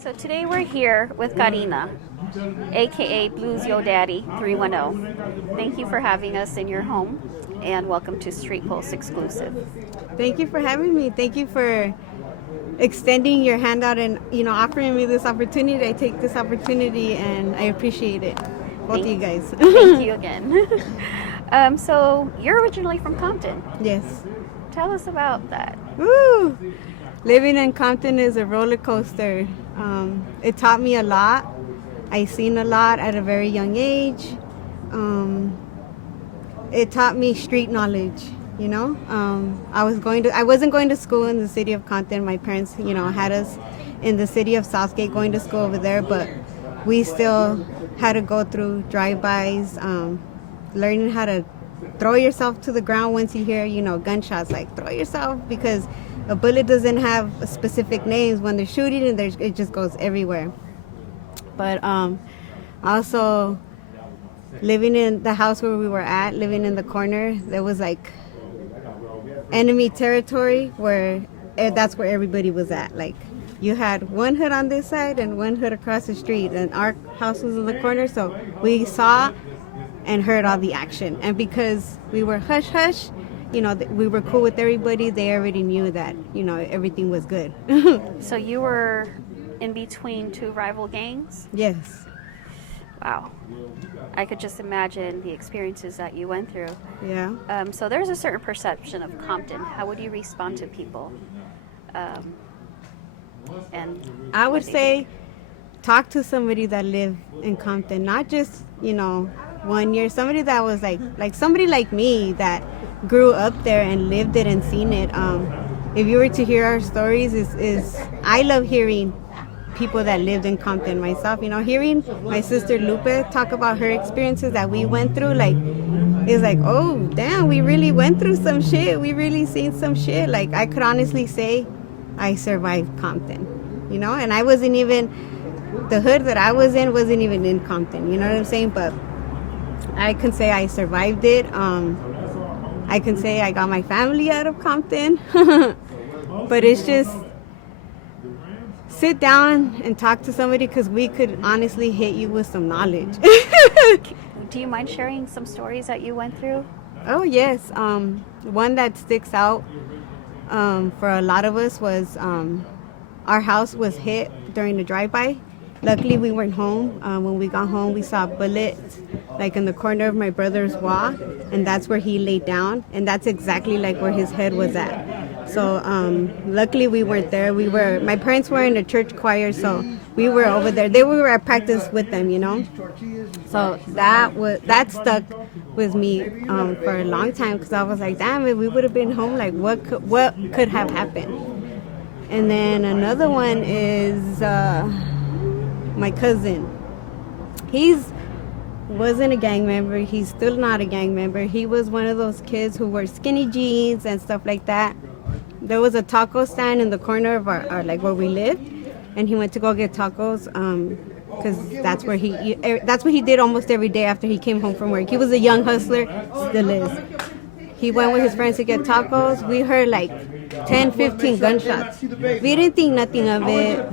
So today we're here with Karina, aka Blues Yo Daddy 310. Thank you for having us in your home and welcome to Street Pulse Exclusive. Thank you for having me. Thank you for extending your hand out and offering me this opportunity. I take this opportunity and I appreciate it. Both of you guys. Thank you again. So you're originally from Compton. Yes. Tell us about that. Woo! Living in Compton is a roller coaster. It taught me a lot. I seen a lot at a very young age. It taught me street knowledge. I wasn't going to school in the city of Compton. My parents, had us in the city of Southgate going to school over there, but we still had to go through drive-bys, learning how to throw yourself to the ground once you hear, gunshots. Like, throw yourself, because a bullet doesn't have specific names. When they're shooting, and it just goes everywhere. But also living in the house where we were at, living in the corner, there was like enemy territory where that's where everybody was at. Like, you had one hood on this side and one hood across the street, and our house was in the corner, so we saw and heard all the action. And because we were hush hush, we were cool with everybody, they already knew that everything was good. So you were in between two rival gangs? Yes. Wow. I could just imagine the experiences that you went through. Yeah. So there's a certain perception of Compton. How would you respond to people? And I would say talk to somebody that lived in Compton, not just, 1 year. Somebody that was like somebody like me that grew up there and lived it and seen it. If you were to hear our stories, is I love hearing people that lived in Compton myself. Hearing my sister Lupe talk about her experiences that we went through, it's like, oh damn, we really went through some shit. We really seen some shit. Like, I could honestly say I survived Compton, and I wasn't even, the hood that I was in wasn't even in Compton, you know what I'm saying? But I can say I survived it. I can say I got my family out of Compton. But it's just, sit down and talk to somebody, because we could honestly hit you with some knowledge. do you mind sharing some stories that you went through? Oh, yes. One that sticks out for a lot of us was our house was hit during the drive-by. Luckily, we weren't home. When we got home, we saw bullets in the corner of my brother's wall, and that's where he laid down, and that's exactly where his head was at. So luckily, we weren't there. My parents were in a church choir, so we were over there. We were at practice with them, So that stuck with me for a long time, because I was like, damn, if we would have been home, what could have happened? And then another one is my cousin. Wasn't a gang member. He's still not a gang member. He was one of those kids who wore skinny jeans and stuff like that. There was a taco stand in the corner of our where we lived, and he went to go get tacos because that's what he did almost every day after he came home from work. He was a young hustler, still is. He went with his friends to get tacos. We heard 10, 15 gunshots. We didn't think nothing of it.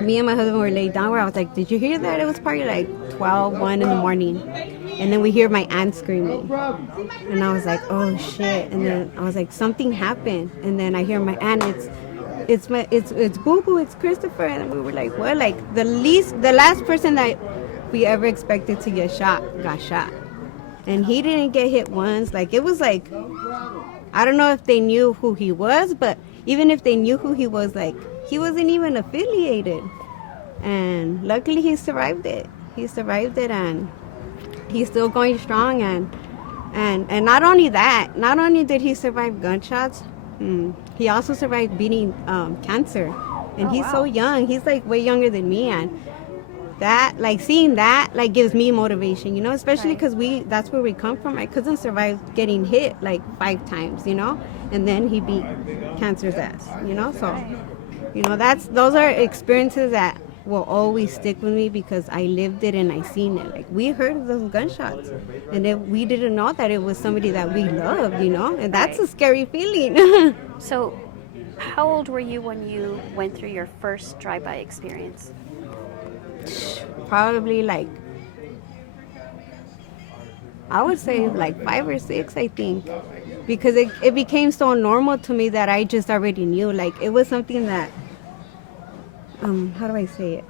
Me and my husband were laid down where I was like, did you hear that? It was probably 12, 1 in the morning. And then we hear my aunt screaming. And I was like, oh shit. And then I was like, something happened. And then I hear my aunt, it's Boo Boo, it's Christopher. And we were like, what? The last person that we ever expected to get shot got shot. And he didn't get hit once. It was I don't know if they knew who he was, but even if they knew who he was, he wasn't even affiliated. And luckily he survived it. And he's still going strong. And not only that, not only did he survive gunshots, he also survived beating cancer. And he's so young. He's way younger than me. And that, seeing that, gives me motivation, especially because that's where we come from. My cousin survived getting hit 5 times, and then he beat cancer's ass, so, those are experiences that will always stick with me because I lived it and I seen it. We heard those gunshots, and then we didn't know that it was somebody that we loved, and that's a scary feeling. So How old were you when you went through your first drive-by experience? Probably like, I would say like 5 or 6, I think. Because it became so normal to me that I just already knew. Like, it was something that, how do I say it?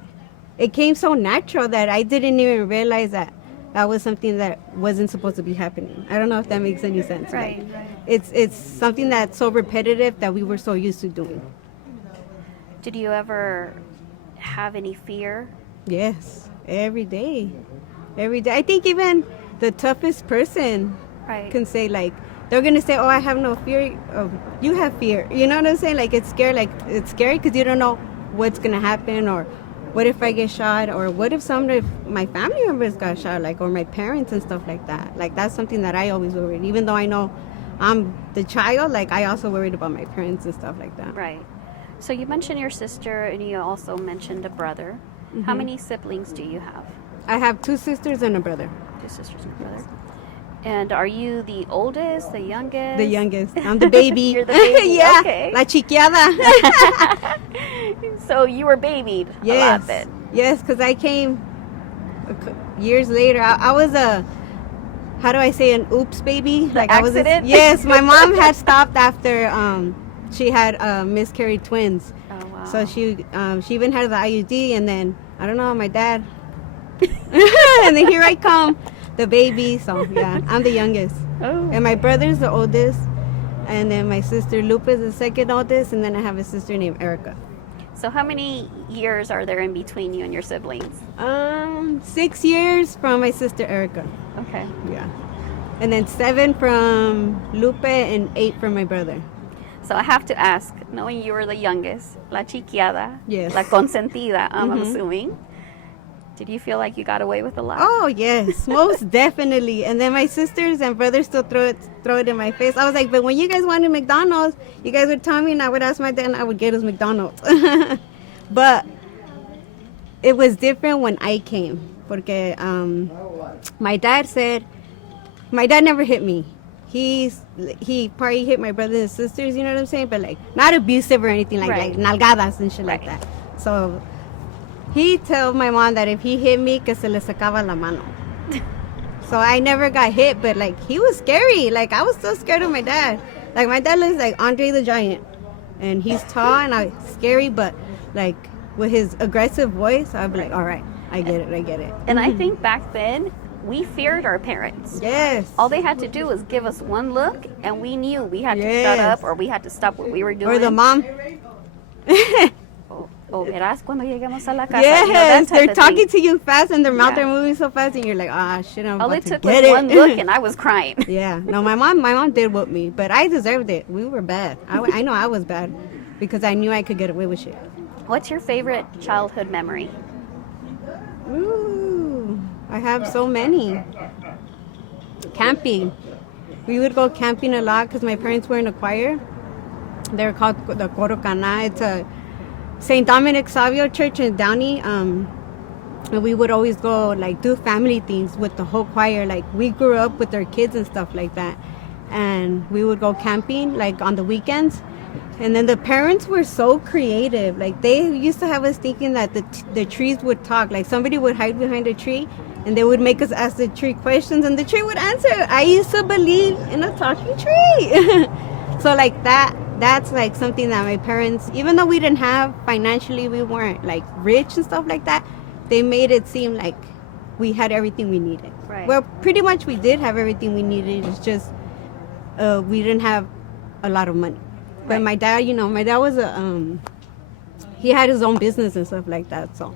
It came so natural that I didn't even realize that that was something that wasn't supposed to be happening. I don't know if that makes any sense. Right, Like, right. it's something that's so repetitive that we were so used to doing. Did you ever have any fear? Yes, every day. Every day. I think even the toughest person Right. can say, like, they're going to say, oh, I have no fear. Oh, you have fear. You know what I'm saying? Like, it's scary. Like, it's scary because you don't know what's going to happen, or what if I get shot, or what if some of my family members got shot, like, or my parents and stuff like that. Like, that's something that I always worried. Even though I know I'm the child, like, I also worried about my parents and stuff like that. Right. So you mentioned your sister and you also mentioned a brother. How many siblings do you have? I have 2 sisters and a brother. 2 sisters and a brother. And are you the oldest, the youngest? The youngest. I'm the baby. You're the baby. Yeah. Okay. La chiquiada. So you were babied a lot then. Yes, because I came years later. I was a, how do I say, an oops baby? The accident? I was yes, my mom had stopped after she had miscarried twins. Oh, wow. So she even had the IUD, and then, I don't know, my dad. And then here I come, the baby. So, yeah, I'm the youngest. Oh. And my brother's the oldest. And then my sister Lupe is the second oldest. And then I have a sister named Erica. So how many years are there in between you and your siblings? 6 years from my sister Erica. Okay. Yeah. And then 7 from Lupe and 8 from my brother. So I have to ask, knowing you were the youngest, la chiquiada, Yes. la consentida, I'm assuming, did you feel like you got away with a lot? Oh, yes, most definitely. And then my sisters and brothers still throw it in my face. I was like, but when you guys wanted McDonald's, you guys would tell me, and I would ask my dad, and I would get us McDonald's. But it was different when I came. Porque my dad said, my dad never hit me. He probably hit my brothers and sisters, you know what I'm saying? But, like, not abusive or anything, like, Right. like nalgadas and shit like Right. that. So he told my mom that if he hit me, que se le sacaba la mano. So I never got hit, but, like, he was scary. Like, I was still scared of my dad. Like, my dad looks like Andre the Giant. And he's tall and scary, but, like, with his aggressive voice, I'd be like, all right, I get it. And I think back then, we feared our parents. Yes. All they had to do was give us one look, and we knew we had to shut Yes. up or we had to stop what we were doing. Or the mom. Verás cuando lleguemos a la casa. Yes, You know, that type they're of talking thing. to you fast and their mouth Yeah. are moving so fast, and you're like, ah, shit, I'm All about it to took get was it. one look, and I was crying. Yeah, no, my mom did whoop me, but I deserved it. We were bad. I know I was bad because I knew I could get away with shit. What's your favorite childhood memory? Ooh, I have so many. Camping. We would go camping a lot because my parents were in a choir. They were called the Coro Cana. It's a St. Dominic Savio Church in Downey. And we would always go, like, do family things with the whole choir. Like, we grew up with their kids and stuff like that. And we would go camping, like, on the weekends. And then the parents were so creative. Like, they used to have us thinking that the trees would talk. Like, somebody would hide behind a tree, and they would make us ask the tree questions, and the tree would answer. I used to believe in a talking tree. So, like, that's, like, something that my parents, even though we didn't have, financially, we weren't, like, rich and stuff like that, they made it seem like we had everything we needed. Right. Well, pretty much we did have everything we needed. It's just we didn't have a lot of money. But Right. my dad, my dad was he had his own business and stuff like that, so.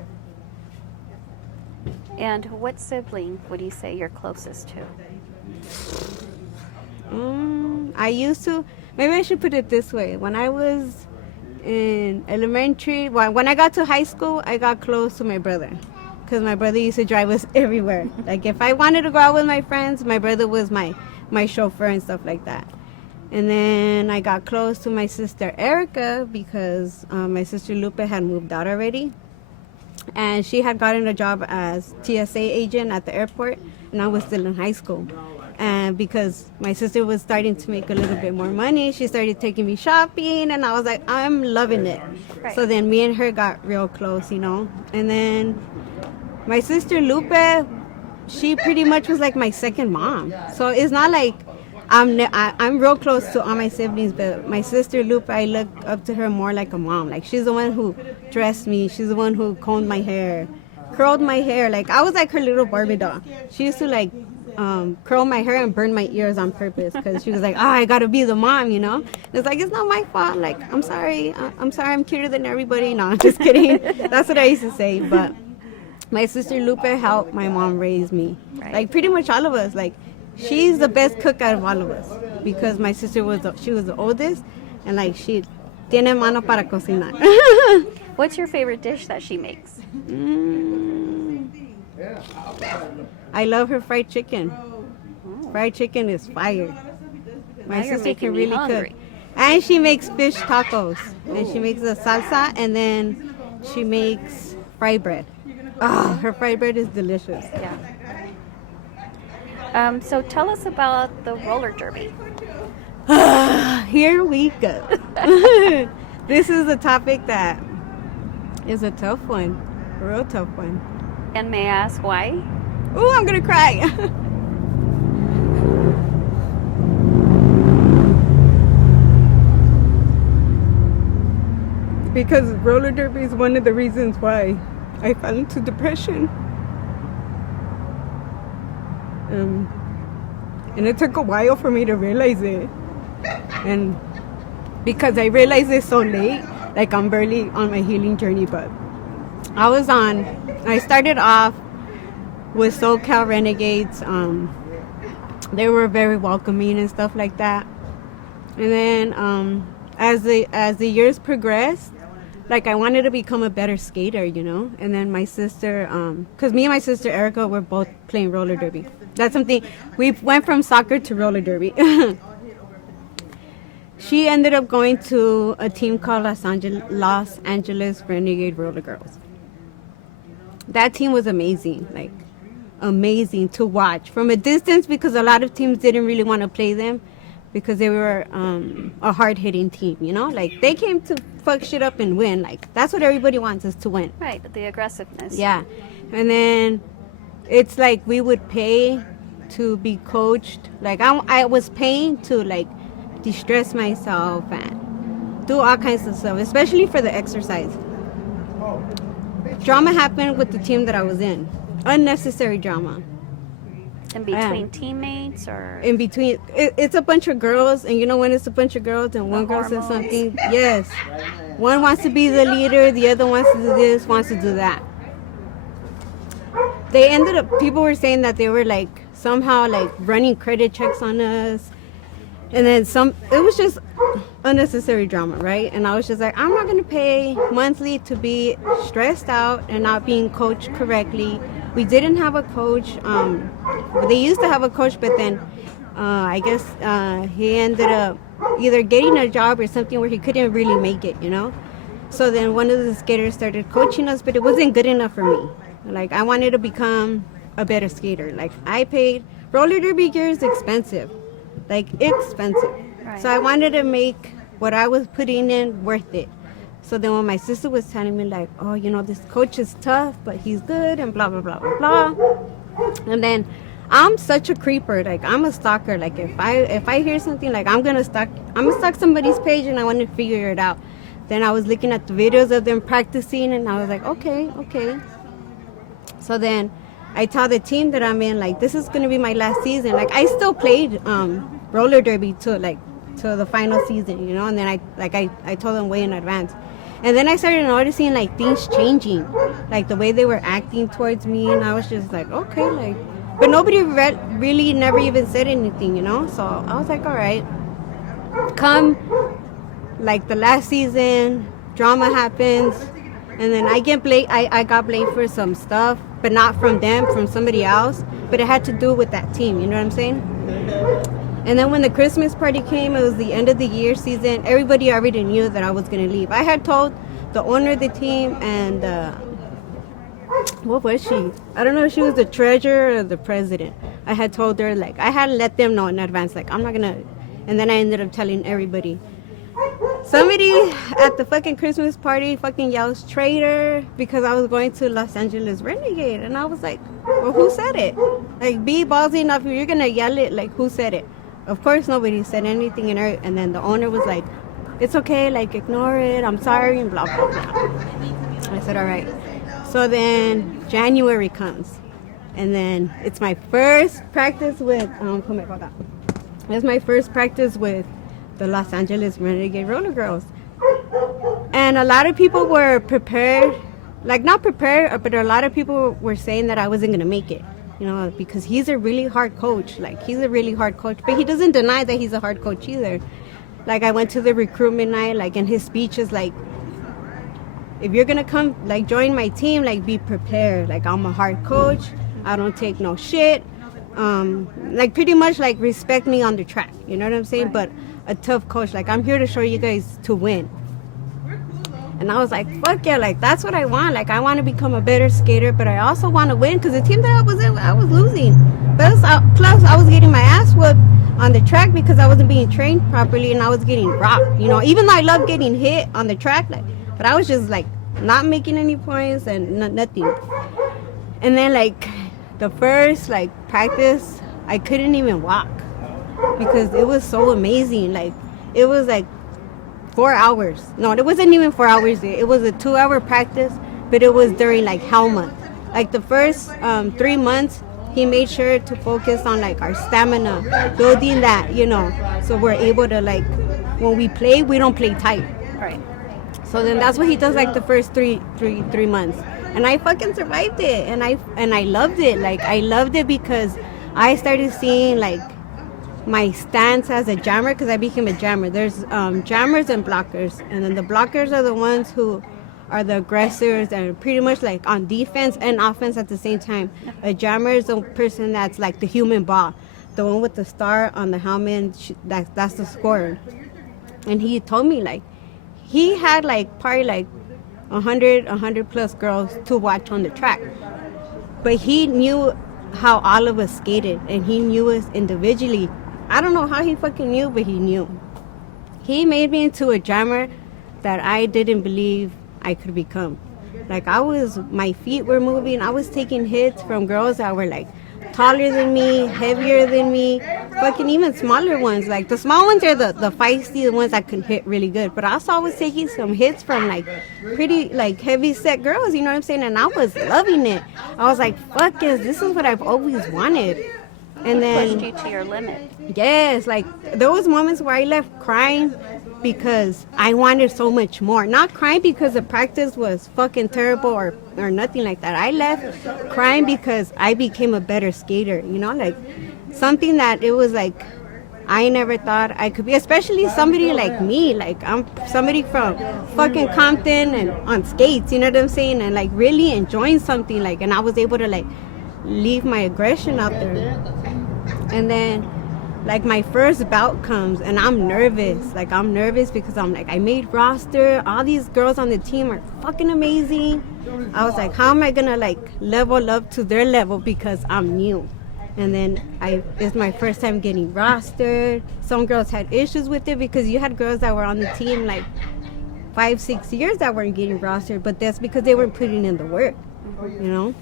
And what sibling would you say you're closest to? I used to, maybe I should put it this way. When I was in elementary, when I got to high school, I got close to my brother. Because my brother used to drive us everywhere. Like, if I wanted to go out with my friends, my brother was my chauffeur and stuff like that. And then I got close to my sister Erica because my sister Lupe had moved out already. And she had gotten a job as TSA agent at the airport, and I was still in high school. And because my sister was starting to make a little bit more money, she started taking me shopping, and I was like, I'm loving it. Right. So then me and her got real close, you know. And then my sister Lupe, she pretty much was like my second mom. So it's not like I'm real close to all my siblings, but my sister Lupe, I look up to her more like a mom. Like, she's the one who dressed me. She's the one who combed my hair, curled my hair. Like, I was like her little Barbie doll. She used to like curl my hair and burn my ears on purpose because she was like, I gotta be the mom, you know. It's like, it's not my fault. Like, I'm sorry. I'm sorry. I'm cuter than everybody. No, I'm just kidding. That's what I used to say. But my sister Lupe helped my mom raise me. Right. Like, pretty much all of us. Like, she's the best cook out of all of us because my sister was the oldest, and like, she tiene mano para cocinar. What's your favorite dish that she makes? I love her fried chicken. Fried chicken is fire. My Now you're sister making can me really hungry. cook. And she makes fish tacos. And she makes the salsa, and then she makes fried bread. Oh, her fried bread is delicious. Yeah. So tell us about the roller derby. Here we go. This is a topic that is a tough one. A real tough one. And may I ask why? Ooh, I'm gonna cry. Because roller derby is one of the reasons why I fell into depression. And it took a while for me to realize it. And because I realized it so late, like, I'm barely on my healing journey, but I started off with SoCal Renegades. They were very welcoming and stuff like that. And then as the years progressed, like, I wanted to become a better skater, you know. And then my sister, because me and my sister Erica were both playing roller derby. That's something, we went from soccer to roller derby. She ended up going to a team called Los Angeles Renegade Roller Girls. That team was amazing, like, amazing to watch from a distance, because a lot of teams didn't really want to play them because they were a hard-hitting team, you know? Like, they came to fuck shit up and win. Like, that's what everybody wants, is to win. Right, the aggressiveness. Yeah. And then it's like we would pay to be coached. Like, I was paying to, like, de-stress myself and do all kinds of stuff, especially for the exercise. Drama happened with the team that I was in. Unnecessary drama. In between teammates or? In between, it's a bunch of girls, and you know when it's a bunch of girls and one girl says something, yes, one wants to be the leader, the other wants to do this, wants to do that. They ended up, people were saying that they were like somehow like running credit checks on us, and then it was just unnecessary drama, right? And I was just like, I'm not gonna pay monthly to be stressed out and not being coached correctly. We didn't have a coach. They used to have a coach, but then I guess he ended up either getting a job or something where he couldn't really make it, you know? So then one of the skaters started coaching us, but it wasn't good enough for me. Like, I wanted to become a better skater. Like, I paid, roller derby gear is expensive, like, expensive. Right. So I wanted to make what I was putting in worth it. So then when my sister was telling me, like, oh, you know, this coach is tough, but he's good, and blah, blah, blah, blah, blah. And then I'm such a creeper. Like, I'm a stalker. Like, if I hear something, like, I'm gonna stalk somebody's page, and I want to figure it out. Then I was looking at the videos of them practicing, and I was like, okay. So then I told the team that I'm in, like, this is gonna be my last season. Like, I still played roller derby to the final season, you know. And then I told them way in advance. And then I started noticing, like, things changing, like the way they were acting towards me, and I was just like, okay, like, but nobody really never even said anything, you know. So I was like, all right. Come, like, the last season, drama happens, and then I got blamed for some stuff, but not from them, from somebody else, but it had to do with that team, you know what I'm saying? And then when the Christmas party came, it was the end of the year season. Everybody already knew that I was going to leave. I had told the owner of the team and, what was she? I don't know if she was the treasurer or the president. I had told her, like, I had let them know in advance, like, I'm not gonna, and then I ended up telling everybody. Somebody at the fucking Christmas party fucking yells traitor because I was going to Los Angeles Renegade. And I was like, well, who said it? Like, be ballsy enough. If you're going to yell it, like, who said it? Of course, nobody said anything. And then the owner was like, it's okay, like, ignore it. I'm sorry, and blah, blah, blah. I said, all right. So then January comes. And then it's my first practice with, it's my first practice with the Los Angeles Renegade Roller Girls. And a lot of people were prepared, like not prepared, but a lot of people were saying that I wasn't going to make it, you know, because he's a really hard coach. Like, he's a really hard coach, but he doesn't deny that he's a hard coach either. Like, I went to the recruitment night, like, and his speech is like, if you're going to come, like, join my team, like, be prepared. Like, I'm a hard coach. I don't take no shit. Like, pretty much, like, respect me on the track. You know what I'm saying? Right. But a tough coach. Like, I'm here to show you guys to win. And I was like, fuck yeah, like, that's what I want. Like, I want to become a better skater, but I also want to win because the team that I was in, I was losing. Plus, I was getting my ass whooped on the track because I wasn't being trained properly and I was getting rocked. You know, even though I love getting hit on the track, like, but I was just, like, not making any points and nothing. And then, like, the first, like, practice, I couldn't even walk because it was so amazing. Like, it was like 4 hours. No, it wasn't even 4 hours. It was a 2-hour practice, but it was during like hell month. Like, the first 3 months, he made sure to focus on like our stamina, building that, you know, so we're able to, like, when we play, we don't play tight. Right. So then that's what he does, like, the first three months. And I fucking survived it, and I loved it. Like, I loved it because I started seeing, like, my stance as a jammer, because I became a jammer. There's jammers and blockers, and then the blockers are the ones who are the aggressors and pretty much like on defense and offense at the same time. A jammer is the person that's like the human ball, the one with the star on the helmet. That's the scorer. And he told me, like, he had like probably like 100 plus girls to watch on the track, but he knew how all of us skated, and he knew us individually. I don't know how he fucking knew, but he knew. He made me into a jammer that I didn't believe I could become. Like, my feet were moving. I was taking hits from girls that were like taller than me, heavier than me, fucking even smaller ones. Like, the small ones are the feisty, the ones that can hit really good. But also I was taking some hits from like pretty like heavy set girls, you know what I'm saying? And I was loving it. I was like, fuck yes, this is what I've always wanted. And then Pushed you to your limit. yes, like, there was moments where I left crying because I wanted so much more. Not crying because the practice was fucking terrible or nothing like that. I left crying because I became a better skater, you know, like something that it was like I never thought I could be, especially somebody like me. Like, I'm somebody from fucking Compton and on skates, you know what I'm saying? And like really enjoying something, like, and I was able to like leave my aggression out there. And then, like, my first bout comes and I'm nervous. Like, I'm nervous because I'm like, I made roster. All these girls on the team are fucking amazing. I was like, how am I gonna like level up to their level because I'm new? And then it's my first time getting rostered. Some girls had issues with it because you had girls that were on the team like 5-6 years that weren't getting rostered, but that's because they weren't putting in the work, you know?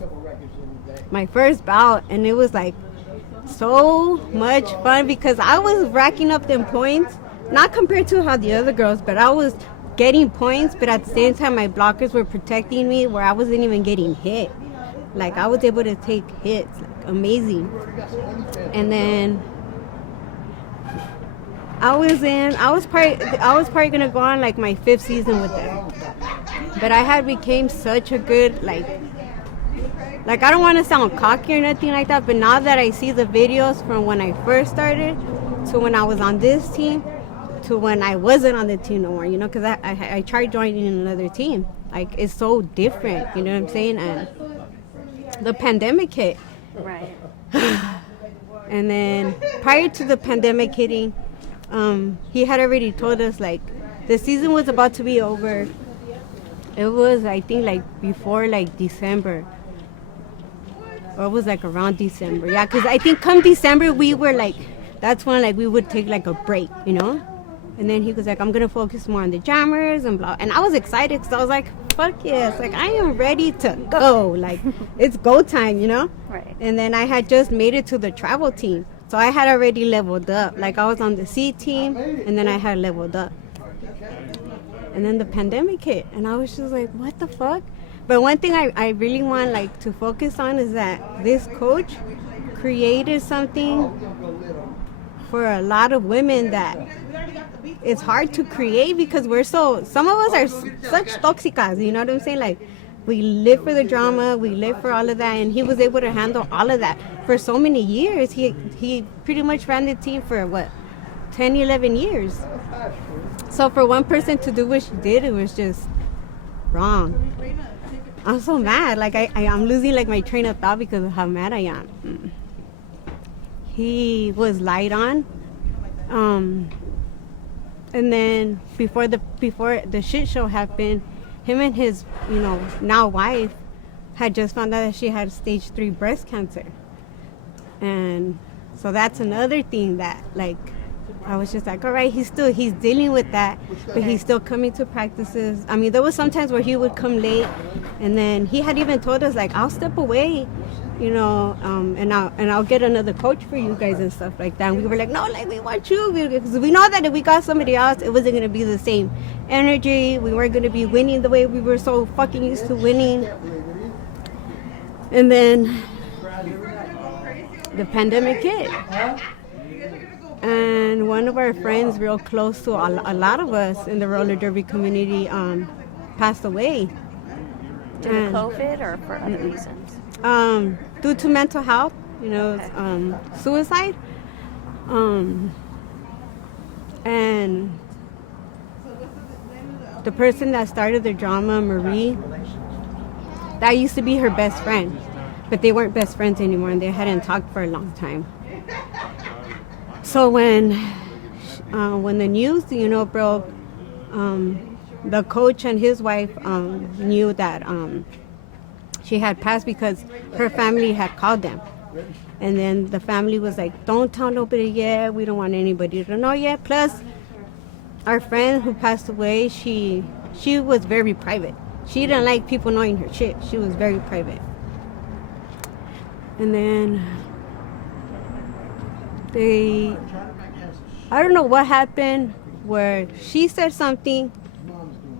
My first bout, and it was like so much fun because I was racking up them points, not compared to how the other girls, but I was getting points, but at the same time my blockers were protecting me where I wasn't even getting hit. Like, I was able to take hits, like, amazing. And then I was probably gonna go on like my 5th season with them, but I had became such a good like, I don't want to sound cocky or nothing like that, but now that I see the videos from when I first started to when I was on this team to when I wasn't on the team no more, you know, because I tried joining another team. Like, it's so different, you know what I'm saying? And the pandemic hit. Right. And then prior to the pandemic hitting, he had already told us, like, the season was about to be over. It was, I think, like, before, like, December. Or it was like around December. Yeah, because I think come December we were like, that's when like we would take like a break, you know. And then he was like, I'm gonna focus more on the jammers and blah. And I was excited because I was like, fuck yes, like I am ready to go. Like it's go time, you know. Right. And then I had just made it to the travel team, so I had already leveled up. Like I was on the C team, and then I had leveled up. And then the pandemic hit, and I was just like, what the fuck? But one thing I really want like to focus on is that this coach created something for a lot of women that it's hard to create because some of us are such toxicas, you know what I'm saying? Like we live for the drama, we live for all of that, and he was able to handle all of that for so many years. He pretty much ran the team for what, 10, 11 years. So for one person to do what she did, it was just wrong. I'm so mad. Like I'm losing like my train of thought because of how mad I am. He was lied on. And then before the shit show happened, him and his, now wife had just found out that she had stage 3 breast cancer. And so that's another thing that like I was just like, all right, he's dealing with that, but he's still coming to practices. I mean, there was sometimes where he would come late, and then he had even told us like, I'll step away, and I'll get another coach for you guys and stuff like that. And we were like, no, like we want you, because we know that if we got somebody else, it wasn't gonna be the same energy. We weren't gonna be winning the way we were so fucking used to winning. And then the pandemic hit. And one of our friends real close to a lot of us in the roller derby community passed away. Due to COVID or for other reasons? Due to mental health, suicide. And the person that started the drama, Marie, that used to be her best friend. But they weren't best friends anymore, and they hadn't talked for a long time. So when the news, broke, the coach and his wife knew that she had passed because her family had called them. And then the family was like, don't tell nobody yet. We don't want anybody to know yet. Plus, our friend who passed away, she was very private. She didn't like people knowing her shit. She was very private. And then I don't know what happened where she said something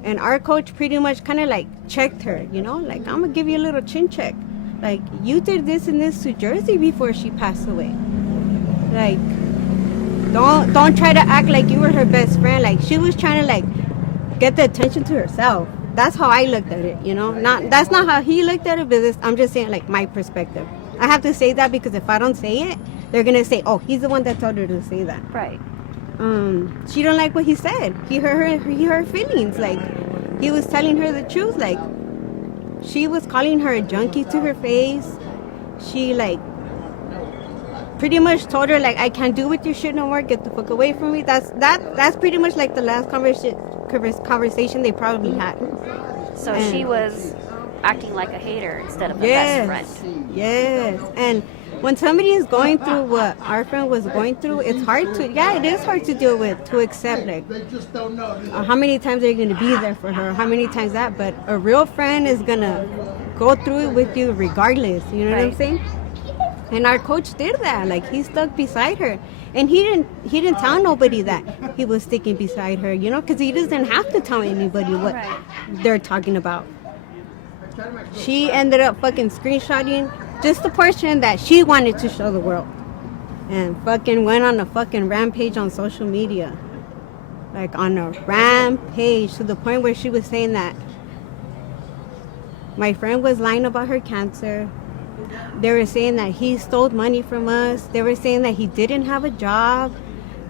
and our coach pretty much kind of like checked her, like, I'm gonna give you a little chin check. Like, you did this and this to Jersey before she passed away. Like, don't try to act like you were her best friend. Like, she was trying to like get the attention to herself. That's how I looked at it, that's not how he looked at it, but I'm just saying like my perspective. I have to say that because if I don't say it, they're gonna say, oh, he's the one that told her to say that. Right. She don't like what he said. He hurt her feelings. Like, he was telling her the truth. Like, she was calling her a junkie to her face. She like pretty much told her like, I can't do with your shit no more. Get the fuck away from me. That's pretty much like the last conversation they probably had. So she was acting like a hater instead of a best friend. Yes. And when somebody is going through what our friend was going through, it's hard to, it is hard to deal with, to accept, like, how many times are you going to be there for her, how many times that, but a real friend is going to go through it with you regardless, you know what I'm saying? And our coach did that, like, he stuck beside her, and he didn't tell nobody that he was sticking beside her, because he doesn't have to tell anybody what they're talking about. She ended up fucking screenshotting just the portion that she wanted to show the world, and fucking went on a fucking rampage on social media, like on a rampage, to the point where she was saying that my friend was lying about her cancer. They were saying that he stole money from us. They were saying that he didn't have a job.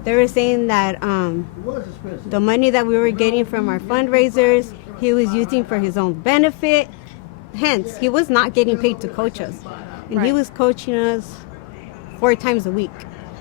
They were saying that the money that we were getting from our fundraisers, he was using for his own benefit. Hence, he was not getting paid to coach us. And he was coaching us 4 times a week.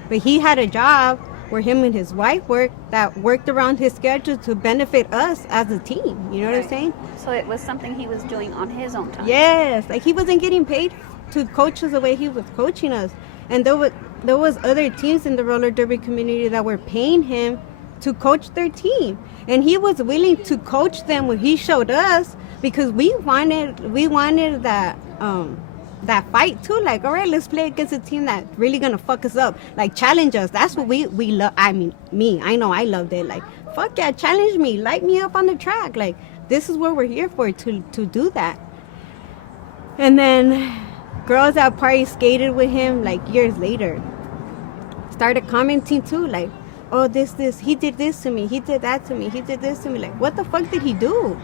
But he had a job where him and his wife worked around his schedule to benefit us as a team. You know what I'm saying? So it was something he was doing on his own time. Yes. Like, he wasn't getting paid to coach us the way he was coaching us. And there was other teams in the roller derby community that were paying him to coach their team, and he was willing to coach them when he showed us, because we wanted that fight too. Like, all right, let's play against a team that's really gonna fuck us up, like challenge us. That's what we love. I mean, I know I loved it. Like, fuck yeah, challenge me, light me up on the track. Like, this is what we're here for, to do that. And then girls that probably skated with him like years later started commenting too, like, oh, this, he did this to me, he did that to me, he did this to me. Like, what the fuck did he do?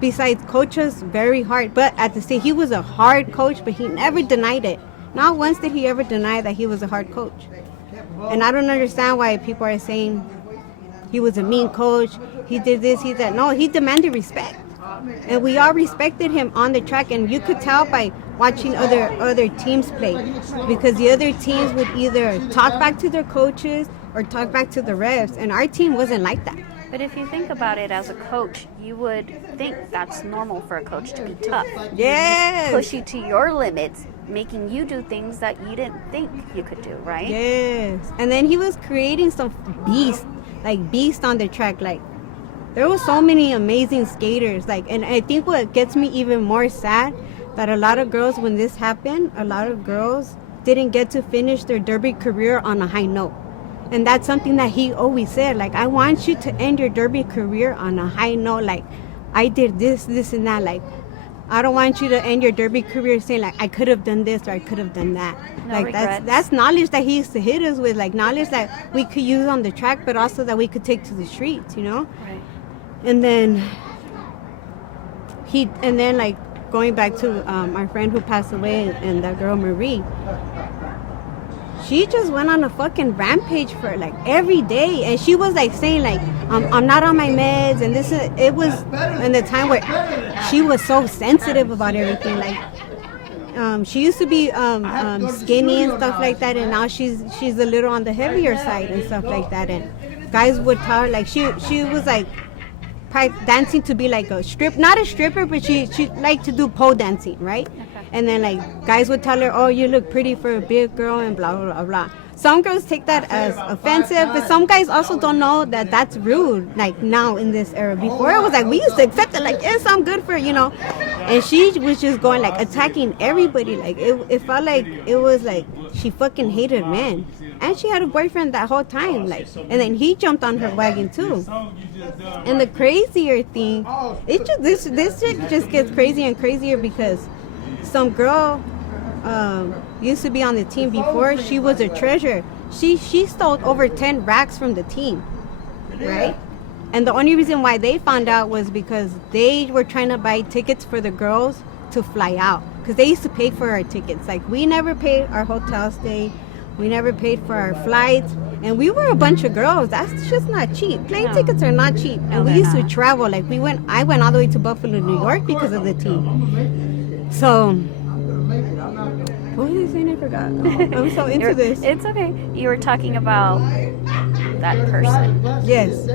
Besides coach us very hard. But at the same, he was a hard coach, but he never denied it. Not once did he ever deny that he was a hard coach. And I don't understand why people are saying he was a mean coach, he did this, he did. No, he demanded respect. And we all respected him on the track, and you could tell by watching other teams play, because the other teams would either talk back to their coaches or talk back to the refs, and our team wasn't like that. But if you think about it as a coach, you would think that's normal for a coach to be tough. Yes. Push you to your limits, making you do things that you didn't think you could do, right? Yes. And then he was creating some beast on the track. Like, there were so many amazing skaters. Like, and I think what gets me even more sad, that a lot of girls, when this happened, a lot of girls didn't get to finish their derby career on a high note. And that's something that he always said. Like, I want you to end your derby career on a high note. Like, I did this, and that. Like, I don't want you to end your derby career saying, like, I could have done this or I could have done that. No like, regrets. that's knowledge that he used to hit us with. Like, knowledge that we could use on the track, but also that we could take to the streets, you know? Right. And then like, going back to our friend who passed away, and that girl Marie, she just went on a fucking rampage for like every day, and she was like saying, like, I'm not on my meds, and it was in the time where she was so sensitive about everything. Like, she used to be skinny and stuff like that, and now she's a little on the heavier side and stuff like that. And guys would tell her, like, she was like dancing to be like not a stripper, but she liked to do pole dancing, right? Okay. And then, like, guys would tell her, oh, you look pretty for a big girl, and blah blah blah blah. Some girls take that as offensive, but some guys also don't know that that's rude. Like, now in this era, before it was like we used to accept it, like, yes, I'm good for, you know. And she was just going, like, attacking everybody. Like, it felt like it was like she fucking hated men, and she had a boyfriend that whole time. Like, and then he jumped on her wagon too. And the crazier thing, this shit just gets crazier and crazier, because some girl used to be on the team before. She was a treasure. She stole over 10 racks from the team, right? And the only reason why they found out was because they were trying to buy tickets for the girls to fly out, because they used to pay for our tickets. Like, we never paid our hotel stay, we never paid for our flights, and we were a bunch of girls. That's just not cheap. Plane tickets are not cheap. And we used to travel. Like, I went all the way to Buffalo, New York because of the team. So, what was I saying? I forgot. I'm so into this. It's okay. You were talking about that person. Yes.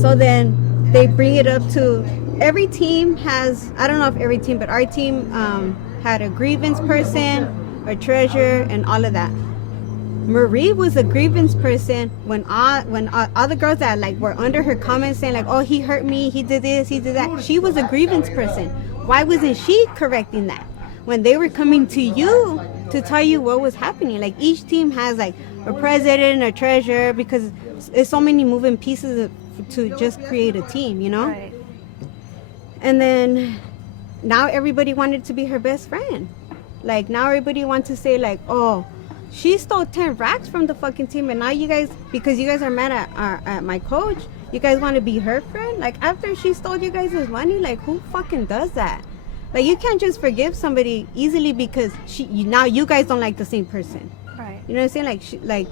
So then they bring it up to every team has, I don't know if every team, but our team had a grievance person, a treasurer, and all of that. Marie was a grievance person when all the girls that, like, were under her comments saying, like, oh, he hurt me, he did this, he did that. She was a grievance person. Why wasn't she correcting that when they were coming to you to tell you what was happening? Like, each team has, like, a president, a treasurer, because there's so many moving pieces to just create a team, you know? Right. And then now everybody wanted to be her best friend. Like, now everybody wants to say, like, oh, she stole 10 racks from the fucking team, and now you guys, because you guys are mad at my coach, you guys want to be her friend? Like, after she stole you guys' money? Like, who fucking does that? Like, you can't just forgive somebody easily because now you guys don't like the same person. Right. You know what I'm saying?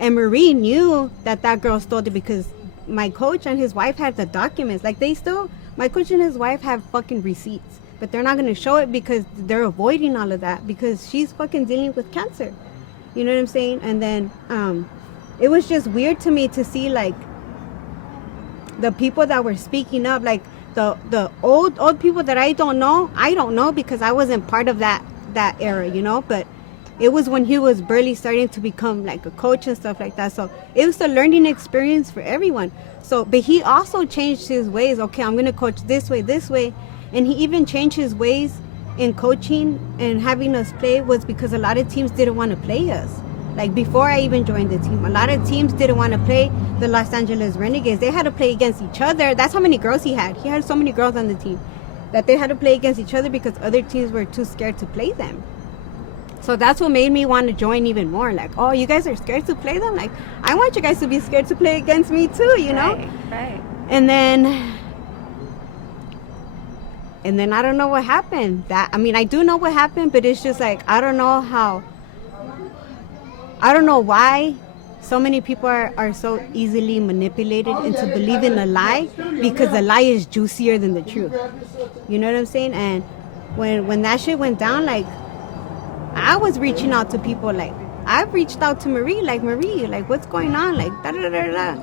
And Marie knew that girl stole it, because my coach and his wife had the documents. Like, my coach and his wife have fucking receipts, but they're not going to show it because they're avoiding all of that, because she's fucking dealing with cancer. You know what I'm saying? And then it was just weird to me to see, like, the people that were speaking up, like the old people that I don't know because I wasn't part of that that era, you know, but it was when he was barely starting to become like a coach and stuff like that. So it was a learning experience for everyone. So, but he also changed his ways. Okay, I'm going to coach this way. And he even changed his ways in coaching and having us play was because a lot of teams didn't want to play us. Like before I even joined the team, a lot of teams didn't want to play the Los Angeles Renegades. They had to play against each other. That's how many girls he had. He had so many girls on the team that they had to play against each other because other teams were too scared to play them. So that's what made me want to join even more. Like, oh, you guys are scared to play them? Like, I want you guys to be scared to play against me too, you know? Right. And then I don't know what happened. I do know what happened, but it's just like, I don't know why so many people are so easily manipulated into believing a lie, because the lie is juicier than the truth. You know what I'm saying? And when that shit went down, like, I was reaching out to people. Like, I've reached out to Marie, like, what's going on? Like, da-da-da-da-da.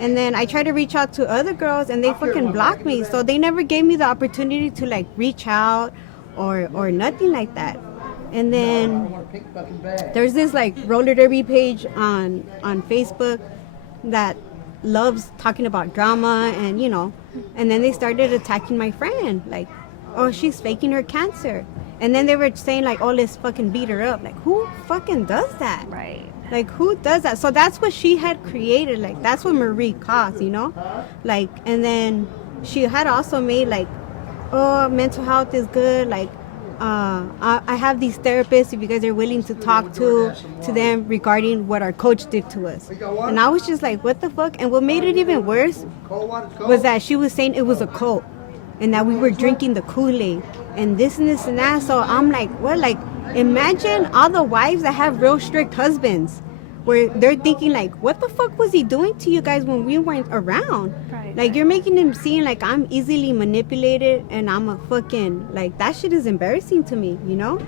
And then I tried to reach out to other girls, and they fucking blocked me. So they never gave me the opportunity to, like, reach out or nothing like that. And then there's this, like, roller derby page on Facebook that loves talking about drama and, you know. And then they started attacking my friend. Like, oh, she's faking her cancer. And then they were saying, like, oh, let's fucking beat her up. Like, who fucking does that? Right. Like, who does that? So that's what she had created. Like, that's what Marie caused, you know? Like, and then she had also made, like, oh, mental health is good. Like, I have these therapists, if you guys are willing to talk to them regarding what our coach did to us. And I was just like, what the fuck? And what made it even worse was that she was saying it was a cult and that we were drinking the Kool-Aid and this and this and that. So I'm like, what? Like, imagine all the wives that have real strict husbands where they're thinking, like, what the fuck was he doing to you guys when we weren't around? Right, like, you're making him seem like I'm easily manipulated and I'm a fucking, like, that shit is embarrassing to me, you know?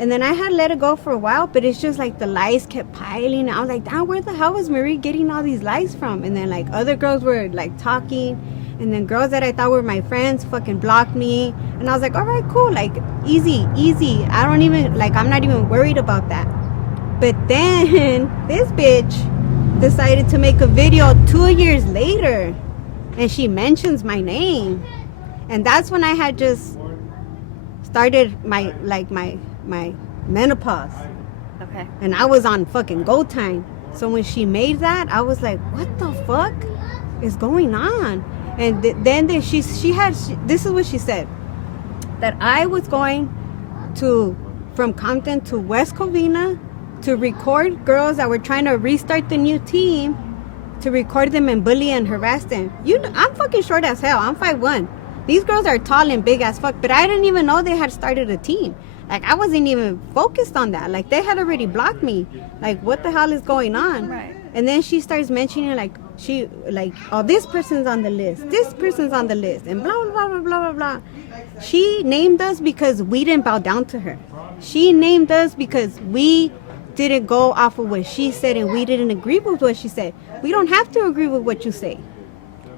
And then I had let it go for a while, but it's just like the lies kept piling. I was like, damn, where the hell was Marie getting all these lies from? And then, like, other girls were, like, talking. And then girls that I thought were my friends fucking blocked me. And I was like, all right, cool. Like, easy. I don't even, like, I'm not even worried about that. But then this bitch decided to make a video 2 years later. And she mentions my name. And that's when I had just started my menopause. Okay. And I was on fucking go time. So when she made that, I was like, what the fuck is going on? And then this is what she said, that I was going from Compton to West Covina to record girls that were trying to restart the new team, to record them and bully and harass them. I'm fucking short as hell. I'm 5'1". These girls are tall and big as fuck, but I didn't even know they had started a team. Like, I wasn't even focused on that. Like, they had already blocked me. Like, what the hell is going on? Right. And then she starts mentioning, like, oh, this person's on the list, and blah, blah, blah, blah, blah, blah. She named us because we didn't bow down to her. She named us because we didn't go off of what she said and we didn't agree with what she said. We don't have to agree with what you say.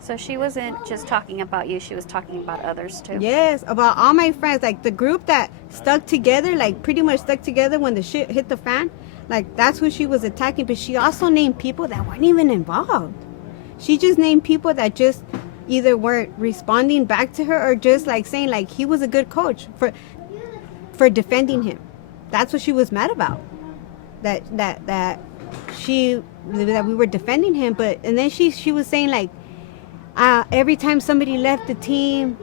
So she wasn't just talking about you, she was talking about others too. Yes, about all my friends. Like, the group that stuck together, like, pretty much stuck together when the shit hit the fan. Like, that's who she was attacking. But she also named people that weren't even involved. She just named people that just either weren't responding back to her or just, like, saying, like, he was a good coach for defending him. That's what she was mad about. That we were defending him. But and then she was saying, like, every time somebody left the team,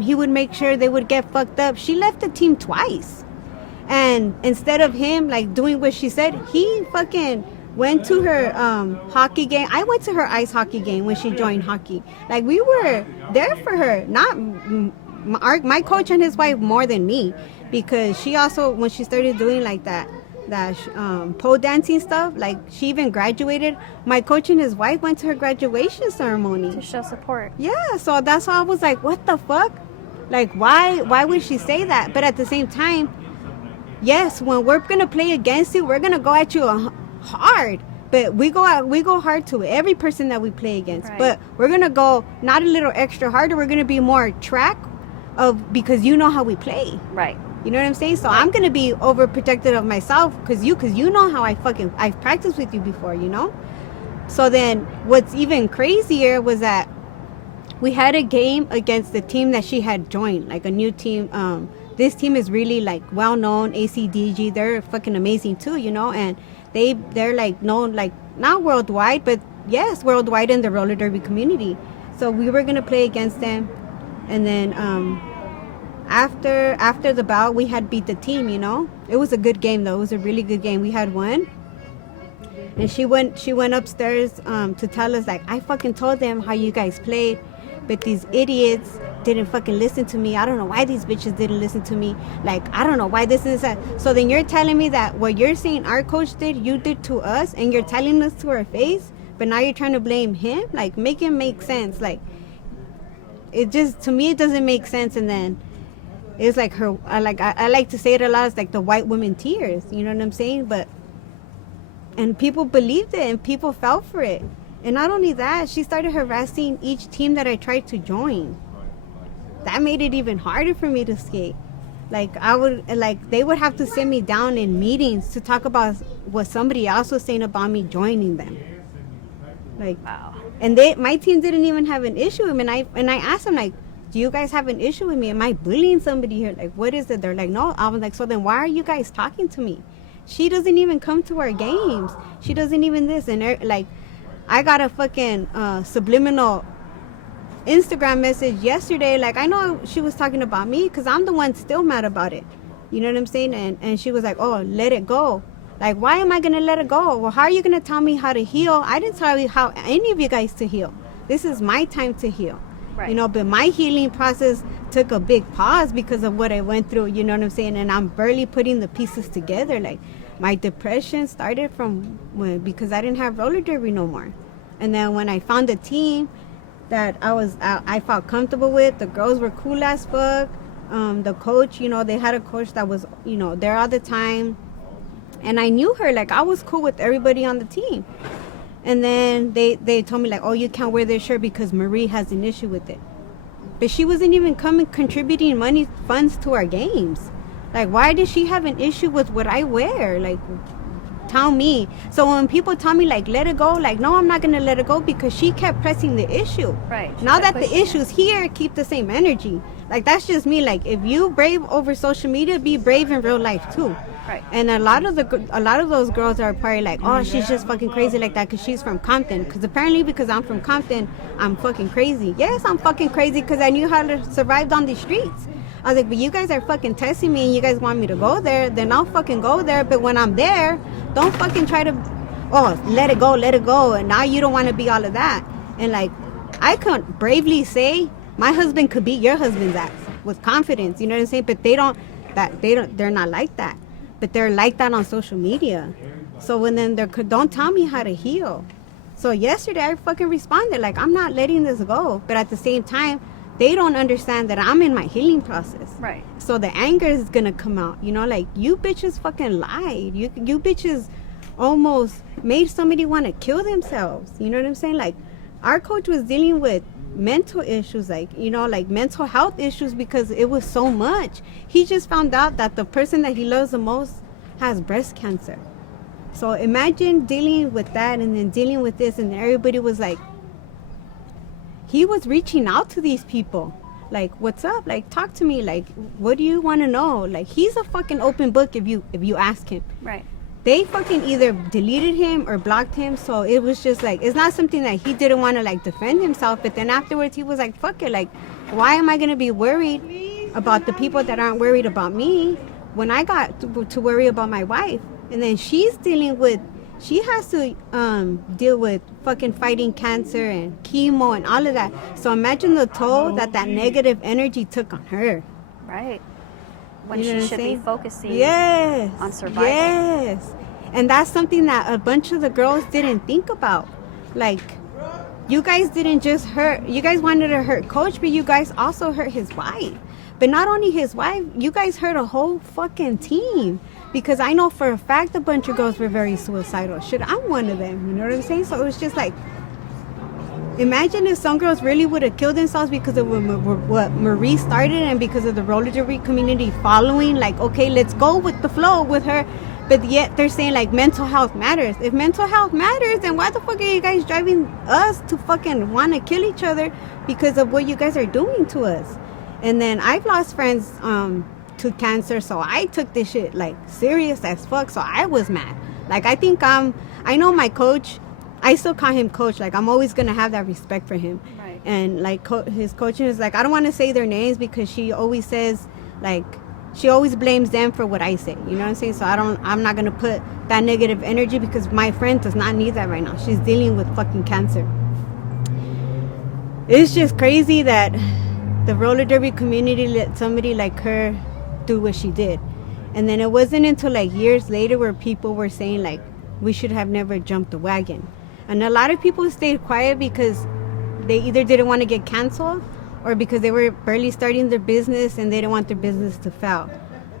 he would make sure they would get fucked up. She left the team twice. And instead of him, like, doing what she said, he fucking went to her hockey game. I went to her ice hockey game when she joined hockey. Like, we were there for her. Not my coach and his wife more than me. Because she also, when she started doing, like, that pole dancing stuff, like, she even graduated. My coach and his wife went to her graduation ceremony to show support. Yeah, so that's why I was like, what the fuck? Like, why would she say that? But at the same time, yes, when we're gonna play against you, we're gonna go at you hard. But we go hard to every person that we play against. Right. But we're gonna go not a little extra harder. We're gonna be more track of, because you know how we play. Right. You know what I'm saying? So I'm gonna be overprotective of myself because you know how I've practiced with you before, you know. So then, what's even crazier was that we had a game against the team that she had joined, like a new team. This team is really like well known, ACDG. They're fucking amazing too, you know, and they're like known like not worldwide, but yes, worldwide in the roller derby community. So we were gonna play against them, and then after the bout, we had beat the team. You know, it was a good game though. It was a really good game. We had won. And she went upstairs to tell us like, I fucking told them how you guys played, but these idiots didn't fucking listen to me. I don't know why these bitches didn't listen to me. Like, I don't know why this is that. So then you're telling me that what you're saying our coach did, you did to us, and you're telling us to our face, but now you're trying to blame him? Like, make it make sense. Like, it just, to me, it doesn't make sense. And then it's like her, I like to say it a lot, it's like the white woman tears. You know what I'm saying? But, and people believed it, and people fell for it. And not only that, she started harassing each team that I tried to join. That made it even harder for me to skate. Like, they would have to sit me down in meetings to talk about what somebody else was saying about me joining them. Like, wow. And my team didn't even have an issue with me. And I asked them, like, do you guys have an issue with me? Am I bullying somebody here? Like, what is it? They're like, no. I was like, so then why are you guys talking to me? She doesn't even come to our games. She doesn't even this. And like, I got a fucking subliminal Instagram message yesterday. Like, I know she was talking about me because I'm the one still mad about it. You know what I'm saying? And she was like, oh, let it go. Like, why am I going to let it go? Well, how are you going to tell me how to heal? I didn't tell you how any of you guys to heal. This is my time to heal. Right. You know, but my healing process took a big pause because of what I went through. You know what I'm saying? And I'm barely putting the pieces together. Like, my depression started because I didn't have roller derby no more. And then when I found a team that I felt comfortable with, the girls were cool as fuck. The coach, you know, they had a coach that was, you know, there all the time. And I knew her. Like, I was cool with everybody on the team. And then they told me, like, oh, you can't wear this shirt because Marie has an issue with it. But she wasn't even contributing funds to our games. Like, why does she have an issue with what I wear? Like, tell me. So when people tell me, like, let it go, like, no, I'm not going to let it go because she kept pressing the issue. Right. Now that the issue's here, keep the same energy. Like, that's just me. Like, if you brave over social media, be brave in real life, too. Right. And a lot of those girls are probably like, oh, she's just fucking crazy like that because she's from Compton. Because apparently because I'm from Compton, I'm fucking crazy. Yes, I'm fucking crazy because I knew how to survive on the streets. I was like, but you guys are fucking testing me and you guys want me to go there, then I'll fucking go there. But when I'm there, don't fucking try to, oh, let it go. And now you don't want to be all of that. And like, I can't bravely say my husband could beat your husband's ass with confidence. You know what I'm saying? But they're not like that. But they're like that on social media. So when then don't tell me how to heal. So yesterday I fucking responded like, I'm not letting this go. But at the same time, they don't understand that I'm in my healing process. Right. So the anger is going to come out. You know, like, you bitches fucking lied. You bitches almost made somebody want to kill themselves. You know what I'm saying? Like, our coach was dealing with mental issues, like, you know, like mental health issues because it was so much. He just found out that the person that he loves the most has breast cancer. So imagine dealing with that and then dealing with this, and everybody was like, he was reaching out to these people. Like, what's up? Like, talk to me. Like, what do you want to know? Like, he's a fucking open book if you ask him. Right. They fucking either deleted him or blocked him. So it was just like, it's not something that he didn't want to like defend himself. But then afterwards he was like, fuck it. Like, why am I going to be worried about the people that aren't worried about me when I got to worry about my wife? And then she has to deal with fucking fighting cancer and chemo and all of that. So imagine the toll that negative energy took on her. Right. When she should be focusing on survival. Yes. And that's something that a bunch of the girls didn't think about. Like, you guys didn't just you guys wanted to hurt Coach, but you guys also hurt his wife. But not only his wife, you guys hurt a whole fucking team. Because I know for a fact a bunch of girls were very suicidal. Shit, I'm one of them. You know what I'm saying? So it was just like, Imagine if some girls really would have killed themselves because of what Marie started and because of the roller derby community following, like, okay, let's go with the flow with her. But yet they're saying, like, mental health matters. If mental health matters, then why the fuck are you guys driving us to fucking want to kill each other because of what you guys are doing to us? And then I've lost friends to cancer, so I took this shit, like, serious as fuck, so I was mad. Like, I know my coach, I still call him coach. Like, I'm always going to have that respect for him. Right. And, like, his coaching is, like, I don't want to say their names because she always says, like, she always blames them for what I say. You know what I'm saying? So I'm not going to put that negative energy because my friend does not need that right now. She's dealing with fucking cancer. It's just crazy that the roller derby community let somebody like her do what she did. And then it wasn't until, like, years later where people were saying, like, we should have never jumped the wagon. And a lot of people stayed quiet because they either didn't want to get canceled or because they were barely starting their business and they didn't want their business to fail.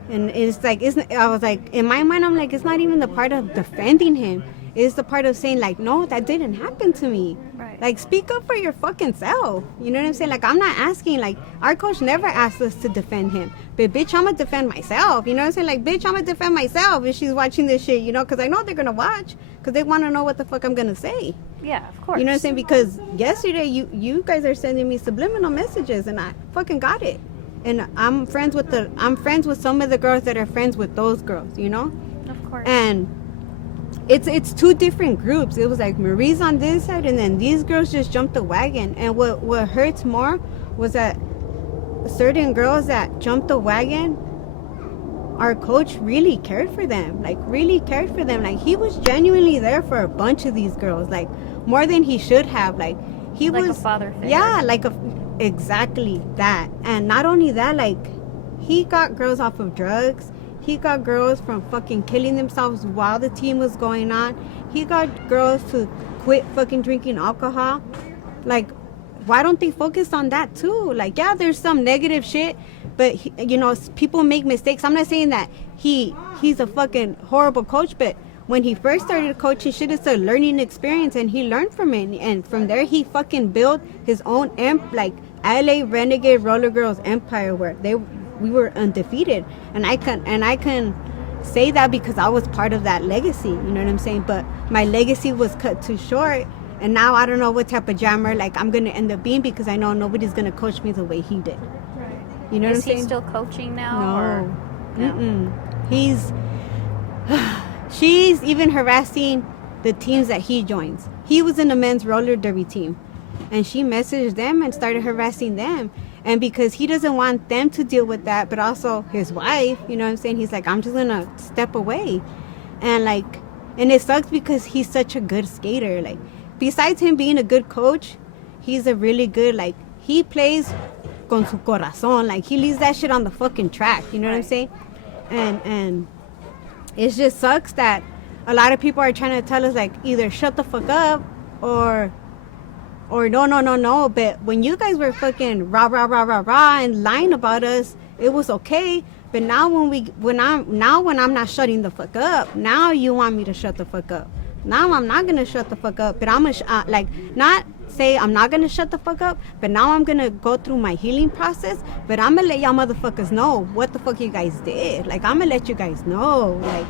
And it's like, I was like, in my mind, I'm like, it's not even the part of defending him. It's the part of saying, like, no, that didn't happen to me. Right. Like, speak up for your fucking self. You know what I'm saying? Like, I'm not asking, like, our coach never asked us to defend him. But, bitch, I'm going to defend myself. You know what I'm saying? Like, bitch, I'm going to defend myself if she's watching this shit, you know? Because I know they're going to watch. Because they want to know what the fuck I'm going to say. Yeah, of course. You know what I'm saying? Because yesterday, you guys are sending me subliminal messages, and I fucking got it. And I'm friends with some of the girls that are friends with those girls, you know? Of course. And it's two different groups. It was like Marie's on this side, and then these girls just jumped the wagon. And what hurts more was that certain girls that jumped the wagon, our coach really cared for them. Like, really cared for them. Like, he was genuinely there for a bunch of these girls, like, more than he should have. Like, he like was a father figure. Yeah, like exactly that. And not only that, like, he got girls off of drugs. He got girls from fucking killing themselves while the team was going on. He got girls to quit fucking drinking alcohol. Like, why don't they focus on that too? Like, yeah, there's some negative shit, but you know, people make mistakes. I'm not saying that he's a fucking horrible coach, but when he first started coaching shit, it's a learning experience, and he learned from it. And from there, he fucking built his own like LA Renegade Roller Girls empire, where we were undefeated. And I can say that because I was part of that legacy. You know what I'm saying? But my legacy was cut too short. And now I don't know what type of jammer, like, I'm going to end up being, because I know nobody's going to coach me the way he did. Right. You know what I'm saying? Is he still coaching now? No. Or no? She's even harassing the teams that he joins. He was in the men's roller derby team, and she messaged them and started harassing them. And because he doesn't want them to deal with that, but also his wife, you know what I'm saying? He's like, I'm just going to step away. And it sucks because he's such a good skater. Like, besides him being a good coach, he's a really good, like, he plays con su corazón. Like, he leaves that shit on the fucking track. You know what I'm saying? And it just sucks that a lot of people are trying to tell us, like, either shut the fuck up or no. But when you guys were fucking rah and lying about us, it was okay. But now when I'm not shutting the fuck up, now you want me to shut the fuck up. Now I'm not gonna shut the fuck up, but I'm gonna not say I'm not gonna shut the fuck up, but now I'm gonna go through my healing process. But I'm gonna let y'all motherfuckers know what the fuck you guys did. Like, I'm gonna let you guys know, like,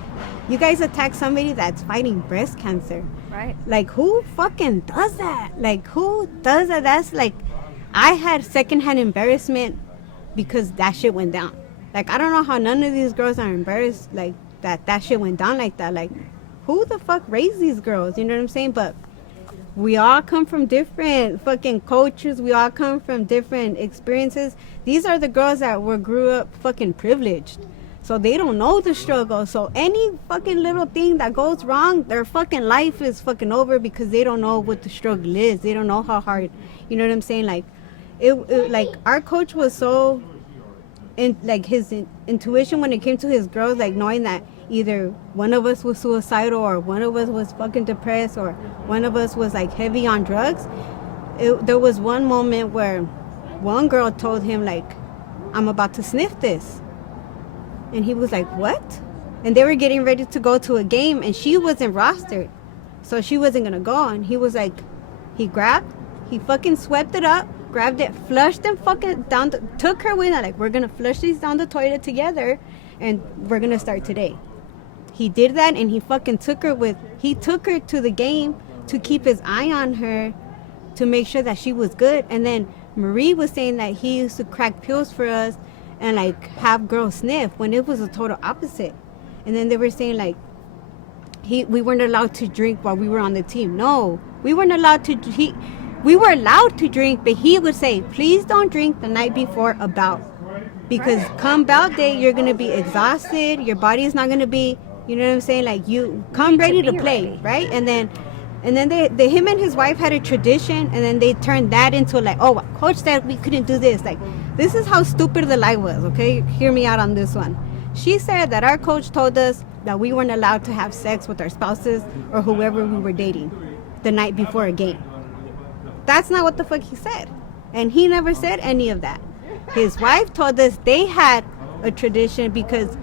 you guys attacked somebody that's fighting breast cancer. Right. Like, who fucking does that? Like, who does that? That's like, I had secondhand embarrassment because that shit went down. Like, I don't know how none of these girls are embarrassed, like, that shit went down like that. Like, who the fuck raised these girls? You know what I'm saying? But we all come from different fucking cultures. We all come from different experiences. These are the girls that grew up fucking privileged. So they don't know the struggle. So any fucking little thing that goes wrong, their fucking life is fucking over because they don't know what the struggle is. They don't know how hard, you know what I'm saying? Like, like, our coach was so, like, his intuition when it came to his girls, like, knowing that either one of us was suicidal or one of us was fucking depressed or one of us was, like, heavy on drugs. There was one moment where one girl told him, like, I'm about to sniff this. And he was like, what? And they were getting ready to go to a game, and she wasn't rostered, so she wasn't gonna go. And he was like, he He fucking swept it up, grabbed it, flushed them fucking down, took her with, like, we're gonna flush these down the toilet together, and we're gonna start today. He did that, and he fucking took her to the game to keep his eye on her, to make sure that she was good. And then Marie was saying that he used to crack pills for us and like have girls sniff, when it was a total opposite. And then they were saying like we weren't allowed to drink while we were on the team. No, we weren't allowed to. We were allowed to drink, but he would say, please don't drink the night before a bout, because come bout day you're gonna be exhausted. Your body is not gonna be, you know what I'm saying? Like, you come ready to play, right? And then him and his wife had a tradition, and then they turned that into like, oh, coach said we couldn't do this. Like, this is how stupid the lie was, okay? Hear me out on this one. She said that our coach told us that we weren't allowed to have sex with our spouses or whoever we were dating the night before a game. That's not what the fuck he said. And he never said any of that. His wife told us they had a tradition because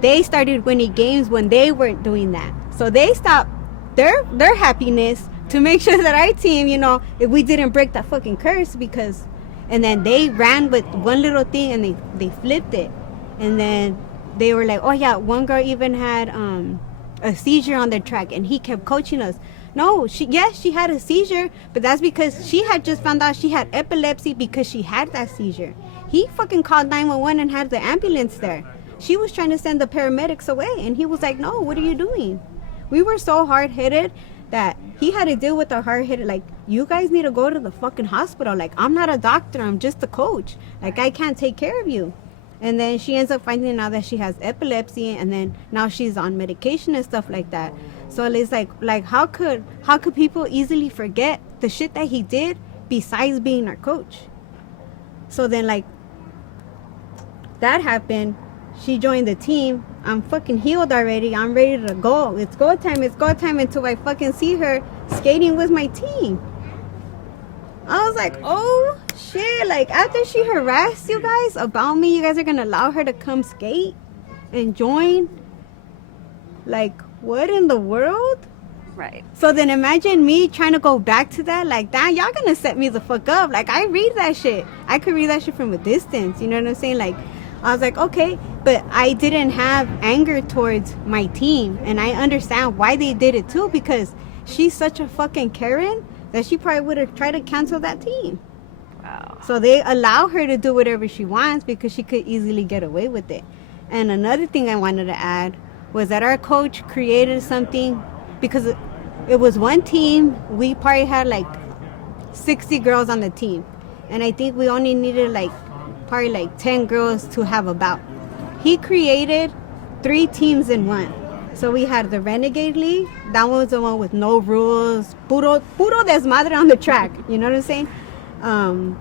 they started winning games when they weren't doing that. So they stopped their happiness to make sure that our team, you know, if we didn't break that fucking curse, because, and then they ran with one little thing and they flipped it. And then they were like, oh yeah, one girl even had a seizure on their track, and he kept coaching us. No, she had a seizure, but that's because she had just found out she had epilepsy because she had that seizure. He fucking called 911 and had the ambulance there. She was trying to send the paramedics away, and he was like, no, what are you doing? We were so hard-headed that he had to deal with our hard-headed, like, you guys need to go to the fucking hospital. Like, I'm not a doctor, I'm just a coach. Like, I can't take care of you. And then she ends up finding out that she has epilepsy, and then now she's on medication and stuff like that. So it's like how could people easily forget the shit that he did besides being our coach? So then, like, that happened. She joined the team. I'm fucking healed already. I'm ready to go. It's go time. It's go time until I fucking see her skating with my team. I was like, oh shit. Like, after she harassed you guys about me, you guys are gonna allow her to come skate and join? Like, what in the world? Right. So then imagine me trying to go back to that. Like, damn, y'all gonna set me the fuck up. Like, I read that shit. I could read that shit from a distance. You know what I'm saying? Like, I was like, okay, but I didn't have anger towards my team. And I understand why they did it too, because she's such a fucking Karen that she probably would have tried to cancel that team. Wow. So they allow her to do whatever she wants because she could easily get away with it. And another thing I wanted to add was that our coach created something, because it was one team. We probably had like 60 girls on the team. And I think we only needed probably like 10 girls to have a bout. He created 3 teams in one. So we had the Renegade League. That one was the one with no rules. Puro desmadre on the track. You know what I'm saying? And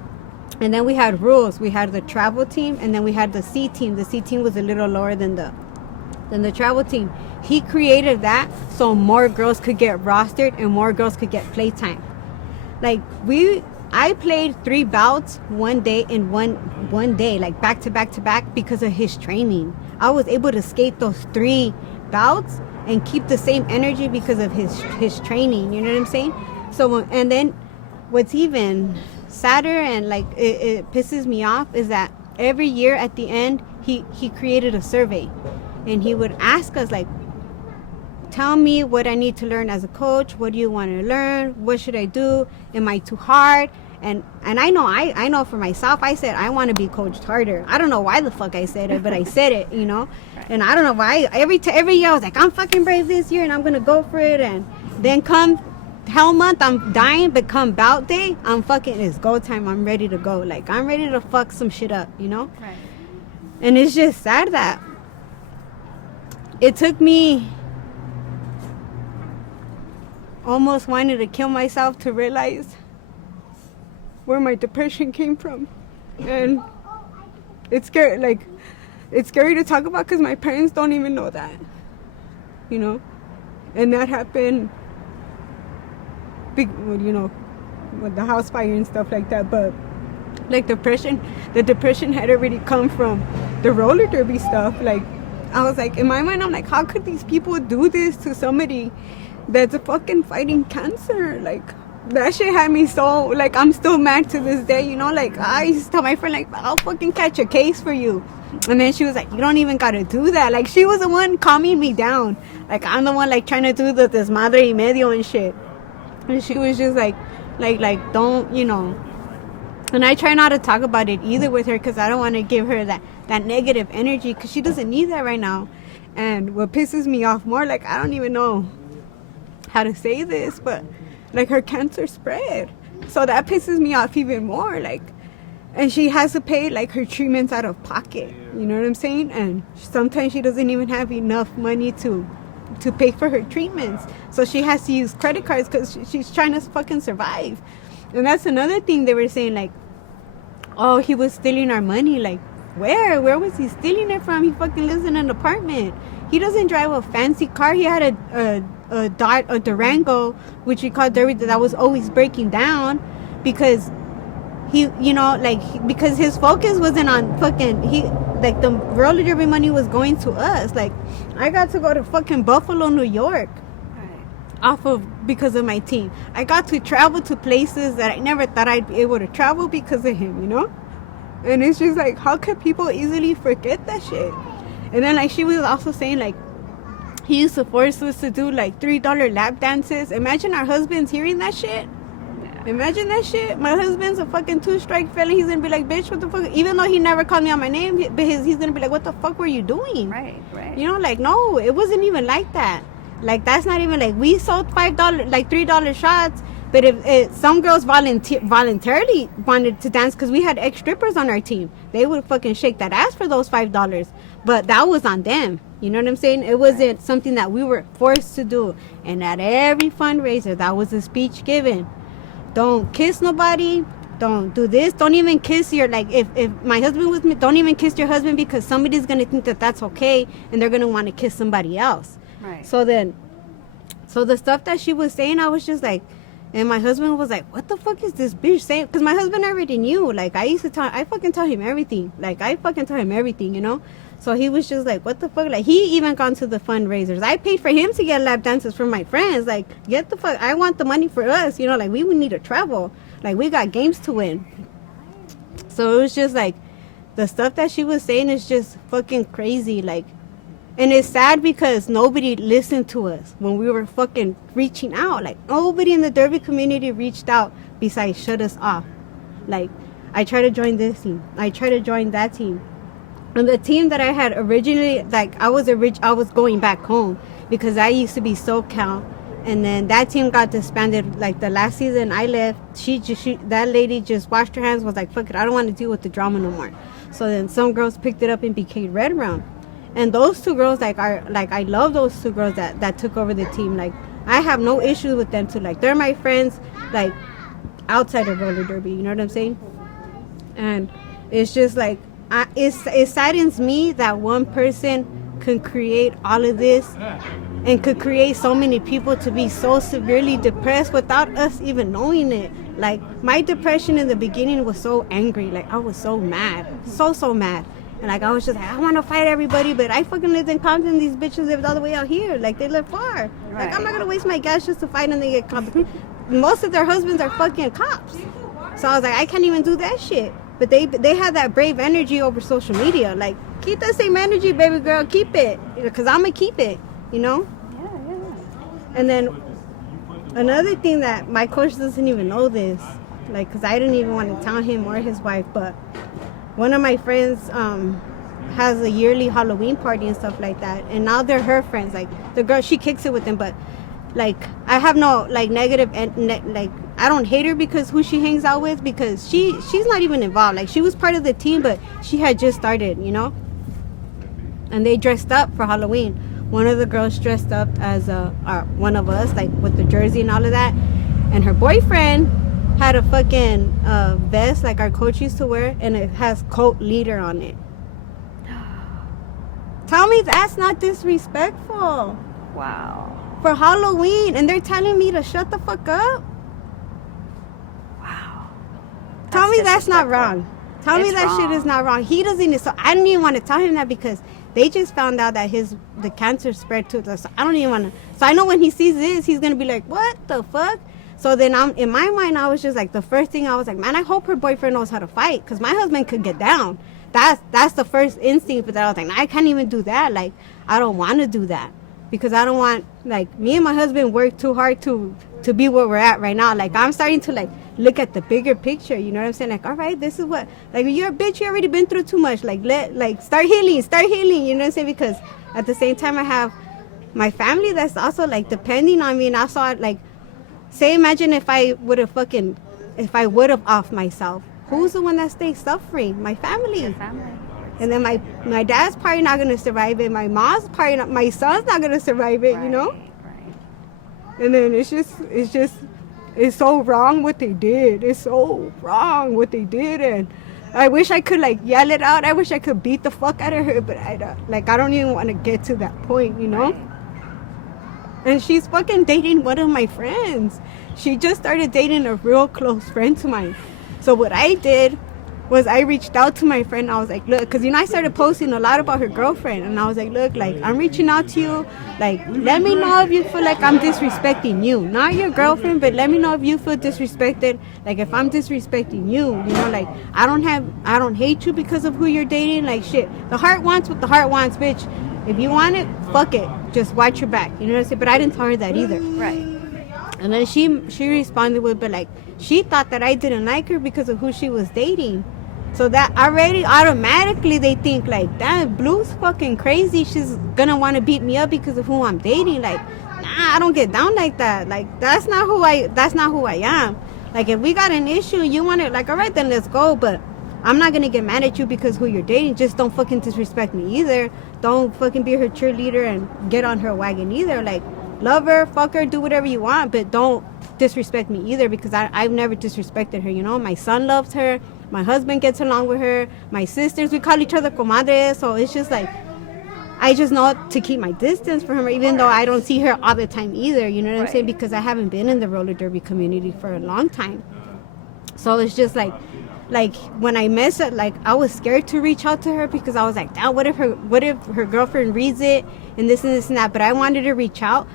then we had rules. We had the travel team, and then we had the C team. The C team was a little lower than the travel team. He created that so more girls could get rostered and more girls could get playtime. Like, I played 3 bouts one day in one day, like back to back to back, because of his training. I was able to skate those 3 bouts and keep the same energy because of his training. You know what I'm saying? So, and then what's even sadder and like it pisses me off is that every year at the end he created a survey, and he would ask us, like, tell me what I need to learn as a coach. What do you want to learn? What should I do? Am I too hard? And I know for myself, I said I want to be coached harder. I don't know why the fuck I said it, but I said it, you know. And I don't know why every year I was like, I'm fucking brave this year and I'm gonna go for it. And then come hell month, I'm dying, but come bout day, I'm fucking, it's go time. I'm ready to go. Like, I'm ready to fuck some shit up, you know. Right. And it's just sad that it took me almost wanting to kill myself to realize where my depression came from. And it's scary, like, it's scary to talk about because my parents don't even know that, you know. And that happened you know, with the house fire and stuff like that. But like, the depression had already come from the roller derby stuff. Like, I was like, in my mind, I'm like, how could these people do this to somebody that's fucking fighting cancer? Like, that shit had me so, like, I'm still mad to this day, you know? Like, I used to tell my friend, like, I'll fucking catch a case for you. And then she was like, you don't even gotta do that. Like, she was the one calming me down. Like, I'm the one, like, trying to do the desmadre y medio and shit. And she was just like, don't, you know. And I try not to talk about it either with her because I don't want to give her that negative energy because she doesn't need that right now. And what pisses me off more, like, I don't even know how to say this, but, like, her cancer spread. So that pisses me off even more, like, and she has to pay, like, her treatments out of pocket. You know what I'm saying? And sometimes she doesn't even have enough money to pay for her treatments. So she has to use credit cards because she's trying to fucking survive. And that's another thing they were saying, like, oh, he was stealing our money. Like, where was he stealing it from? He fucking lives in an apartment. He doesn't drive a fancy car. He had a Durango, which we called Derby, that was always breaking down because he, you know, like, because his focus wasn't on fucking, like, the roller derby money was going to us. Like, I got to go to fucking Buffalo, New York, because of my team. I got to travel to places that I never thought I'd be able to travel because of him, you know? And it's just like, how could people easily forget that shit? And then, like, she was also saying, like, he used to force us to do, like, $3 lap dances. Imagine our husbands hearing that shit. Imagine that shit. My husband's a fucking 2-strike fella. He's gonna be like, bitch, what the fuck? Even though he never called me on my name, but he's gonna be like, what the fuck were you doing? Right. You know, like, no, it wasn't even like that. Like, that's not even, like, we sold $5, like, $3 shots. But if some girls voluntarily wanted to dance because we had ex-strippers on our team, they would fucking shake that ass for those $5. But that was on them. You know what I'm saying? It wasn't something that we were forced to do. And at every fundraiser, that was a speech given. Don't kiss nobody. Don't do this. Don't even kiss your, like, if my husband was me, don't even kiss your husband because somebody's going to think that that's okay and they're going to want to kiss somebody else. Right. So the stuff that she was saying, I was just like, and my husband was like, what the fuck is this bitch saying? Because my husband already knew. Like, I fucking tell him everything. Like, I fucking tell him everything, you know? So he was just like, what the fuck? Like, he even gone to the fundraisers. I paid for him to get lap dances for my friends. Like, get the fuck. I want the money for us. You know, like, we would need to travel. Like, we got games to win. So it was just like, the stuff that she was saying is just fucking crazy. Like, and it's sad because nobody listened to us when we were fucking reaching out. Like, nobody in the Derby community reached out besides shut us off. Like, I tried to join this team. I tried to join that team. And the team that I had originally, like, I was going back home because I used to be SoCal. And then that team got disbanded. Like, the last season I left, that lady just washed her hands, was like, fuck it, I don't want to deal with the drama no more. So then some girls picked it up and became Red Round. And those two girls, like, I love those two girls that took over the team. Like, I have no issues with them too. Like, they're my friends, like, outside of roller derby. You know what I'm saying? And it's just like, it saddens me that one person can create all of this and could create so many people to be so severely depressed without us even knowing it. Like, my depression in the beginning was so angry. Like, I was so mad, so mad. And, like, I was just like, I want to fight everybody, but I fucking lived in Compton. These bitches lived all the way out here. Like, they live far. Right. Like, I'm not going to waste my gas just to fight and they get cops. Most of their husbands are fucking cops. So I was like, I can't even do that shit. But they had that brave energy over social media. Like, keep that same energy, baby girl. Keep it. Because I'm going to keep it, you know? Yeah. And then another thing that my coach doesn't even know this. Like, because I didn't even want to tell him or his wife, but one of my friends has a yearly Halloween party and stuff like that. And now they're her friends. Like, the girl, she kicks it with them. But, like, I have no, like, negative, like, I don't hate her because who she hangs out with. Because she's not even involved. Like, she was part of the team, but she had just started, you know. And they dressed up for Halloween. One of the girls dressed up as one of us, like, with the jersey and all of that. And her boyfriend had a fucking vest like our coach used to wear, and it has cult leader on it. Tell me that's not disrespectful. Wow. For Halloween, and they're telling me to shut the fuck up. Wow. Tell me that's not wrong. Tell me that wrong. shit is not wrong. He doesn't. So I didn't even want to tell him that because they just found out that the cancer spread to us. So I don't even want to. So I know when he sees this, he's gonna be like, "What the fuck?" So then in my mind, I was just like, the first thing I was like, man, I hope her boyfriend knows how to fight, because my husband could get down. That's the first instinct. But then I was like, nah, I can't even do that. Like, I don't want to do that, because I don't want, like, me and my husband work too hard to be where we're at right now. Like, I'm starting to, like, look at the bigger picture, you know what I'm saying? Like, all right, this is what, like, you're a bitch, you already been through too much. Like, start healing, you know what I'm saying? Because at the same time, I have my family that's also, like, depending on me. And I saw it, like, say, imagine if I would have off myself. Who's the one that stays suffering? My family. Your family. And then my dad's probably not going to survive it. My mom's probably not, my son's not going to survive it, you know? Right. And then it's so wrong what they did. It's so wrong what they did. And I wish I could, like, yell it out. I wish I could beat the fuck out of her, but I don't even want to get to that point, you know? Right. And she's fucking dating one of my friends. She just started dating a real close friend of mine. So what I did was I reached out to my friend. I was like, look, because, you know, I started posting a lot about her girlfriend. And I was like, look, like, I'm reaching out to you. Like, let me know if you feel like I'm disrespecting you. Not your girlfriend, but let me know if you feel disrespected. Like, if I'm disrespecting you, you know, like, I don't hate you because of who you're dating. Like, shit, the heart wants what the heart wants, bitch. If you want it, fuck it. Just watch your back. You know what I'm saying? But I didn't tell her that either. Right. And then she responded with, but, like, she thought that I didn't like her because of who she was dating. So that already automatically they think, like, damn, Blue's fucking crazy. She's gonna want to beat me up because of who I'm dating. Like, nah, I don't get down like that. Like, that's not who I am. Like, if we got an issue and you want it, like, all right, then let's go. But I'm not gonna get mad at you because who you're dating. Just don't fucking disrespect me either. Don't fucking be her cheerleader and get on her wagon either. Like, love her, fuck her, do whatever you want, but don't disrespect me either, because I've never disrespected her, you know? My son loves her. My husband gets along with her. My sisters, we call each other comadres. So it's just like, I just know to keep my distance from her, even though I don't see her all the time either, you know what I'm saying? Because I haven't been in the roller derby community for a long time. So it's just like when I messed up, like, I was scared to reach out to her, because I was like, damn, what if her girlfriend reads it and this and this and that. But I wanted to reach out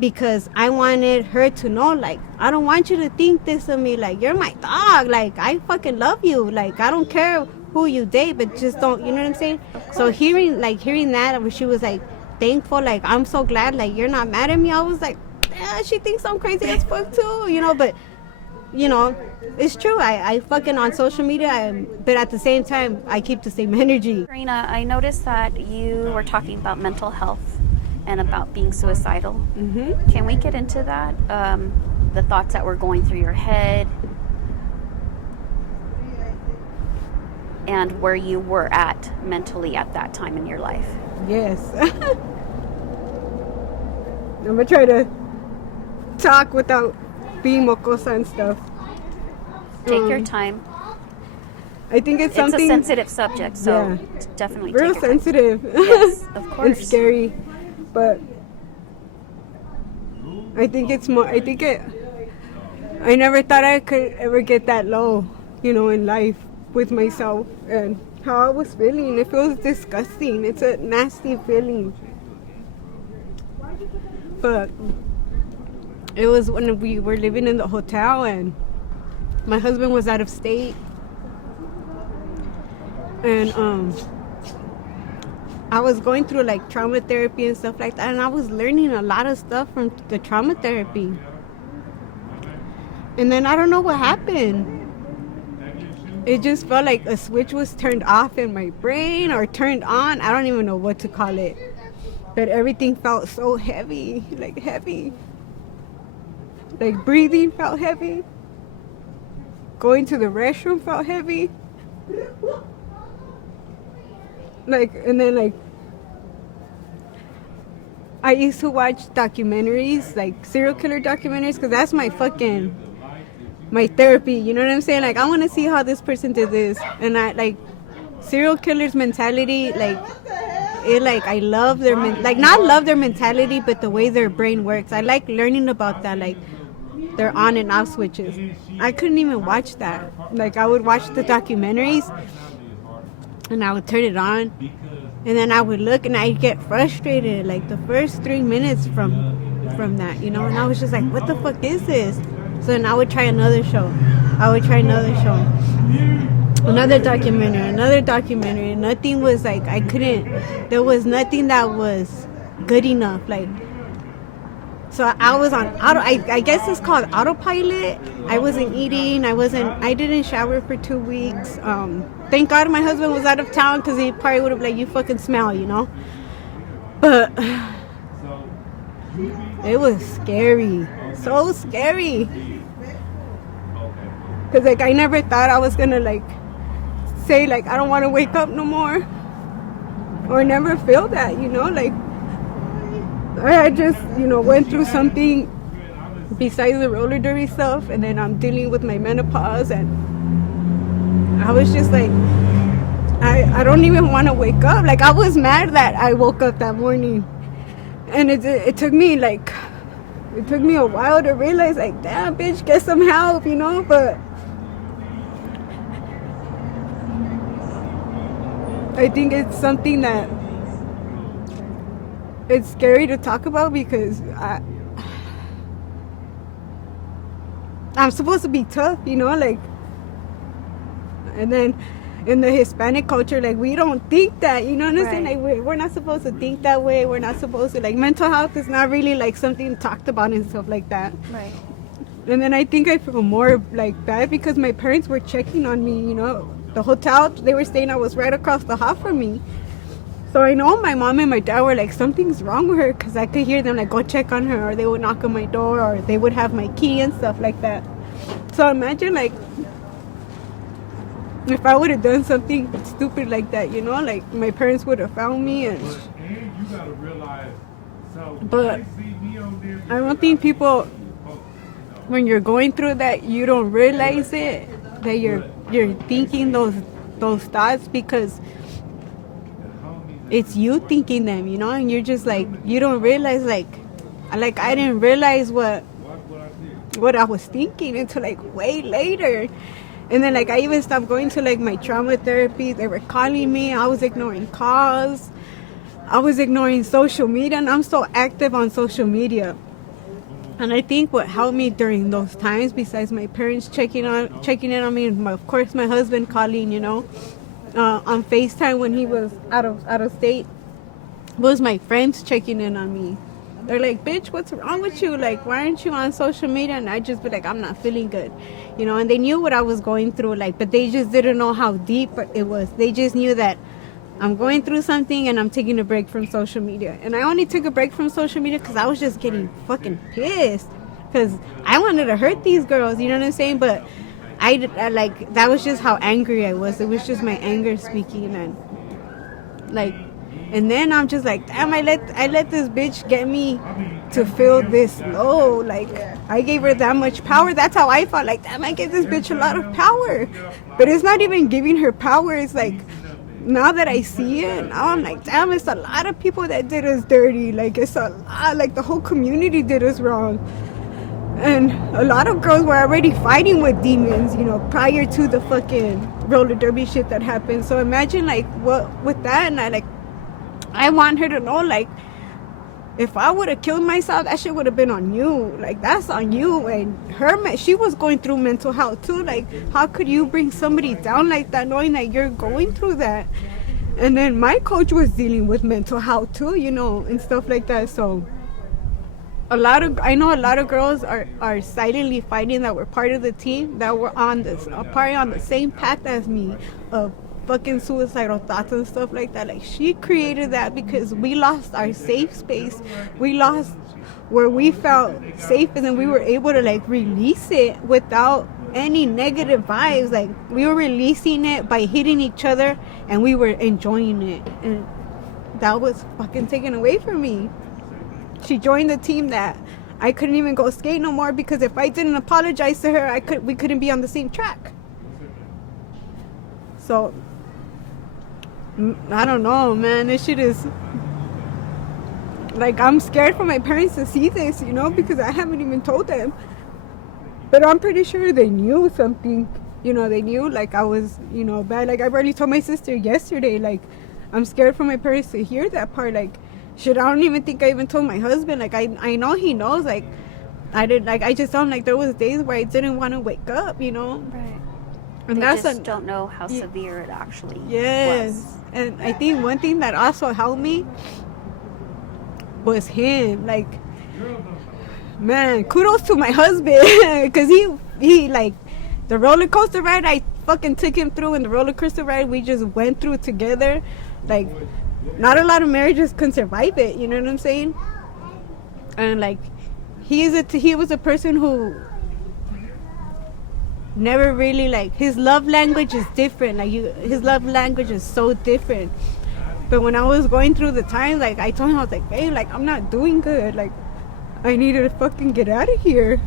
because I wanted her to know, like, I don't want you to think this of me. Like, you're my dog. Like, I fucking love you. Like, I don't care who you date, but just don't, you know what I'm saying? So hearing that, where she was, like, thankful, like, I'm so glad, like, you're not mad at me. I was like, yeah, she thinks I'm crazy as fuck too, you know? But, you know, it's true. I fucking on social media, but at the same time, I keep the same energy. Karina, I noticed that you were talking about mental health and about being suicidal. Mm-hmm. Can we get into that? The thoughts that were going through your head and where you were at mentally at that time in your life. Yes. I'm gonna try to talk without being mocosa and stuff. Take your time. I think it's something... It's a sensitive subject, so yeah, definitely real take your time. sensitive. Yes, of course. And scary. But I think it's more... I never thought I could ever get that low, you know, in life with myself and how I was feeling. It feels disgusting. It's a nasty feeling. But it was when we were living in the hotel and my husband was out of state. And I was going through, like, trauma therapy and stuff like that, and I was learning a lot of stuff from the trauma therapy. And then I don't know what happened. It just felt like a switch was turned off in my brain or turned on. I don't even know what to call it. But everything felt so heavy, like heavy. Like breathing felt heavy. Going to the restroom felt heavy. Like, and then, like, I used to watch documentaries, like serial killer documentaries, because that's my therapy, you know what I'm saying? Like, I want to see how this person did this. And I, like, serial killers' mentality, like, I love their, not love their mentality, but the way their brain works. I like learning about that, like, their on and off switches. I couldn't even watch that. Like, I would watch the documentaries, and I would turn it on, and then I would look, and I'd get frustrated, like, the first 3 minutes from that, you know? And I was just like, what the fuck is this? So then I would try another show. Another documentary. Nothing was like, there was nothing that was good enough. Like, so I was on I guess it's called autopilot. I wasn't eating. I didn't shower for 2 weeks. Thank God my husband was out of town, because he probably would have like, you fucking smell, you know. But it was scary, so scary. Because like, I never thought I was gonna like say like, I don't want to wake up no more, or never feel that, you know. Like, I just, went through something besides the roller derby stuff, and then I'm dealing with my menopause, and I was just like, I don't even want to wake up. Like, I was mad that I woke up that morning, and it took me a while to realize, like, damn, bitch, get some help, you know. But I think it's something that it's scary to talk about, because I'm supposed to be tough, you know, like. And then in the Hispanic culture, like, we don't think that, you know what I'm saying? Like, we're not supposed to think that way. We're not supposed to, like, mental health is not really like something talked about and stuff like that. Right. And then I think I feel more like bad because my parents were checking on me, you know. The hotel they were staying at was right across the hall from me. So I know my mom and my dad were like, something's wrong with her, because I could hear them like, go check on her, or they would knock on my door, or they would have my key and stuff like that. So imagine, like, if I would have done something stupid like that, you know, like, my parents would have found me. But I don't think people, when you're going through that, you don't realize it, that you're thinking those thoughts, because it's you thinking them, you know. And you're just like, you don't realize, like I didn't realize what I was thinking until like way later. And then, like, I even stopped going to like my trauma therapy. They were calling me. I was ignoring calls. I was ignoring social media, and I'm so active on social media. And I think what helped me during those times, besides my parents checking in on me, and of course my husband calling, you know, on FaceTime when he was out of state, was my friends checking in on me. They're like, bitch, what's wrong with you? Like, why aren't you on social media? And I just be like, I'm not feeling good, you know. And they knew what I was going through, like, but they just didn't know how deep it was. They just knew that I'm going through something and I'm taking a break from social media. And I only took a break from social media because I was just getting fucking pissed, because I wanted to hurt these girls, you know what I'm saying? But I like, that was just how angry I was. It was just my anger speaking. And like, and then I'm just like, damn, I let this bitch get me to feel this low. Like, I gave her that much power. That's how I felt. Like, damn, I gave this bitch a lot of power. But it's not even giving her power. It's like, now that I see it, now I'm like, damn, it's a lot of people that did us dirty. Like, it's a lot. Like, the whole community did us wrong. And a lot of girls were already fighting with demons, you know, prior to the fucking roller derby shit that happened. So imagine, like, what with that. And I want her to know, like, if I would have killed myself, that shit would have been on you. Like, that's on you. And she was going through mental health too. Like, how could you bring somebody down like that, knowing that you're going through that? And then my coach was dealing with mental health too, you know, and stuff like that. So I know a lot of girls are silently fighting, that were part of the team, that were probably on the same path as me, of fucking suicidal thoughts and stuff like that. Like, she created that because we lost our safe space. We lost where we felt safe, and then we were able to like release it without any negative vibes. Like, we were releasing it by hitting each other, and we were enjoying it, and that was fucking taken away from me. She joined the team that I couldn't even go skate no more, because if I didn't apologize to her, we couldn't be on the same track. So I don't know, man. This shit is like, I'm scared for my parents to see this, you know, because I haven't even told them. But I'm pretty sure they knew something, you know. They knew, like, I was, you know, bad. Like, I barely told my sister yesterday, like, I'm scared for my parents to hear that part. Like, shit, I don't even think I even told my husband. Like, I know he knows. Like, I just told him, like, there was days where I didn't want to wake up, you know. Right. And They that's just don't know how severe it actually yes. was. And I think one thing that also helped me was him. Like, man, kudos to my husband, because he like the roller coaster ride I fucking took him through, and the roller coaster ride we just went through together. Like, not a lot of marriages can survive it. You know what I'm saying? And like, he was a person who never really, like, his love language is different. Like, his love language is so different. But when I was going through the time, like, I told him, I was like, babe, like, I'm not doing good. Like, I need to fucking get out of here.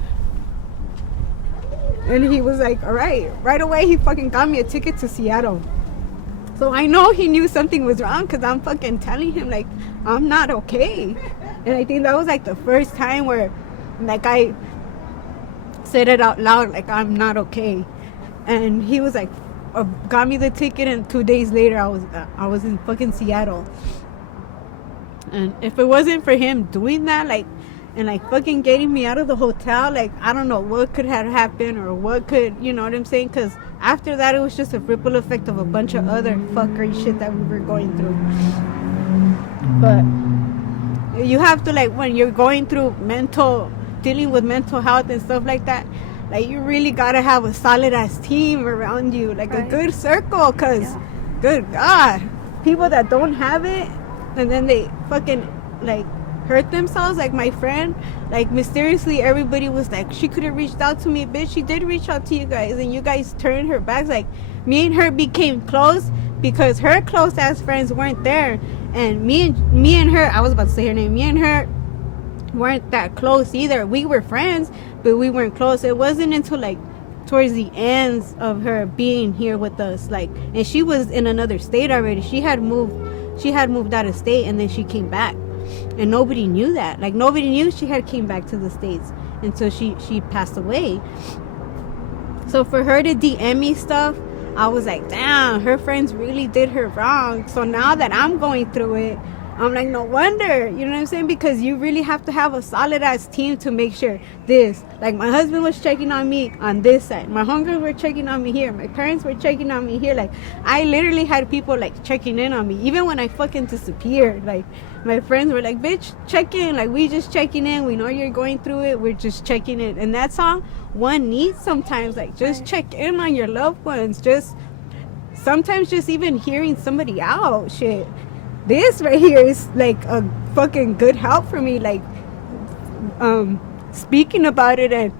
And he was like, all right. Right away, he fucking got me a ticket to Seattle. So I know he knew something was wrong, because I'm fucking telling him, like, I'm not okay. And I think that was, like, the first time where, like, I said it out loud, like, I'm not okay. And he was like, got me the ticket, and 2 days later I was in fucking Seattle. And if it wasn't for him doing that, like, and like fucking getting me out of the hotel, like, I don't know what could have happened, or what could, you know what I'm saying? Because after that, it was just a ripple effect of a bunch of other fuckery shit that we were going through. But you have to, like, when you're going through dealing with mental health and stuff like that, like, you really gotta have a solid ass team around you, like, right. A good circle, because good God, people that don't have it and then they fucking, like, hurt themselves, like my friend, like, mysteriously everybody was like, she could have reached out to me. Bitch, she did reach out to you guys, and you guys turned her backs. Like, me and her became close because her close ass friends weren't there, and me and her, I was about to say her name, me and her weren't that close either. We were friends, but we weren't close. It wasn't until, like, towards the ends of her being here with us, like, and she was in another state already. She had moved out of state, and then she came back, and nobody knew that. Like, nobody knew she had came back to the States until she passed away. So for her to DM me stuff, I was like, damn, her friends really did her wrong. So now that I'm going through it, I'm like, no wonder, you know what I'm saying? Because you really have to have a solid ass team to make sure this. Like, my husband was checking on me on this side. My homegirls were checking on me here. My parents were checking on me here. Like, I literally had people, like, checking in on me. Even when I fucking disappeared, like, my friends were like, bitch, check in. Like, we just checking in. We know you're going through it. We're just checking in. And that's all one needs sometimes. Like, just check in on your loved ones. Just sometimes just even hearing somebody out. Shit. This right here is like a fucking good help for me, like, speaking about it. And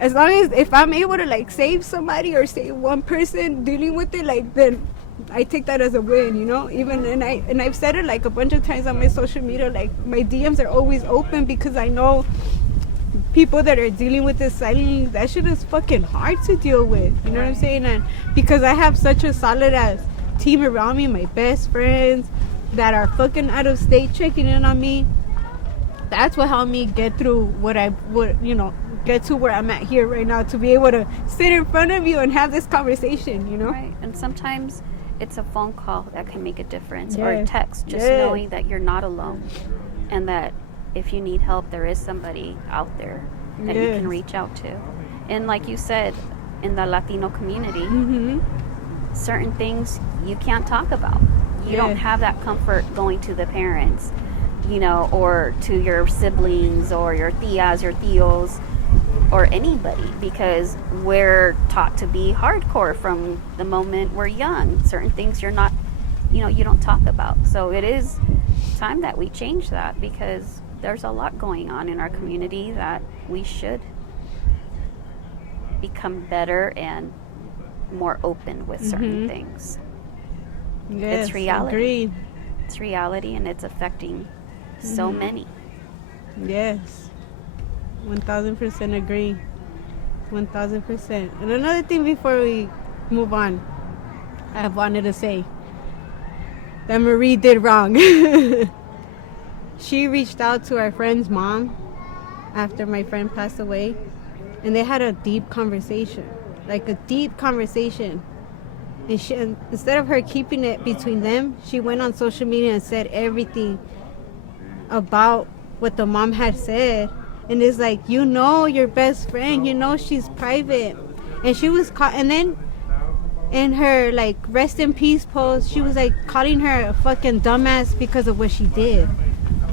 as long as, if I'm able to, like, save somebody or save one person dealing with it, like, then I take that as a win, you know. Even, and I've said it, like, a bunch of times on my social media, like, my DMs are always open, because I know people that are dealing with this silently, that shit is fucking hard to deal with, you know what I'm saying? And because I have such a solid ass team around me, my best friends that are fucking out of state checking in on me, that's what helped me get through what I would, you know, get to where I'm at here right now, to be able to sit in front of you and have this conversation, you know. Right. And sometimes it's a phone call that can make a difference, or a text, just knowing that you're not alone, and that if you need help, there is somebody out there that you can reach out to. And like you said, in the Latino community, certain things you can't talk about. You don't have that comfort going to the parents, you know, or to your siblings or your tias, your tios, or anybody, because we're taught to be hardcore from the moment we're young. Certain things you're not, you know, you don't talk about. So it is time that we change that, because there's a lot going on in our community that we should become better and more open with certain things. Yes, it's reality. Agreed. It's reality, and it's affecting so many. Yes, 1000% agree. 1000%. And another thing before we move on, I wanted to say that Marie did wrong. She reached out to our friend's mom after my friend passed away, and they had a deep conversation, like a deep conversation. And she, instead of her keeping it between them, she went on social media and said everything about what the mom had said. And it's like, you know, your best friend, you know, she's private. And she was caught, and then in her like rest in peace post, she was like calling her a fucking dumbass because of what she did.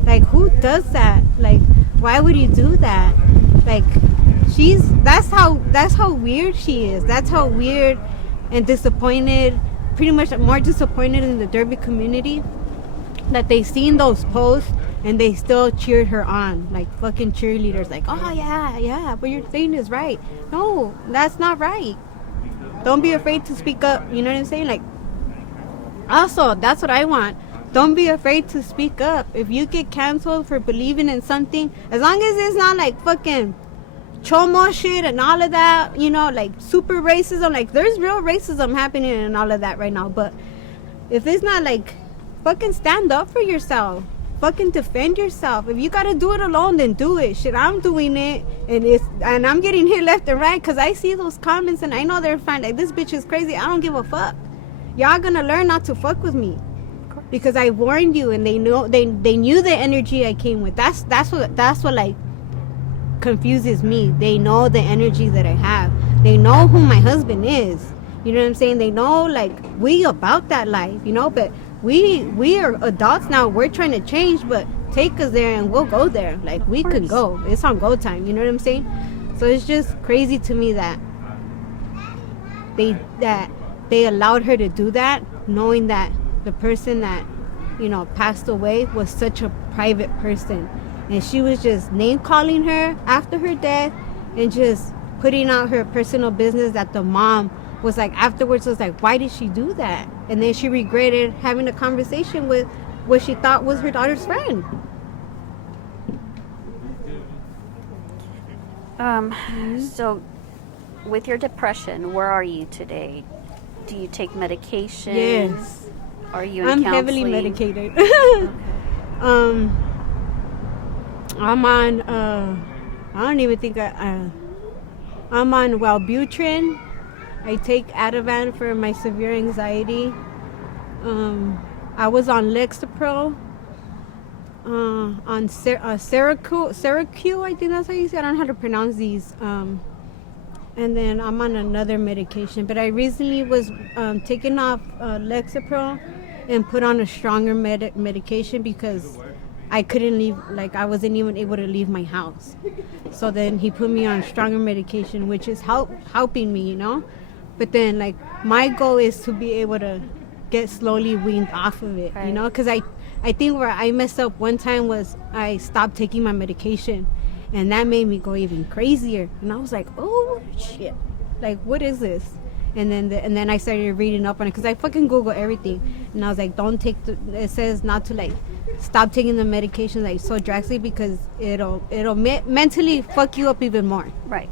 Like, who does that? Like, why would you do that? Like, that's how weird she is. That's how weird and disappointed, pretty much more disappointed in the Derby community, that they seen those posts and they still cheered her on, like fucking cheerleaders, like, oh yeah, what you're saying is right. No, that's not right. Don't be afraid to speak up. You know what I'm saying? Like, also, that's what I want. Don't be afraid to speak up. If you get canceled for believing in something, as long as it's not like fucking chomo shit and all of that, you know, like super racism, like there's real racism happening and all of that right now. But if it's not like, fucking stand up for yourself. Fucking defend yourself. If you gotta do it alone, then do it. Shit, I'm doing it, and I'm getting hit left and right because I see those comments and I know they're fine. Like, this bitch is crazy. I don't give a fuck. Y'all gonna learn not to fuck with me because I warned you, and they knew the energy I came with. That's what like confuses me. They know the energy that I have. They know who my husband is. You know what I'm saying? They know, like, we about that life, you know, but we are adults now. We're trying to change, but take us there and we'll go there. Like, we can go. It's on go time. You know what I'm saying? So it's just crazy to me that they allowed her to do that, knowing that the person that, you know, passed away was such a private person, and she was just name calling her after her death and just putting out her personal business that the mom was like afterwards was like, why did she do that? And then she regretted having a conversation with what she thought was her daughter's friend. So with your depression, where are you today? Do you take medication? Yes. Are you in I'm counseling? heavily medicated. Okay. I'm on I don't even think I'm on Wellbutrin. I take Ativan for my severe anxiety. I was on Lexapro, on Seroquel, I think that's how you say it. I don't know how to pronounce these. And then I'm on another medication. But I recently was taken off Lexapro and put on a stronger medication because I couldn't leave, like I wasn't even able to leave my house. So then he put me on stronger medication, which is helping me, you know. But then, like, my goal is to be able to get slowly weaned off of it, right. You know, because I think where I messed up one time was I stopped taking my medication, and that made me go even crazier. And I was like, oh shit, like, what is this? And then I started reading up on it because I fucking Google everything, and I was like, don't take it says not to, like, stop taking the medication like so drastically because it'll mentally fuck you up even more. Right.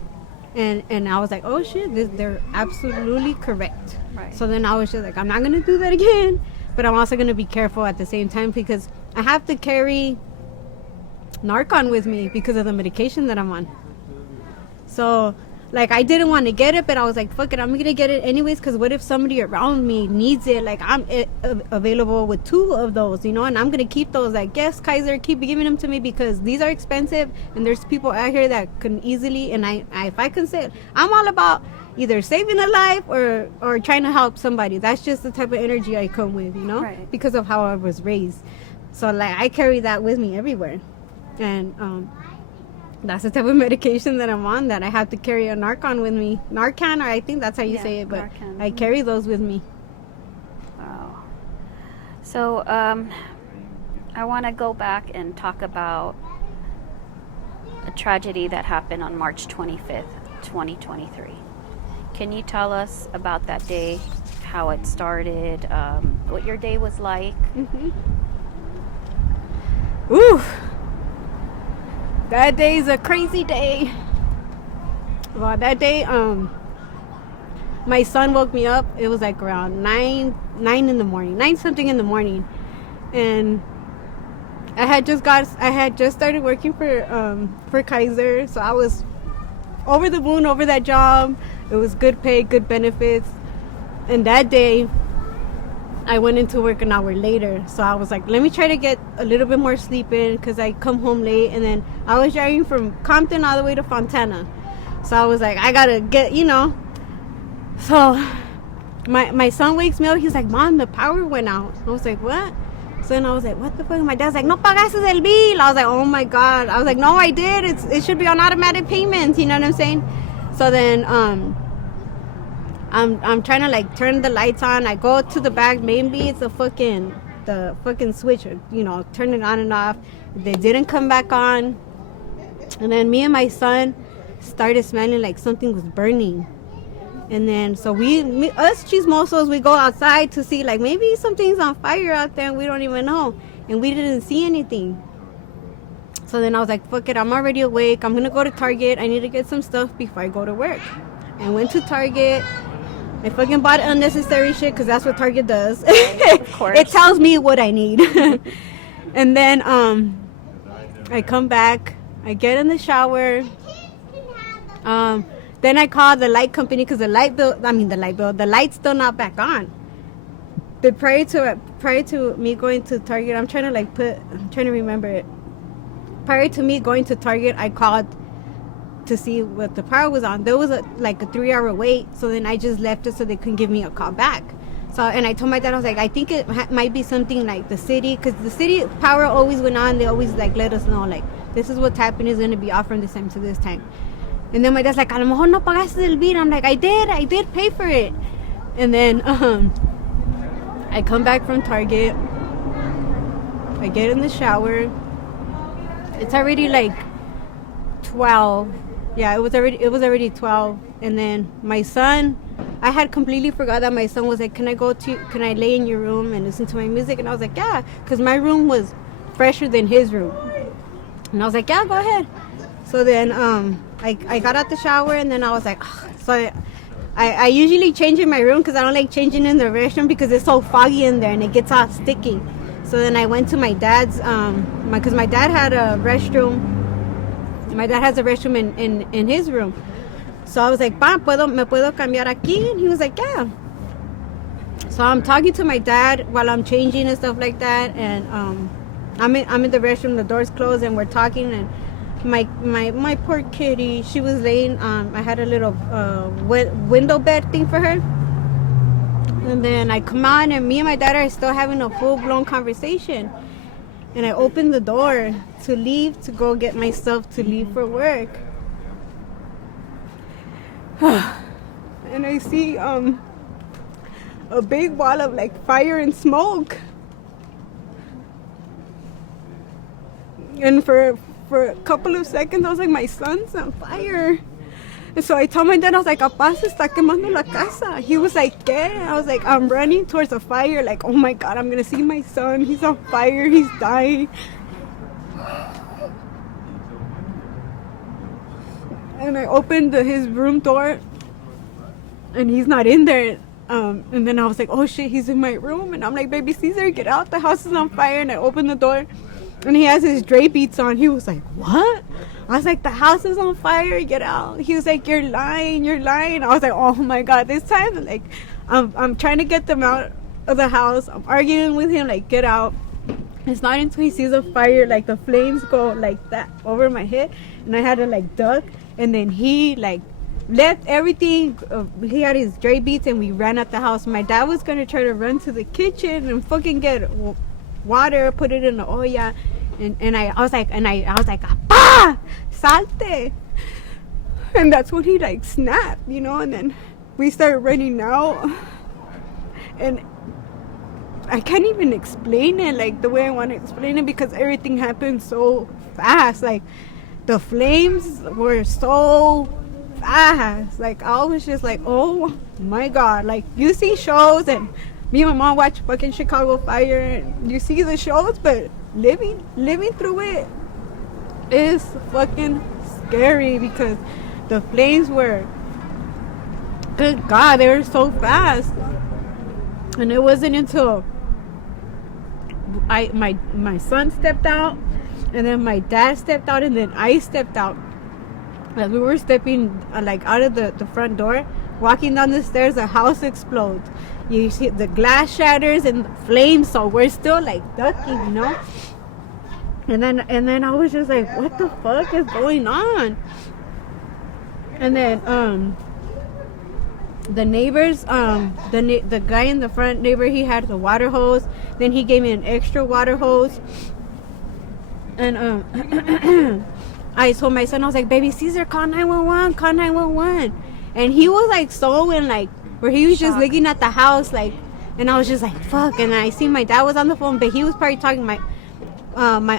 And I was like, oh shit, they're absolutely correct. Right. So then I was just like, I'm not going to do that again. But I'm also going to be careful at the same time because I have to carry Narcan with me because of the medication that I'm on. So, like, I didn't want to get it, but I was like, fuck it, I'm going to get it anyways, because what if somebody around me needs it? Like, I'm available with 2 of those, you know, and I'm going to keep those. Like, yes, Kaiser, keep giving them to me because these are expensive, and there's people out here that can easily, and if I can say it, I'm all about either saving a life or trying to help somebody. That's just the type of energy I come with, you know, right. Because of how I was raised. So, like, I carry that with me everywhere. And, that's the type of medication that I'm on, that I have to carry a Narcan with me. Narcan, or I think that's how you say it, but Narcan. I carry those with me. Wow. So, I want to go back and talk about a tragedy that happened on March 25th, 2023. Can you tell us about that day, how it started, what your day was like? Mm-hmm. Ooh. That day's a crazy day. Well, that day, my son woke me up. It was like around 9 in the morning, 9 something in the morning, and I had just started working for Kaiser, so I was over the moon over that job. It was good pay, good benefits, and that day I went into work an hour later. So I was like, let me try to get a little bit more sleep in because I come home late. And then I was driving from Compton all the way to Fontana. So I was like, I gotta get, So my son wakes me up. He's like, Mom, the power went out. I was like, what? So then I was like, what the fuck? My dad's like, no pagaste el bill. I was like, oh my God. I was like, no, I did. It should be on automatic payments. You know what I'm saying? So then I'm trying to like turn the lights on. I go to the back. Maybe it's the fucking switch, turn it on and off. They didn't come back on. And then me and my son started smelling like something was burning. And then so us chismosos, we go outside to see like maybe something's on fire out there and we don't even know. And we didn't see anything. So then I was like, fuck it, I'm already awake. I'm gonna go to Target. I need to get some stuff before I go to work. I went to Target. I fucking bought unnecessary shit because that's what Target does. Of course. It tells me what I need. And then I come back. I get in the shower. Then I call the light company because the light's still not back on. But prior to me going to Target, I'm trying to remember it. Prior to me going to Target, I called to see what the power was on. There was a 3-hour wait, so then I just left it so they couldn't give me a call back. So, and I told my dad, I was like, I think it might be something like the city, because the city power always went on. They always like let us know like this is what's happening, is going to be off from this time to this time. And then my dad's like, a lo mejor no pagaste el bill. I'm like, I did pay for it. And then I come back from Target. I get in the shower. It's already like 12. Yeah, it was already 12. And then my son, I had completely forgot that my son was like, can I lay in your room and listen to my music? And I was like, yeah, because my room was fresher than his room. And I was like, yeah, go ahead. So then I got out the shower, and then I was like, ugh. So I usually change in my room because I don't like changing in the restroom because it's so foggy in there and it gets all sticky. So then I went to my dad's, because my dad had a restroom. My dad has a restroom in his room. So I was like, Pa, ¿me puedo cambiar aquí? And he was like, yeah. So I'm talking to my dad while I'm changing and stuff like that. And I'm in the restroom, the door's closed, and we're talking. And my poor kitty, she was laying, I had a little window bed thing for her. And then I come on, and me and my dad are still having a full-blown conversation. And I opened the door to leave, to go get my stuff to leave for work. And I see a big wall of like fire and smoke. And for a couple of seconds, I was like, my son's on fire. And so I told my dad, I was like, Apá, se está quemando la casa. He was like, ¿qué? I was like, I'm running towards the fire. Like, oh my God, I'm going to see my son. He's on fire. He's dying. And I opened his room door, and he's not in there. And then I was like, oh shit, he's in my room. And I'm like, baby Caesar, get out. The house is on fire. And I opened the door, and he has his Dre beats on. He was like, what? I was like, the house is on fire, get out. He was like, you're lying. I was like, oh my God, this time, like, I'm trying to get them out of the house. I'm arguing with him, like, get out. It's not until he sees a fire, like, the flames go like that over my head, and I had to like duck. And then he like left everything. He had his Dre beats, and we ran out the house. My dad was gonna try to run to the kitchen and fucking get water, put it in the olla. And I was like, Apá, salte. And that's when he like snapped, and then we started running out. And I can't even explain it like the way I want to explain it, because everything happened so fast. Like, the flames were so fast. Like, I was just like, oh my God. Like, you see shows, and me and my mom watch fucking Chicago Fire, and you see the shows, but living through it is fucking scary, because the flames were, good God, they were so fast. And it wasn't until my son stepped out, and then my dad stepped out, and then I stepped out. As we were stepping like out of the front door, walking down the stairs, the house explodes. you see the glass shatters and the flames, so we're still like ducking, you know. And then I was just like, what the fuck is going on? And then the neighbors, the guy in the front neighbor, he had the water hose. Then he gave me an extra water hose. And I told my son, I was like, baby Caesar, call 911, call 911. And he was like so in like where he was just looking at the house like, and I was just like, fuck. And I see my dad was on the phone, but he was probably talking. My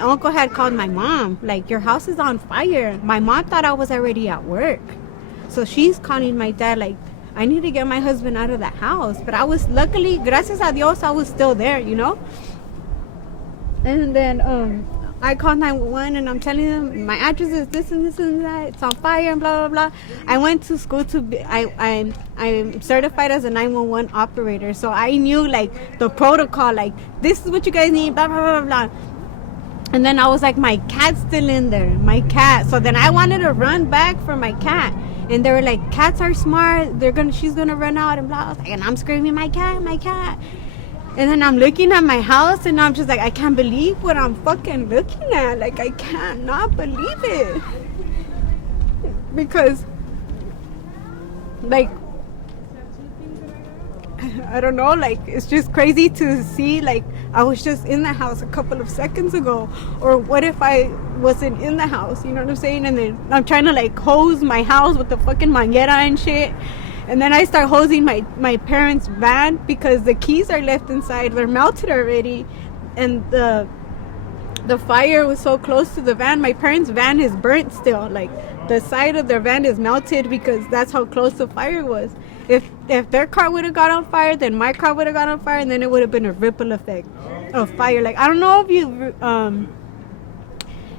uncle had called my mom, like, your house is on fire. My mom thought I was already at work, so she's calling my dad like, I need to get my husband out of the house. But I was, luckily, gracias a Dios, I was still there, you know. And then I called 911 and I'm telling them my address is this and this and that, it's on fire and blah blah blah. I went to school to be, I'm certified as a 911 operator, so I knew like the protocol, like this is what you guys need, blah blah blah blah. And then I was like, my cat's still in there, my cat. So then I wanted to run back for my cat, and they were like, cats are smart, she's gonna run out and blah. And I'm screaming, my cat, my cat. And then I'm looking at my house and I'm just like, I can't believe what I'm fucking looking at. Like, I cannot believe it. Because, like, I don't know, like, it's just crazy to see, like, I was just in the house a couple of seconds ago. Or what if I wasn't in the house, you know what I'm saying? And then I'm trying to, like, hose my house with the fucking manguera and shit. And then I start hosing my parents' van because the keys are left inside. They're melted already. And the fire was so close to the van. My parents' van is burnt still. Like, the side of their van is melted because that's how close the fire was. If their car would have got on fire, then my car would have got on fire, and then it would have been a ripple effect of fire. Like, I don't know if you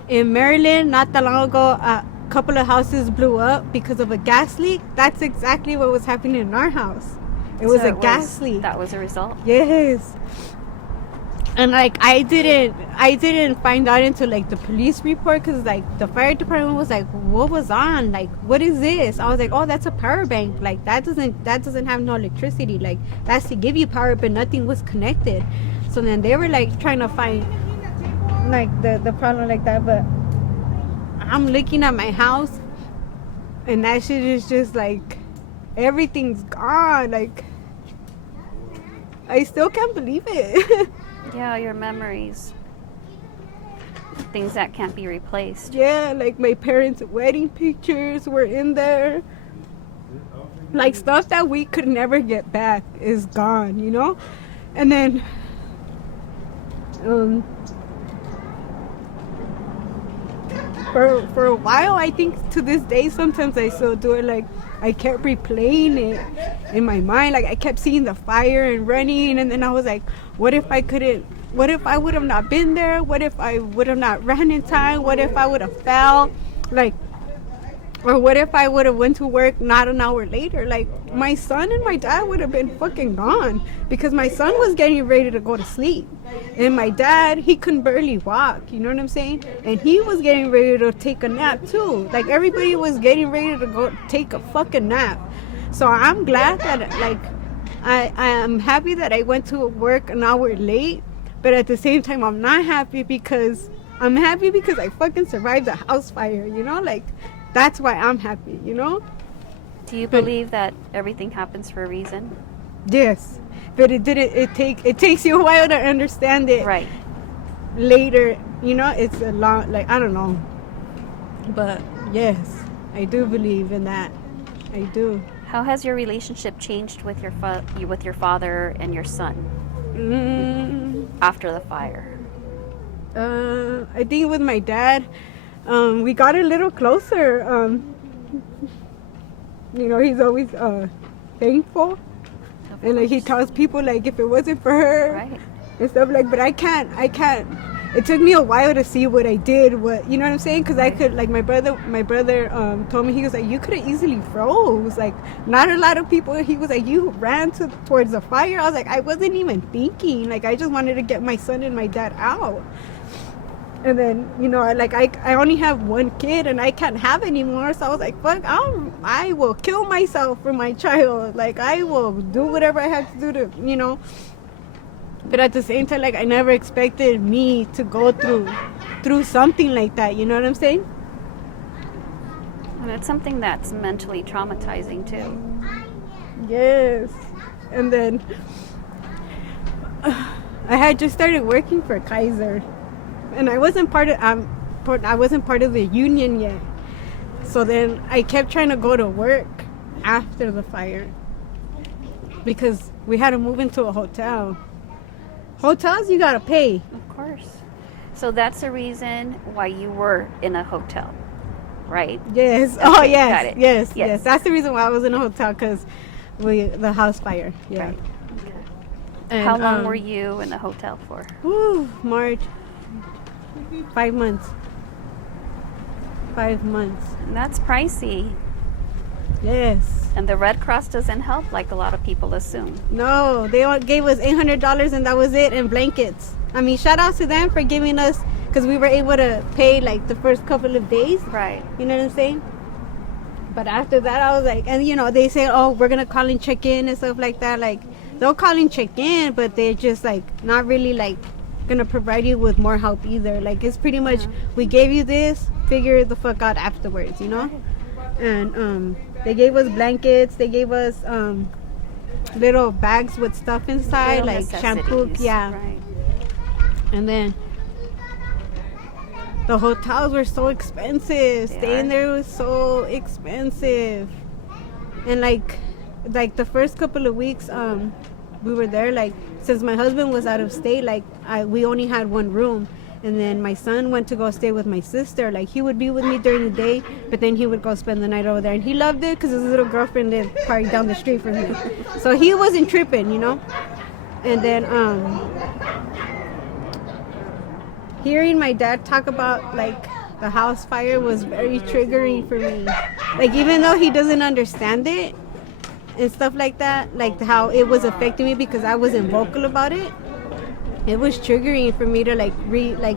in Maryland, not that long ago, couple of houses blew up because of a gas leak. That's exactly what was happening in our house. It was a gas leak. That was a result? Yes. And like I didn't find out until like the police report, because like the fire department was like, what was on, like what is this? I was like, oh, that's a power bank, like that doesn't have no electricity, like that's to give you power, but nothing was connected. So then they were like trying to find like the problem like that. But I'm looking at my house and that shit is just like, everything's gone. Like, I still can't believe it. Yeah, your memories. Things that can't be replaced. Yeah, like my parents' wedding pictures were in there. Like stuff that we could never get back is gone, you know? And then for a while, I think to this day, sometimes I still do it. Like, I kept replaying it in my mind. Like, I kept seeing the fire and running, and then I was like, what if I would have not been there? What if I would have not ran in time? What if I would have fell? Like, or what if I would have went to work not an hour later? Like, my son and my dad would have been fucking gone, because my son was getting ready to go to sleep. And my dad, he couldn't barely walk, you know what I'm saying? And he was getting ready to take a nap too. Like, everybody was getting ready to go take a fucking nap. So I'm glad that, like, I am happy that I went to work an hour late. But at the same time, I'm not happy because I fucking survived the house fire, you know? Like, that's why I'm happy, you know? Do you believe that everything happens for a reason? Yes. But it takes you a while to understand it. Right. Later, you know, it's a long, like, I don't know. But yes, I do believe in that. I do. How has your relationship changed with your father and your son after the fire? I think with my dad, we got a little closer. You know, he's always thankful. And like he tells people, like, if it wasn't for her, right, and stuff, like, but I can't. It took me a while to see what I did, you know what I'm saying? Because I could, like, my brother told me, he was like, you could have easily froze. Like, not a lot of people, he was like, you ran towards the fire. I was like, I wasn't even thinking. Like, I just wanted to get my son and my dad out. And then, you know, I only have one kid and I can't have anymore. So I was like, fuck, I will kill myself for my child. Like, I will do whatever I have to do to, you know. But at the same time, like, I never expected me to go through something like that. You know what I'm saying? And it's something that's mentally traumatizing too. Yes. And then I had just started working for Kaiser. And I wasn't part of the union yet. So then I kept trying to go to work after the fire because we had to move into a hotel. Hotels, you gotta pay. Of course. So that's the reason why you were in a hotel, right? Yes. Okay, Oh, yes. got it. Yes. That's the reason why I was in a hotel, because the house fire. Yeah. Right. And, How long were you in the hotel for? March. 5 months. 5 months. And that's pricey. Yes. And the Red Cross doesn't help like a lot of people assume. No, they gave us $800 and that was it, and blankets. I mean, shout out to them for giving us, because we were able to pay like the first couple of days. Right. You know what I'm saying? But after that, I was like, and you know, they say, oh, we're gonna call and check in and stuff like that. Like, they'll call and check in, but they're just like not really like gonna provide you with more help either. Like, it's pretty much, we gave you this, figure the fuck out afterwards, you know. And they gave us blankets, they gave us little bags with stuff inside, Little like shampoo. necessities. Yeah. Right. And then the hotels were so expensive. Staying there was so expensive. And like the first couple of weeks we were there, like, since my husband was out of state, like, we only had one room. And then my son went to go stay with my sister. Like, he would be with me during the day, but then he would go spend the night over there. And he loved it because his little girlfriend lived probably down the street from him. So he wasn't tripping, you know. And then hearing my dad talk about like the house fire was very triggering for me. Like, even though he doesn't understand it and stuff like that, like how it was affecting me because I wasn't vocal about it, it was triggering for me to like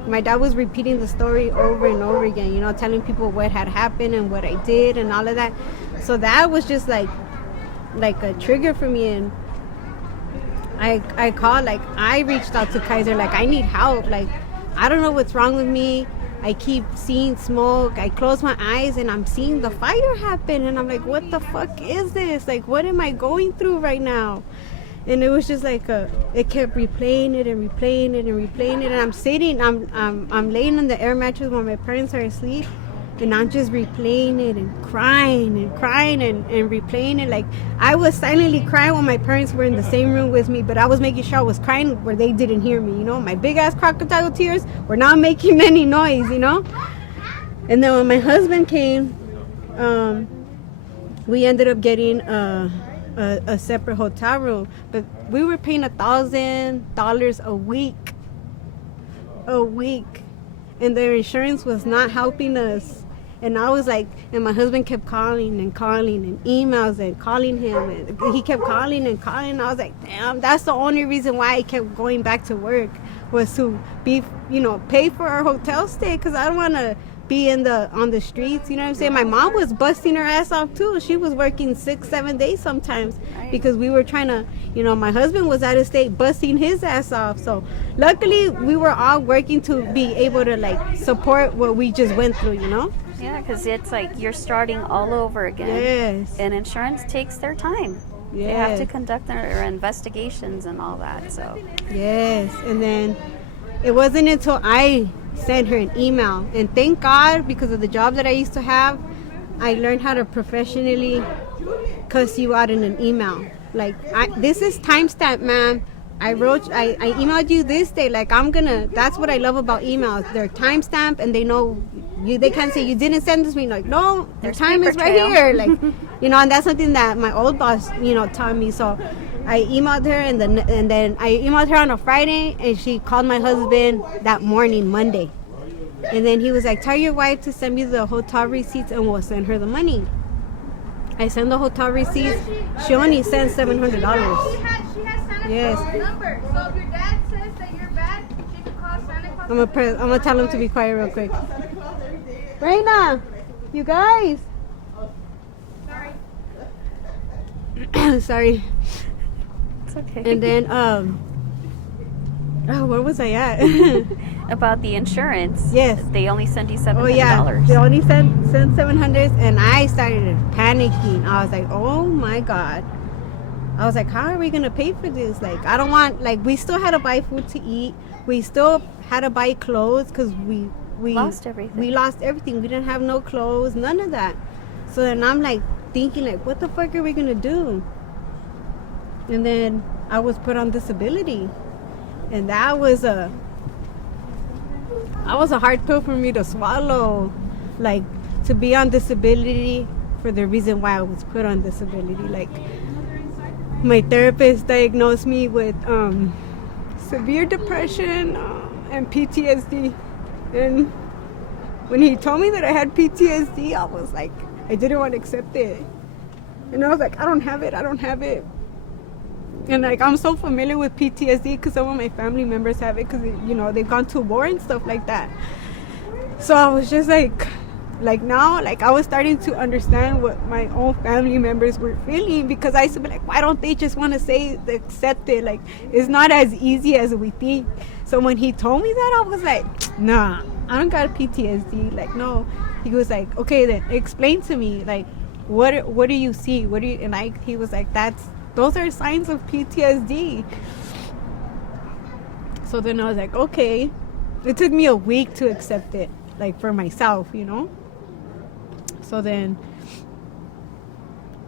my dad was repeating the story over and over again, you know, telling people what had happened and what I did and all of that. So that was just like a trigger for me. And I called, like, I reached out to Kaiser, like, I need help. Like, I don't know what's wrong with me. I keep seeing smoke. I close my eyes and I'm seeing the fire happen. And I'm like, what the fuck is this? Like, what am I going through right now? And it was just like it kept replaying it and replaying it and replaying it. And I'm sitting, I'm laying on the air mattress while my parents are asleep. And I'm just replaying it and crying and replaying it. Like, I was silently crying when my parents were in the same room with me, but I was making sure I was crying where they didn't hear me, you know. My big ass crocodile tears were not making any noise, you know. And then when my husband came, we ended up getting a separate hotel room, but we were paying $1,000 a week, and their insurance was not helping us. And I was like, and my husband kept calling and emails and calling him, and he kept calling and calling. And I was like, damn, that's the only reason why I kept going back to work, was to be, you know, pay for our hotel stay, because I don't want to be on the streets, you know what I'm saying? My mom was busting her ass off too. She was working 6-7 days sometimes, because we were trying to, you know, my husband was out of state busting his ass off. So luckily we were all working to be able to like support what we just went through, you know. Yeah, because it's like you're starting all over again. Yes. And insurance takes their time. Yes. They have to conduct their investigations and all that. So yes. And then it wasn't until I sent her an email, and thank God, because of the job that I used to have, I learned how to professionally cuss you out in an email. Like, this is timestamp, ma'am. I emailed you this day. Like, that's what I love about emails. They're timestamp, and they know they can't say you didn't send this to me. Like, no, the time is right here. Like, you know, and that's something that my old boss, you know, taught me. So I emailed her, and then I emailed her on a Friday, and she called my husband that morning, Monday. And then he was like, tell your wife to send me the hotel receipts and we'll send her the money. I sent the hotel receipts. She only sent $700. She has Santa Claus' number. So if your dad says that you're bad, she can call Santa Claus I'm gonna tell him to be quiet real quick. Karina, you guys. Sorry. It's okay. And then where was I at? About the insurance. Yes. They only send you $700. Oh yeah, they only sent 700, and I started panicking. I was like, oh my god. I was like, how are we gonna pay for this? Like, I don't want, like, we still had to buy food to eat. We still had to buy clothes because we lost everything. We lost everything. We didn't have no clothes, none of that. So then I'm like thinking, like, what the fuck are we gonna do? And then I was put on disability, and that was a hard pill for me to swallow. Like, to be on disability for the reason why I was put on disability. Like, my therapist diagnosed me with severe depression and PTSD. And when he told me that I had PTSD, I was like, I didn't want to accept it. And I was like, I don't have it. And like, I'm so familiar with PTSD because some of my family members have it because, you know, they've gone to war and stuff like that. So I was just like now, like, I was starting to understand what my own family members were feeling, because I used to be like, why don't they just want to say, accept it? Like, it's not as easy as we think. So when he told me that, I was like, nah, I don't got PTSD. Like, no. He was like, okay, then explain to me, like, what do you see? And he was like, those are signs of PTSD. So then I was like, okay. It took me a week to accept it, like, for myself, you know. So then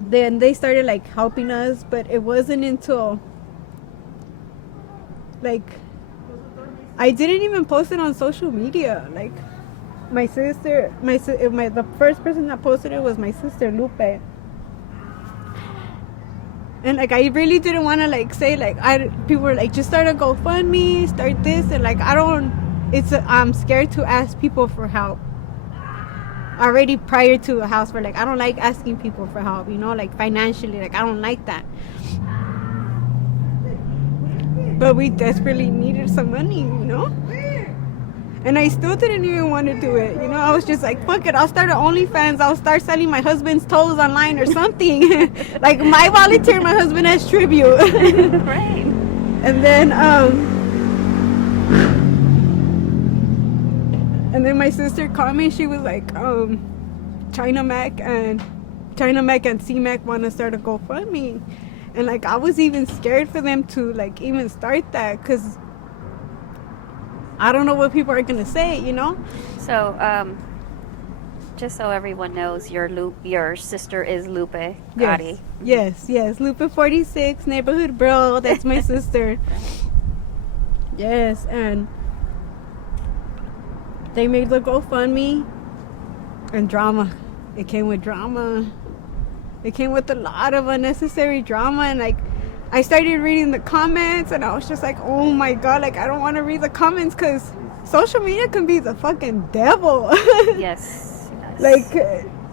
they started, like, helping us, but it wasn't until, like, I didn't even post it on social media. Like, my sister, the first person that posted it was my sister Lupe. And like, I really didn't want to, like, say, like, people were like, just start a GoFundMe, start this, and like, I'm scared to ask people for help. Already prior to a house, where, like, I don't like asking people for help, you know, like, financially, like, I don't like that. But we desperately needed some money, you know. And I still didn't even want to do it, you know. I was just like, fuck it, I'll start an OnlyFans. I'll start selling my husband's toes online or something. Like, my volunteer my husband as tribute. Right. And then my sister called me. She was like, China Mac and C-Mac want to start a GoFundMe. And like, I was even scared for them to, like, even start that, because I don't know what people are going to say, you know? So, just so everyone knows, your sister is Lupe Gotti. Yes, Lupe 46, neighborhood bro. That's my sister. Yes, and they made the GoFundMe, and drama. It came with drama. It came with a lot of unnecessary drama, and like, I started reading the comments, and I was just like, oh my god, like, I don't want to read the comments, because social media can be the fucking devil. Yes. Like,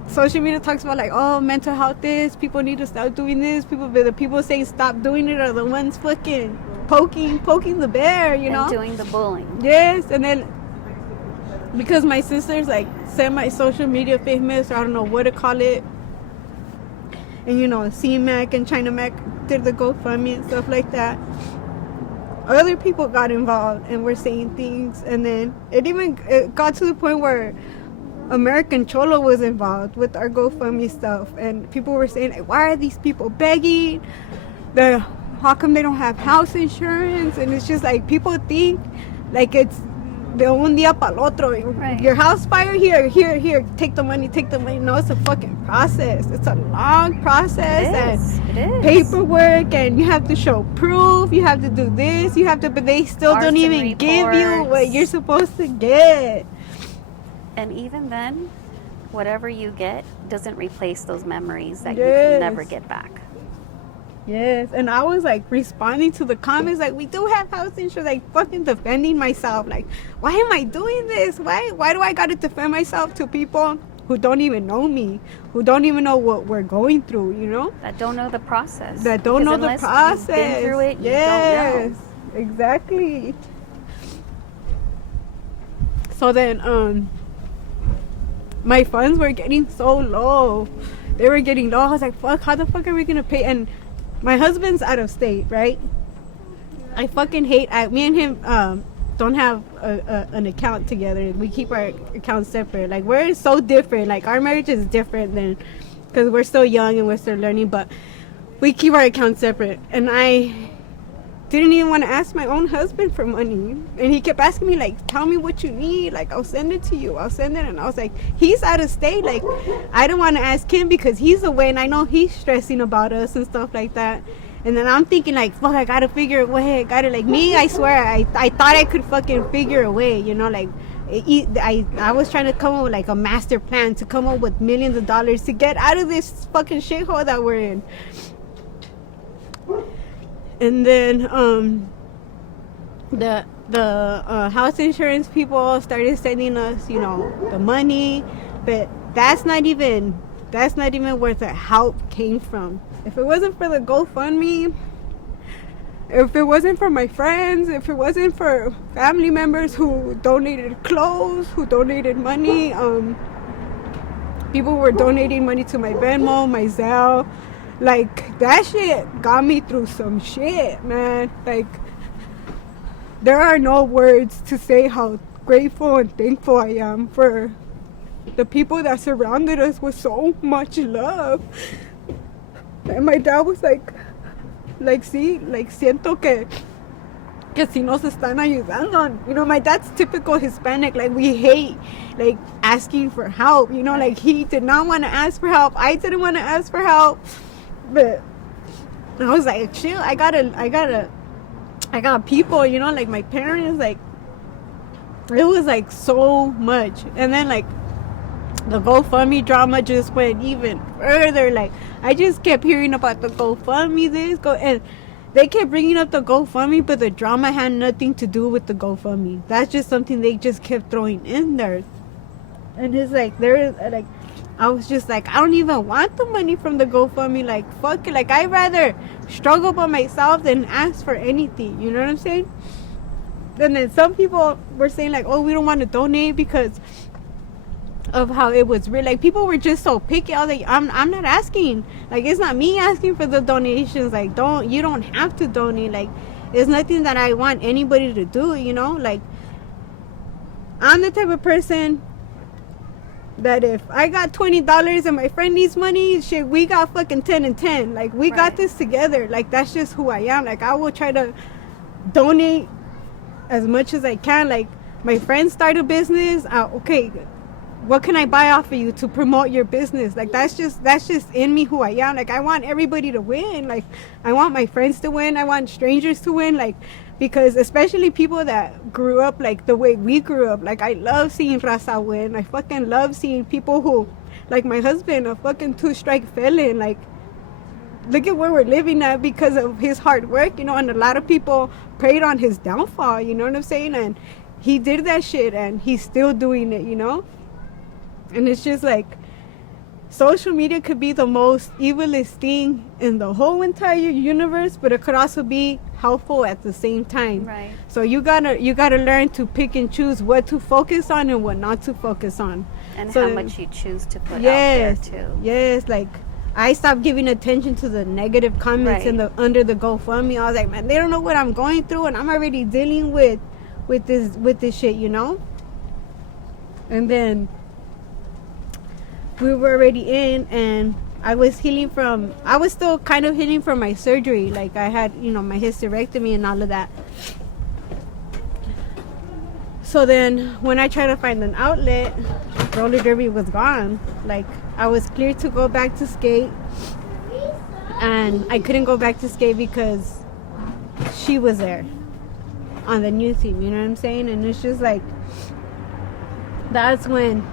social media talks about, like, oh, mental health this, people need to stop doing this, the people saying stop doing it are the ones fucking poking the bear, you know? And doing the bullying. Yes, and then, because my sister's, like, semi-social media famous, or I don't know what to call it, and, you know, C-Mac and China Mac did the GoFundMe and stuff like that. Other people got involved and were saying things, and then it got to the point where American Cholo was involved with our GoFundMe stuff, and people were saying, like, why are these people begging? How come they don't have house insurance? And it's just like, people think like it's de un día para el otro. Right. Your house fire, here, take the money. No, it's a fucking process. It's a long process. It is. Paperwork, and you have to show proof. You have to do this. But they still don't even give you what you're supposed to get. And even then, whatever you get doesn't replace those memories that you can never get back. Yes, and I was like responding to the comments, like, we do have house insurance, like fucking defending myself, like, why am I doing this? Why do I gotta defend myself to people who don't even know me, who don't even know what we're going through, you know? That don't know the process. That don't know the process. You've been through it, you yes, don't know. Exactly. So then my funds were getting so low. They were getting low. I was like, fuck, how the fuck are we gonna pay? And my husband's out of state, right? I fucking hate, me and him don't have an account together. We keep our accounts separate. Like, we're so different. Like, our marriage is different than, because we're still young and we're still learning, but we keep our accounts separate. And I didn't even want to ask my own husband for money, and he kept asking me, like, tell me what you need, like, I'll send it to you, I'll send it. And I was like, he's out of state, like, I don't want to ask him because he's away, and I know he's stressing about us and stuff like that. And then I'm thinking, like, fuck, I gotta figure a way. Like, me, I swear, I thought I could fucking figure a way, you know, like, I was trying to come up with, like, a master plan to come up with millions of dollars to get out of this fucking shithole that we're in. And then the house insurance people started sending us, you know, the money, but that's not even where the help came from. If it wasn't for the GoFundMe, if it wasn't for my friends, if it wasn't for family members who donated clothes, who donated money, people were donating money to my Venmo, my Zelle. Like, that shit got me through some shit, man. Like, there are no words to say how grateful and thankful I am for the people that surrounded us with so much love. And my dad was like, sí, like, siento que si nos están ayudando. You know, my dad's typical Hispanic. Like, we hate, like, asking for help. You know, like, he did not want to ask for help. I didn't want to ask for help. But I was like, chill, I got people, you know, like, my parents, like, it was, like, so much. And then, like, the GoFundMe drama just went even further. Like, I just kept hearing about the GoFundMe, and they kept bringing up the GoFundMe, but the drama had nothing to do with the GoFundMe. That's just something they just kept throwing in there. And it's like, I was just like, I don't even want the money from the GoFundMe. Like, fuck it. Like, I'd rather struggle by myself than ask for anything. You know what I'm saying? And then some people were saying, like, oh, we don't want to donate because of how it was real. Like, people were just so picky. I was like, I'm not asking. Like, it's not me asking for the donations. Like, you don't have to donate. Like, it's nothing that I want anybody to do, you know? Like, I'm the type of person that if I got $20 and my friend needs money, shit, we got fucking 10 and 10. Like, we got this together. Like, that's just who I am. Like, I will try to donate as much as I can. Like, my friends start a business. Okay, what can I buy off of you to promote your business? Like, that's just in me, who I am. Like, I want everybody to win. Like, I want my friends to win. I want strangers to win. Like, because especially people that grew up like the way we grew up. Like, I love seeing raza win. I fucking love seeing people who, like my husband, a fucking 2-strike felon. Like, look at where we're living at because of his hard work, you know. And a lot of people preyed on his downfall, you know what I'm saying? And he did that shit, and he's still doing it, you know. And it's just like, social media could be the most evilest thing in the whole entire universe, but it could also be helpful at the same time. Right. So you gotta learn to pick and choose what to focus on and what not to focus on. And so, how much you choose to put out there too. Yes, like, I stopped giving attention to the negative comments under the GoFundMe. I was like, man, they don't know what I'm going through, and I'm already dealing with this shit, you know. And then we were already in, and I was still kind of healing from my surgery. Like, I had, you know, my hysterectomy and all of that. So then when I tried to find an outlet, roller derby was gone. Like, I was cleared to go back to skate, and I couldn't go back to skate because she was there on the new team, you know what I'm saying? And it's just like, that's when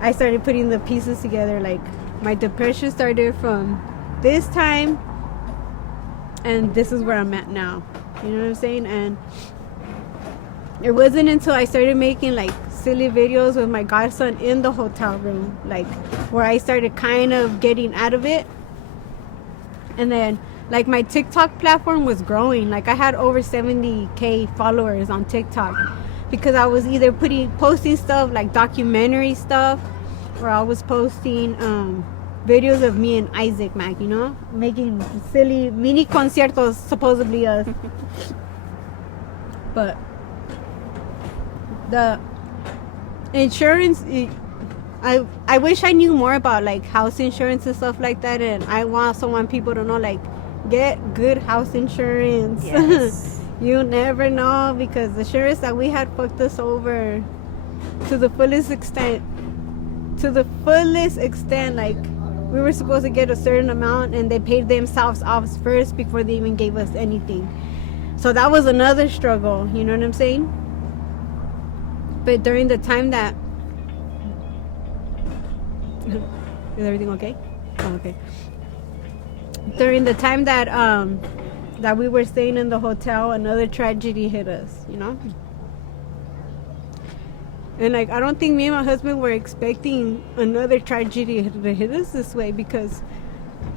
I started putting the pieces together. Like, my depression started from this time, and this is where I'm at now, you know what I'm saying? And it wasn't until I started making like silly videos with my godson in the hotel room, like, where I started kind of getting out of it. And then, like, my TikTok platform was growing. Like, I had over 70K followers on TikTok. because I was either posting stuff like documentary stuff, or I was posting videos of me and Isaac Mac, you know, making silly mini conciertos, supposedly us. But the insurance, I wish I knew more about like house insurance and stuff like that, and I also want people to know, like, get good house insurance. Yes. You never know, because the insurance that we had fucked us over to the fullest extent. Like, we were supposed to get a certain amount, and they paid themselves off first before they even gave us anything. So that was another struggle, you know what I'm saying? But during the time that is everything okay? Oh, okay. During the time that that we were staying in the hotel, another tragedy hit us, you know? And like, I don't think me and my husband were expecting another tragedy to hit us this way, because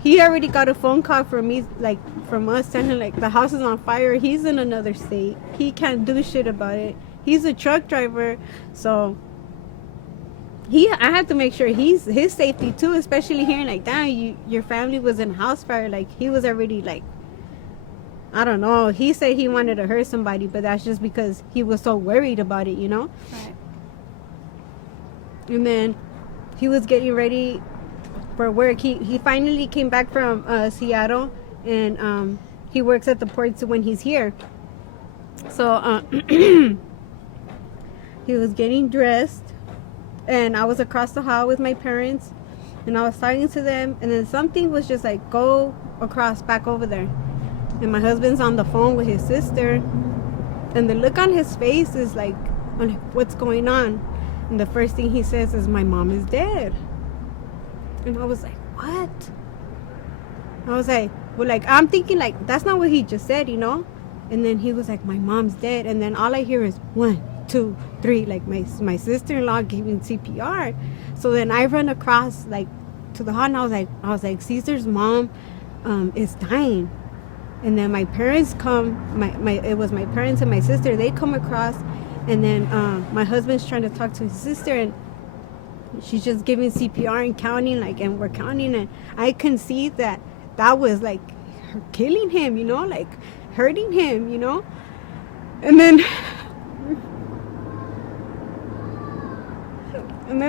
he already got a phone call from me, like from us, telling like the house is on fire. He's in another state. He can't do shit about it. He's a truck driver, so I had to make sure his safety too, especially hearing like, damn, your family was in a house fire. Like, he was already like, I don't know. He said he wanted to hurt somebody, but that's just because he was so worried about it, you know? Right. And then he was getting ready for work. He finally came back from Seattle, and he works at the ports when he's here. So he was getting dressed, and I was across the hall with my parents, and I was talking to them, and then something was just like, go across back over there. And my husband's on the phone with his sister, and the look on his face is like, I'm like, what's going on? And the first thing he says is, my mom is dead. And I was like, what? I was like, well, like, I'm thinking like, that's not what he just said, you know? And then he was like, my mom's dead. And then all I hear is 1, 2, 3, like my sister-in-law giving CPR. So then I run across like to the hall, and I was like, Caesar's mom is dying. And then my parents come, it was my parents and my sister, they come across, and then my husband's trying to talk to his sister, and she's just giving CPR and counting, like, and we're counting, and I can see that was like killing him, you know, like hurting him, you know. And then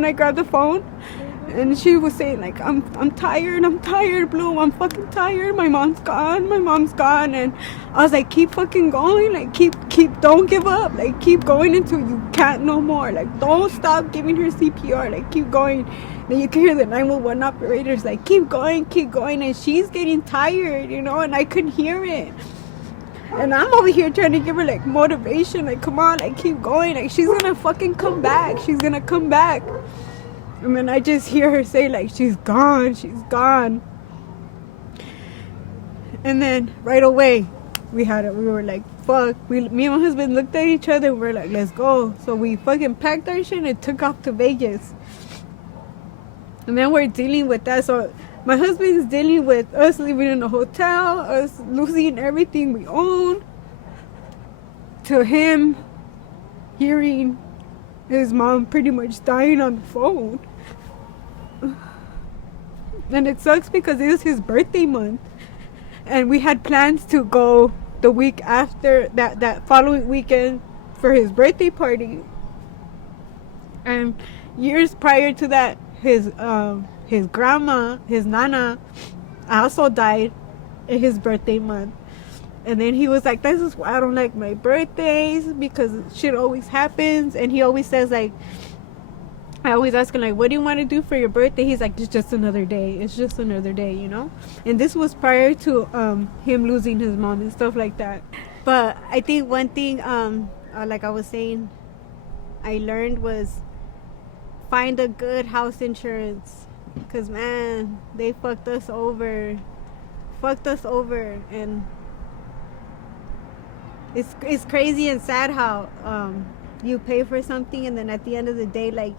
I grabbed the phone, and she was saying like, I'm tired, Blue, I'm fucking tired, my mom's gone. And I was like, keep fucking going, like keep, don't give up, like keep going until you can't no more, like don't stop giving her CPR, like keep going. Then you can hear the 911 operators like, keep going, and she's getting tired, you know, and I could hear it. And I'm over here trying to give her like motivation, like, come on, like keep going, like she's gonna fucking come back. And then I just hear her say like, she's gone. And then right away we were like, fuck. Me and my husband looked at each other and we were like, let's go. So we fucking packed our shit and took off to Vegas. And then we're dealing with that. So my husband's dealing with us living in a hotel, us losing everything we own, to him hearing his mom pretty much dying on the phone. And it sucks because it was his birthday month, and we had plans to go the week after that following weekend for his birthday party. And years prior to that, his grandma, his nana, also died in his birthday month. And then he was like, this is why I don't like my birthdays, because shit always happens. And he always says like, I always ask him like, what do you want to do for your birthday? He's like, it's just another day, you know. And this was prior to him losing his mom and stuff like that. But I think one thing, like I was saying, I learned was find a good house insurance, because man, they fucked us over, and it's crazy and sad how you pay for something, and then at the end of the day, like,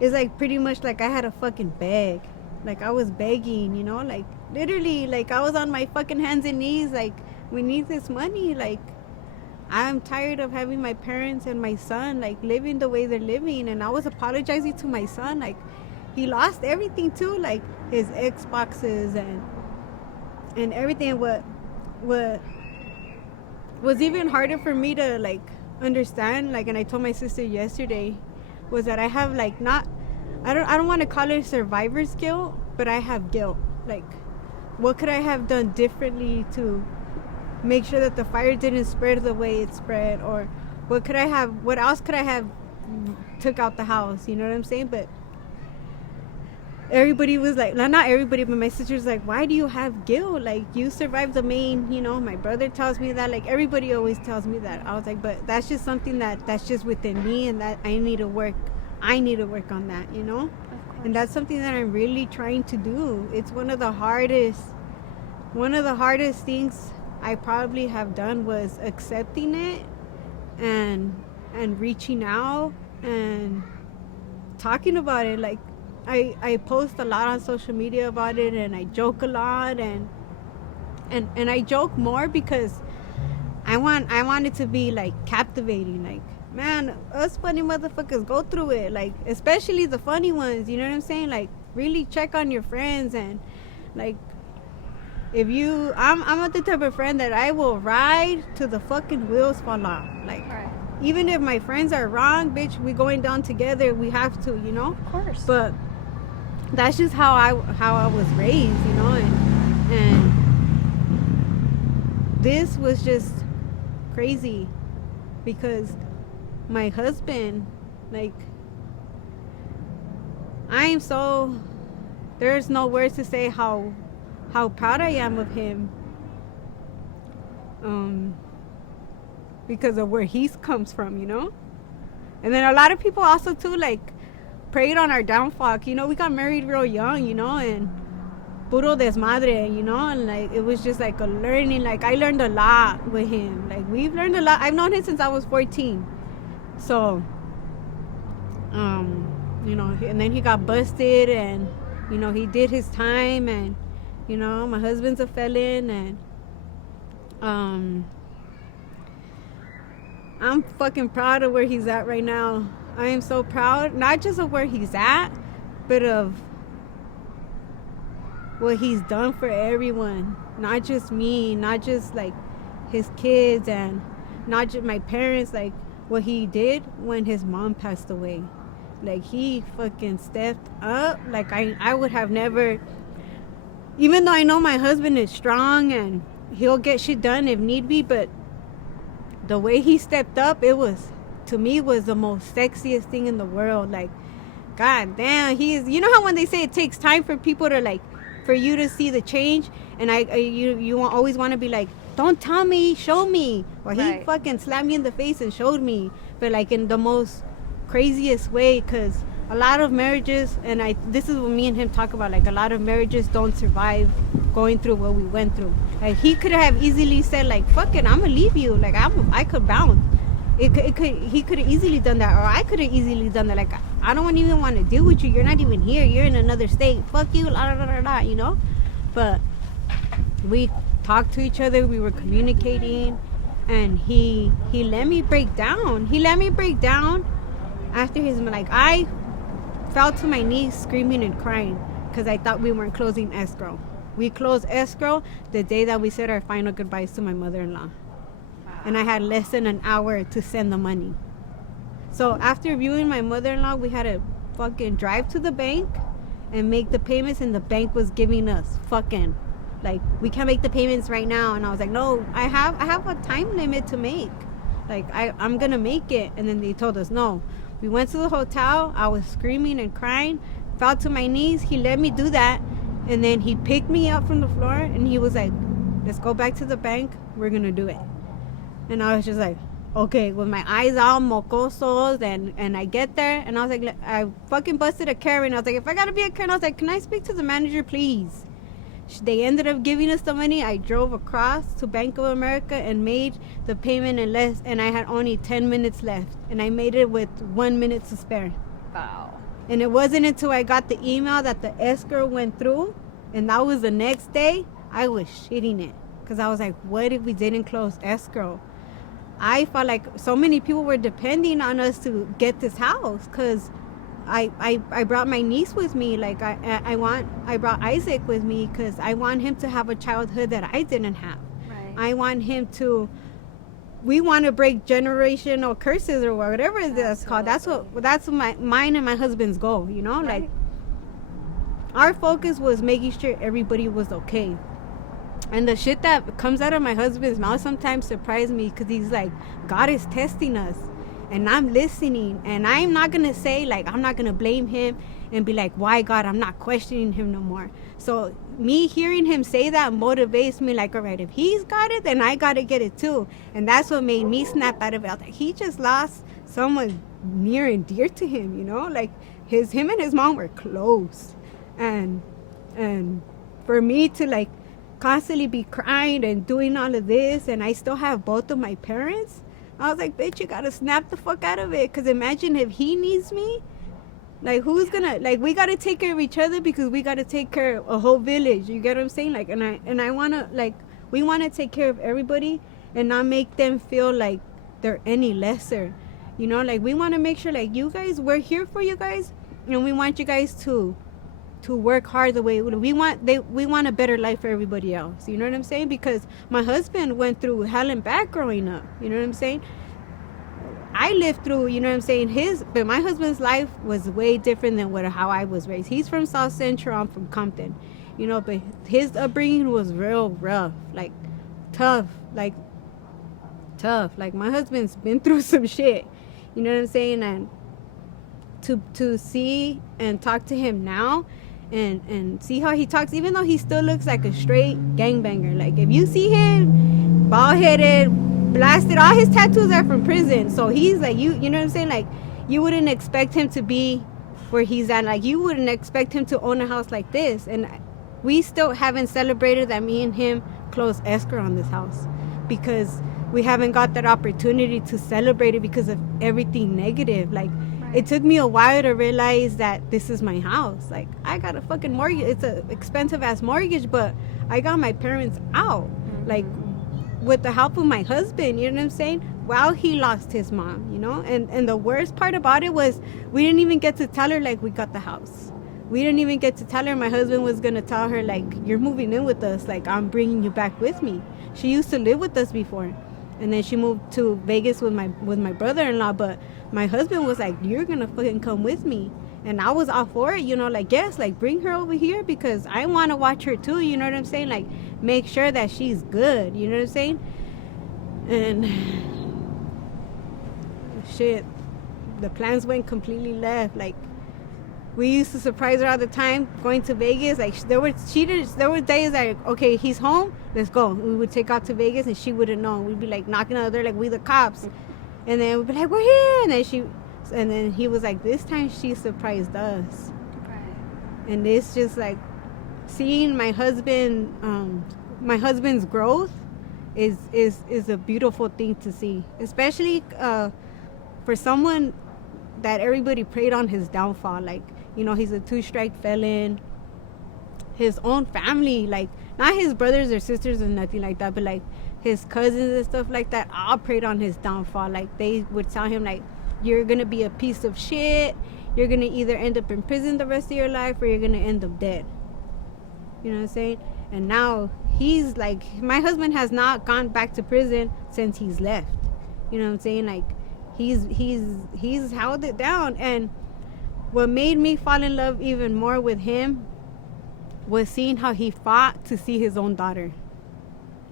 it's like pretty much like I had a fucking beg, like I was begging, you know, like literally, like I was on my fucking hands and knees, like, we need this money, like I'm tired of having my parents and my son like living the way they're living. And I was apologizing to my son, like he lost everything too, like his Xboxes and everything. What was even harder for me to like understand, like, and I told my sister yesterday, was that I have like not, I don't want to call it survivor's guilt, but I have guilt. Like, what could I have done differently to make sure that the fire didn't spread the way it spread? Or what else could I have took out the house? You know what I'm saying? But everybody was like, not everybody, but my sister's like, why do you have guilt? Like, you survived the main, you know, my brother tells me that, like, everybody always tells me that. I was like, but that's just something that's just within me, and that I need to work on that, you know? And that's something that I'm really trying to do. It's one of the hardest things I probably have done was accepting it and reaching out and talking about it. Like, I post a lot on social media about it, and I joke a lot, and I joke more because I want it to be like captivating. Like, man, us funny motherfuckers go through it, like, especially the funny ones, you know what I'm saying? Like, really check on your friends. And like, if you, I'm not the type of friend that I will ride till the fucking wheels fall off. Like, right. Even if my friends are wrong, bitch, we going down together, we have to, you know? Of course. But that's just how I was raised, you know? And this was just crazy because my husband, like, there's no words to say how proud I am of him, because of where he comes from, you know? And then a lot of people also too, like, preyed on our downfall. You know, we got married real young, you know, and puro desmadre, you know, and like, it was just like a learning. Like, I learned a lot with him. Like, we've learned a lot. I've known him since I was 14. So, you know, and then he got busted, and, you know, he did his time, and, you know, my husband's a felon, and I'm fucking proud of where he's at right now. I am so proud, not just of where he's at, but of what he's done for everyone. Not just me, not just like his kids, and not just my parents, like what he did when his mom passed away. Like, he fucking stepped up. Like, I would have never, even though I know my husband is strong and he'll get shit done if need be, but the way he stepped up, it was, to me, was the most sexiest thing in the world. Like, god damn, you know how when they say it takes time for people to, like, for you to see the change, and you always want to be like, don't tell me, show me. Well, he right. Fucking slapped me in the face and showed me, but like in the most craziest way, because a lot of marriages, and this is what me and him talk about, like, a lot of marriages don't survive going through what we went through. Like, he could have easily said, like, fuck it, I'm gonna leave you, like, I could bounce. He could have easily done that, or I could have easily done that. Like, I don't even want to deal with you, you're not even here, you're in another state, fuck you, la la la la, you know? But we talked to each other, we were communicating, and he let me break down. After his, like, I fell to my knees screaming and crying because I thought we weren't closing escrow. We closed escrow the day that we said our final goodbyes to my mother-in-law. Wow. And I had less than an hour to send the money. So after viewing my mother-in-law, we had to fucking drive to the bank and make the payments, and the bank was giving us fucking, like, we can't make the payments right now. And I was like, no, I have a time limit to make. Like, I'm gonna make it. And then they told us no. We went to the hotel. I was screaming and crying, fell to my knees. He let me do that. And then he picked me up from the floor, and he was like, let's go back to the bank. We're going to do it. And I was just like, okay, with my eyes all mocosos, and I get there, and I was like, I fucking busted a Karen. I was like, if I got to be a Karen, I was like, can I speak to the manager, please? They ended up giving us the money. I drove across to Bank of America and made the payment in less, and I had only 10 minutes left, and I made it with 1 minute to spare. Wow. And it wasn't until I got the email that the escrow went through, and that was the next day, I was shitting it, because I was like, what if we didn't close escrow? I felt like so many people were depending on us to get this house, because I brought my niece with me. Like I brought Isaac with me because I want him to have a childhood that I didn't have. Right. I want him to. We want to break generational curses or whatever that's called. That's mine and my husband's goal. You know, Right. like our focus was making sure everybody was okay. And the shit that comes out of my husband's mouth sometimes surprises me, because he's like, God is testing us. And I'm listening. And I'm not going to say, like, I'm not going to blame him and be like, why God? I'm not questioning him no more. So me hearing him say that motivates me, like, all right, if he's got it, then I got to get it too. And that's what made me snap out of it. I was like, he just lost someone near and dear to him, you know? Like, him and his mom were close. And for me to, like, constantly be crying and doing all of this, and I still have both of my parents, I was like, bitch, you gotta snap the fuck out of it. Because imagine if he needs me, like, who's gonna, like, we gotta take care of each other, because we gotta take care of a whole village. You get what I'm saying? Like, and I wanna, like, we wanna take care of everybody and not make them feel like they're any lesser. You know, like, we wanna make sure, like, you guys, we're here for you guys, and we want you guys to work hard the way we want. We want a better life for everybody else. You know what I'm saying? Because my husband went through hell and back growing up. You know what I'm saying? I lived through, you know what I'm saying, but my husband's life was way different than how I was raised. He's from South Central, I'm from Compton, you know, but his upbringing was real rough, like tough. Like my husband's been through some shit, you know what I'm saying? And to see and talk to him now, and see how he talks, even though he still looks like a straight gangbanger. Like, if you see him bald-headed, blasted, all his tattoos are from prison. So he's like, you know what I'm saying? Like, you wouldn't expect him to be where he's at. Like, you wouldn't expect him to own a house like this. And we still haven't celebrated that me and him closed escrow on this house, because we haven't got that opportunity to celebrate it because of everything negative. Like, it took me a while to realize that this is my house. Like, I got a fucking mortgage. It's an expensive ass mortgage, but I got my parents out. Like, with the help of my husband, you know what I'm saying? While he lost his mom, you know? And the worst part about it was we didn't even get to tell her, like, we got the house. We didn't even get to tell her. My husband was going to tell her, like, you're moving in with us. Like, I'm bringing you back with me. She used to live with us before. And then she moved to Vegas with my brother-in-law, but my husband was like, you're gonna fucking come with me. And I was all for it, you know, like, yes, like, bring her over here, because I want to watch her too, you know what I'm saying? Like, make sure that she's good, you know what I'm saying? And shit, the plans went completely left. Like, we used to surprise her all the time going to Vegas. Like, there were days like, okay, he's home, let's go. We would take out to Vegas and she wouldn't know. We'd be like knocking on the door like we the cops. And then we'd be like, we're here. And then he was like, this time she surprised us. Right. And it's just like seeing my husband's growth is a beautiful thing to see, especially for someone that everybody prayed on his downfall. Like, you know, he's a 2-strike felon. His own family, like, not his brothers or sisters or nothing like that, but like his cousins and stuff like that, all prayed on his downfall. Like, they would tell him, like, you're gonna be a piece of shit, you're gonna either end up in prison the rest of your life or you're gonna end up dead. You know what I'm saying? And now he's like, my husband has not gone back to prison since he's left. You know what I'm saying? Like, he's held it down. And what made me fall in love even more with him was seeing how he fought to see his own daughter.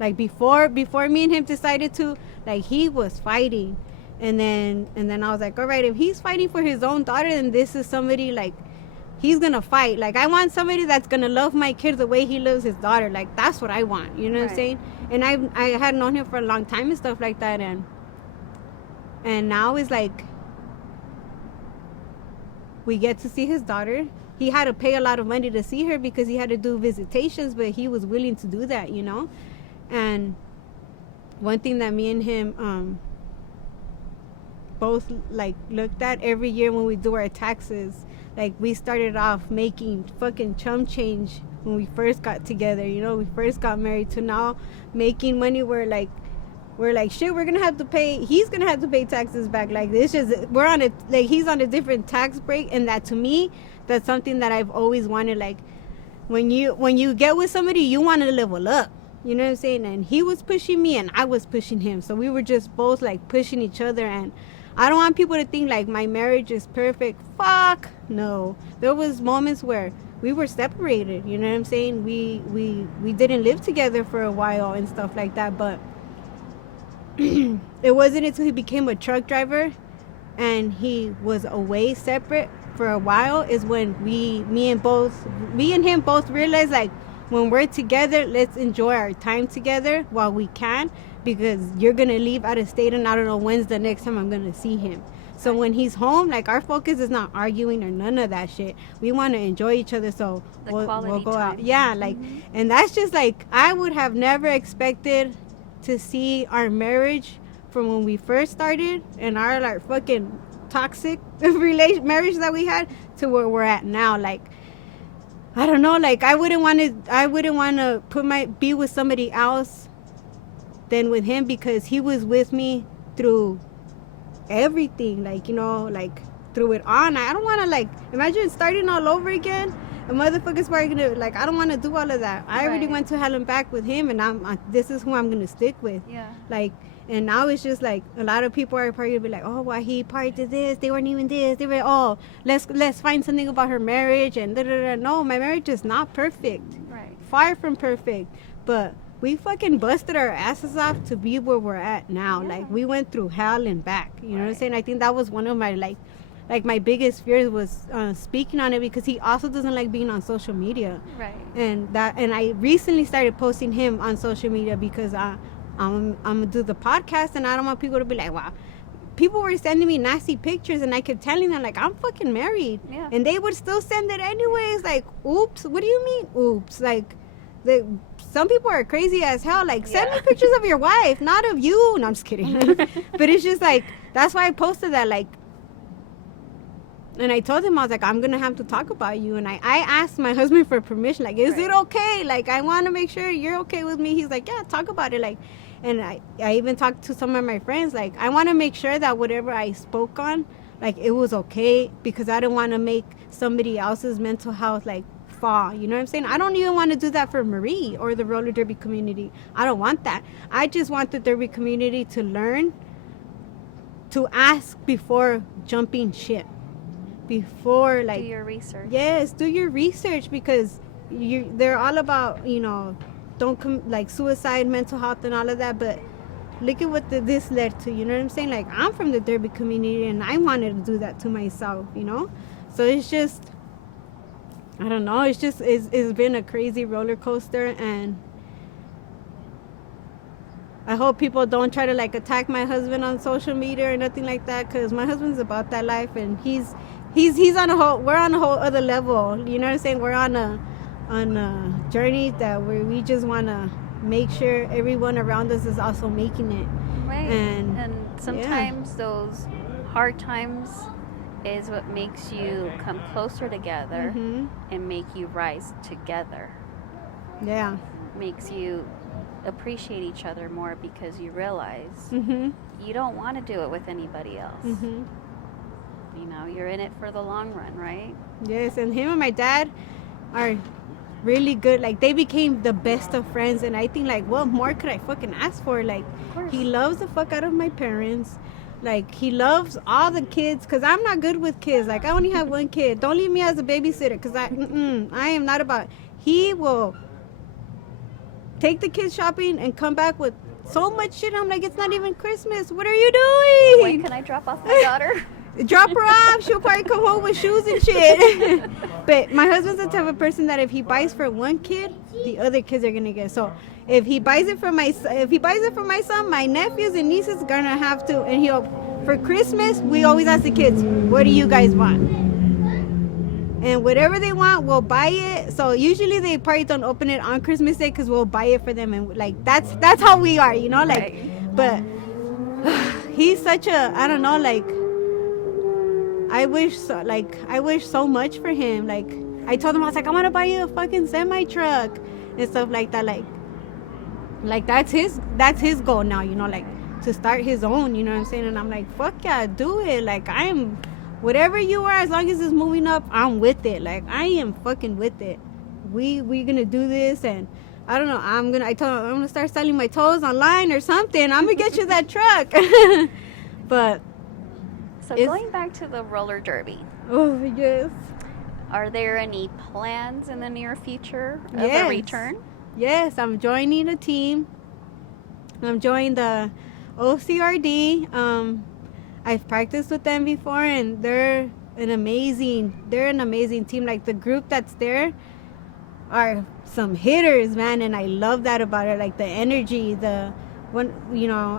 Like, before me and him decided to, like, he was fighting. And then I was like, all right, if he's fighting for his own daughter, then this is somebody, like, he's gonna fight. Like, I want somebody that's gonna love my kid the way he loves his daughter. Like, that's what I want. You know what I'm saying? And I had known him for a long time and stuff like that. And now it's like, we get to see his daughter. He had to pay a lot of money to see her because he had to do visitations, but he was willing to do that, you know? And one thing that me and him both, like, looked at every year when we do our taxes, like, we started off making fucking chump change when we first got together, you know? We first got married, to now making money where, like, we're like, shit, we're gonna have to pay, he's gonna have to pay taxes back. Like, this just, we're on a, like, he's on a different tax break. And that, to me, that's something that I've always wanted. Like, when you get with somebody, you want to level up. You know what I'm saying? And he was pushing me and I was pushing him. So we were just both like pushing each other. And I don't want people to think like my marriage is perfect. Fuck no. There was moments where we were separated. You know what I'm saying? We didn't live together for a while and stuff like that. But it wasn't until he became a truck driver and he was away separate for a while is when me and him both realized, like, when we're together, let's enjoy our time together while we can, because you're gonna leave out of state and I don't know when's the next time I'm gonna see him. So when he's home, like, our focus is not arguing or none of that shit. We want to enjoy each other, so we'll go time. Out. Yeah, like, and that's just like, I would have never expected to see our marriage from when we first started and our like fucking toxic marriage that we had to where we're at now. Like, I don't know, like, I wouldn't want to be with somebody else than with him, because he was with me through everything, like, you know, like, through it on. I don't want to, like, imagine starting all over again. A motherfucker's probably gonna, like, I don't want to do all of that. I already went to hell and back with him, and this is who I'm gonna stick with. Yeah. Like, and now it's just like a lot of people are probably gonna be like, oh, why he part did this? They weren't even this. They were, oh, let's find something about her marriage and da da da. No, my marriage is not perfect. Right. Far from perfect, but we fucking busted our asses off to be where we're at now. Yeah. Like, we went through hell and back. You know what I'm saying? I think that was one of my like my biggest fears was speaking on it, because he also doesn't like being on social media. Right. And I recently started posting him on social media because I'm gonna do the podcast, and I don't want people to be like, wow. People were sending me nasty pictures, and I kept telling them, like, I'm fucking married. Yeah. And they would still send it anyways. Like, oops, what do you mean, oops? Like, some people are crazy as hell. Like, send me pictures of your wife, not of you. No, I'm just kidding. But it's just like, that's why I posted that, like, and I told him, I was like, I'm going to have to talk about you. And I asked my husband for permission. Like, is it okay? Like, I want to make sure you're okay with me. He's like, yeah, talk about it. Like, and I even talked to some of my friends. Like, I want to make sure that whatever I spoke on, like, it was okay. Because I don't want to make somebody else's mental health, like, fall. You know what I'm saying? I don't even want to do that for Marie or the roller derby community. I don't want that. I just want the derby community to learn to ask before jumping ship. Before, like, do your research. Yes, do your research, because they're all about, you know, like suicide, mental health, and all of that. But look at what this led to. You know what I'm saying? Like, I'm from the derby community, and I wanted to do that to myself. You know, so it's just, I don't know. It's just it's been a crazy roller coaster, and I hope people don't try to, like, attack my husband on social media or nothing like that, because my husband's about that life, and he's on we're on a whole other level. You know what I'm saying? We're on a journey that we just want to make sure everyone around us is also making it. Right. And sometimes those hard times is what makes you come closer together and make you rise together. Yeah. Makes you appreciate each other more, because you realize you don't want to do it with anybody else. You know, you're in it for the long run, right? Yes, and him and my dad are really good. Like, they became the best of friends, and I think, like, what more could I fucking ask for? Like, he loves the fuck out of my parents. Like, he loves all the kids, because I'm not good with kids. Like, I only have one kid. Don't leave me as a babysitter, because I am not about. He will take the kids shopping and come back with so much shit. I'm like, it's not even Christmas. What are you doing? When can I drop off my daughter? Drop her off. She'll probably come home with shoes and shit. But my husband's the type of person that if he buys for one kid, the other kids are gonna get. So if he buys it for my son, my nephews and nieces gonna have to. And for Christmas, we always ask the kids, what do you guys want? And whatever they want, we'll buy it. So usually they probably don't open it on Christmas Day, because we'll buy it for them. And like, that's how we are, you know, like. But he's such a, I don't know, like, I wish so much for him. Like, I told him, I was like, I want to buy you a fucking semi truck and stuff like that. Like, Like that's his goal now, you know, like to start his own, you know what I'm saying? And I'm like, fuck yeah, do it. Like I'm whatever you are, as long as it's moving up, I'm with it. Like I am fucking with it. We gonna do this. And I don't know, I told him I'm gonna start selling my toes online or something. I'm gonna get you that truck. But so going back to the roller derby, oh yes, are there any plans in the near future of yes. a return? Yes, I'm joining a team. I'm joining the OCRD. I've practiced with them before, and they're an amazing team. Like the group that's there are some hitters, man, and I love that about it. Like the energy, the one, you know,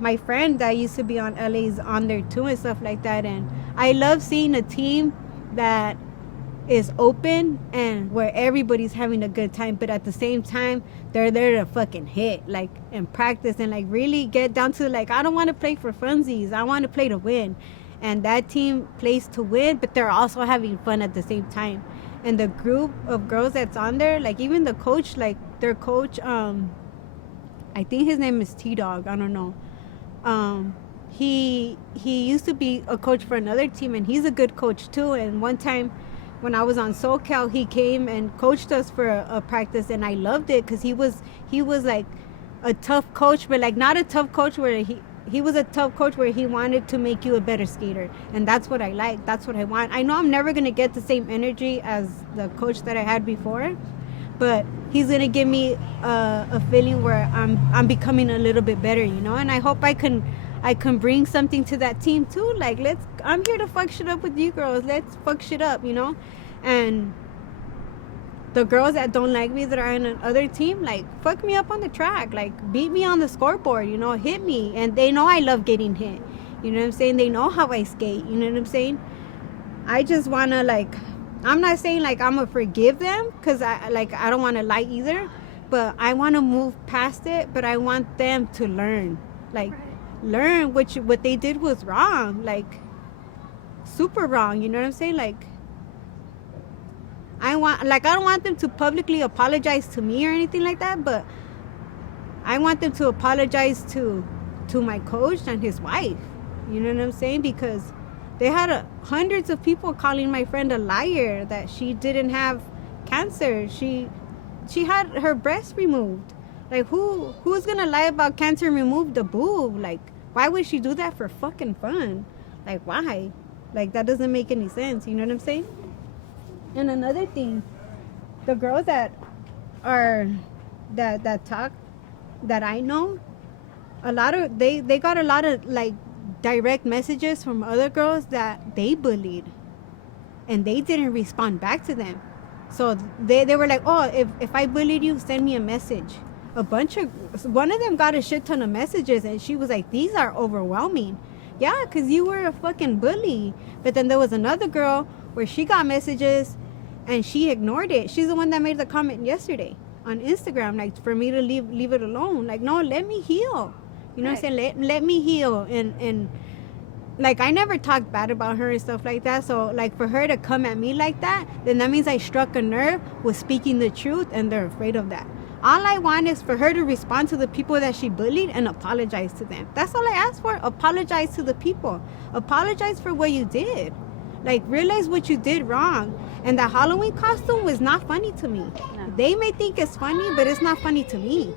my friend that used to be on LA's on there too and stuff like that. And I love seeing a team that is open and where everybody's having a good time, but at the same time they're there to fucking hit, like, and practice and like really get down to like, I don't want to play for funsies, I want to play to win. And that team plays to win, but they're also having fun at the same time. And the group of girls that's on there, like even the coach, like their coach, I think his name is T-Dog, I don't know, he used to be a coach for another team, and he's a good coach too. And one time when I was on SoCal, he came and coached us for a practice, and I loved it because he was like a tough coach, but like not a tough coach where he was a tough coach where he wanted to make you a better skater. And that's what I like. That's what I want. I know I'm never going to get the same energy as the coach that I had before, but he's going to give me a feeling where I'm becoming a little bit better, you know? And I hope I can bring something to that team too. Like, I'm here to fuck shit up with you girls. Let's fuck shit up, you know? And the girls that don't like me, that are in another team, like, fuck me up on the track. Like, beat me on the scoreboard, you know? Hit me. And they know I love getting hit. You know what I'm saying? They know how I skate. You know what I'm saying? I just want to, like, I'm not saying, like, I'm going to forgive them, because I don't want to lie either. But I want to move past it. But I want them to learn. Like, learn what they did was wrong, like super wrong, you know what I'm saying? Like I don't want them to publicly apologize to me or anything like that, but I want them to apologize to my coach and his wife, you know what I'm saying? Because they had hundreds of people calling my friend a liar, that she didn't have cancer, she had her breast removed. Like, who's gonna lie about cancer removed the boob? Like, why would she do that for fucking fun? Like, why? Like, that doesn't make any sense, you know what I'm saying? And another thing, the girls that talk, that I know, they got a lot of, like, direct messages from other girls that they bullied, and they didn't respond back to them. So they were like, oh, if I bullied you, send me a message. One of them got a shit ton of messages, and she was like, these are overwhelming. Yeah, because you were a fucking bully. But then there was another girl where she got messages and she ignored it. She's the one that made the comment yesterday on Instagram, like, for me to leave it alone. Like, no, let me heal. You know what I'm saying? Let me heal. And like, I never talked bad about her and stuff like that. So, like, for her to come at me like that, then that means I struck a nerve with speaking the truth, and they're afraid of that. All I want is for her to respond to the people that she bullied and apologize to them. That's all I ask for. Apologize to the people. Apologize for what you did. Like, realize what you did wrong. And that Halloween costume was not funny to me. No. They may think it's funny, but it's not funny to me.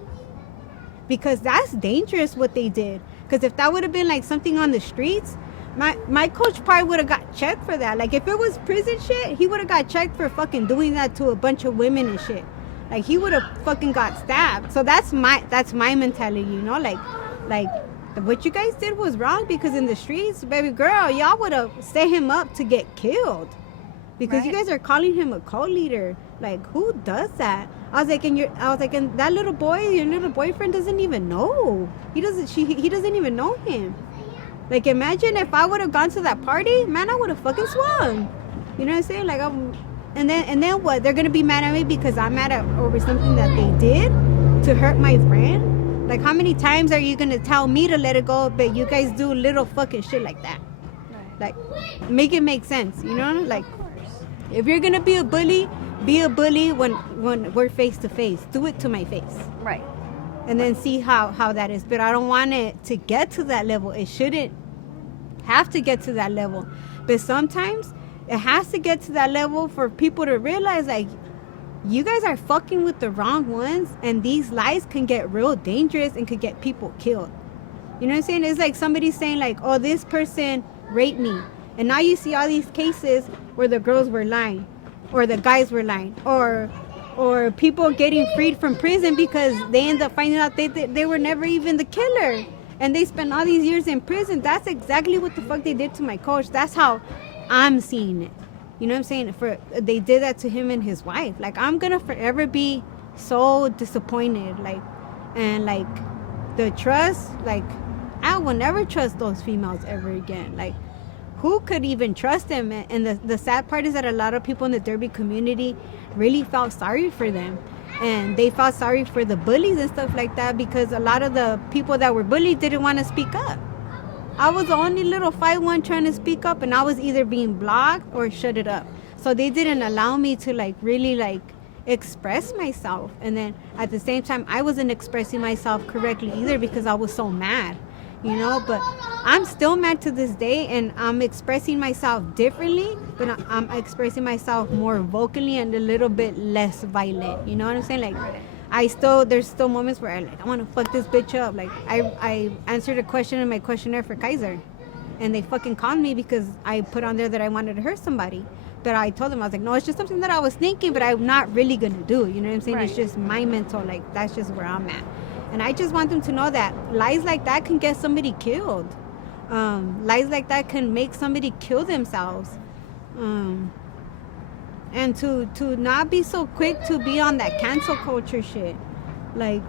Because that's dangerous what they did. Because if that would have been like something on the streets, my coach probably would have got checked for that. Like, if it was prison shit, he would have got checked for fucking doing that to a bunch of women and shit. Like, he would have fucking got stabbed. So that's my mentality, you know? Like what you guys did was wrong, because in the streets, baby girl, y'all would have set him up to get killed. Because you guys are calling him a cult leader. Like, who does that? I was like, and that little boy, your little boyfriend doesn't even know. He doesn't even know him. Like, imagine if I would have gone to that party, man, I would have fucking swung. You know what I'm saying? Like, and then what? They're gonna be mad at me because I'm mad at over something that they did to hurt my friend? Like, how many times are you gonna tell me to let it go, but you guys do little fucking shit like that? Like, make it make sense, you know? Like, if you're gonna be a bully when we're face to face. Do it to my face. Right. and then see how that is. But I don't want it to get to that level. It shouldn't have to get to that level. But sometimes it has to get to that level for people to realize, like, you guys are fucking with the wrong ones, and these lies can get real dangerous and could get people killed. You know what I'm saying? It's like somebody saying, like, oh, this person raped me. And now you see all these cases where the girls were lying, or the guys were lying, or people getting freed from prison because they end up finding out they were never even the killer. And they spent all these years in prison. That's exactly what the fuck they did to my coach. That's how I'm seeing it. You know what I'm saying? They did that to him and his wife. Like, I'm gonna forever be so disappointed. Like, and like the trust, like, I will never trust those females ever again. Like, who could even trust them? And the sad part is that a lot of people in the Derby community really felt sorry for them. And they felt sorry for the bullies and stuff like that, because a lot of the people that were bullied didn't want to speak up. I was the only little 5'1" trying to speak up, and I was either being blocked or shut it up. So they didn't allow me to, like, really, like, express myself. And then at the same time, I wasn't expressing myself correctly either because I was so mad, you know. But I'm still mad to this day, and I'm expressing myself differently, but I'm expressing myself more vocally and a little bit less violent. You know what I'm saying? Like, there's still moments where I want to fuck this bitch up. Like, I answered a question in my questionnaire for Kaiser, and they fucking called me because I put on there that I wanted to hurt somebody. But I told them, I was like, no, it's just something that I was thinking, but I'm not really going to do. You know what I'm saying? Right. It's just my mental, like, that's just where I'm at. And I just want them to know that lies like that can get somebody killed. Lies like that can make somebody kill themselves. And to not be so quick to be on that cancel culture shit. Like,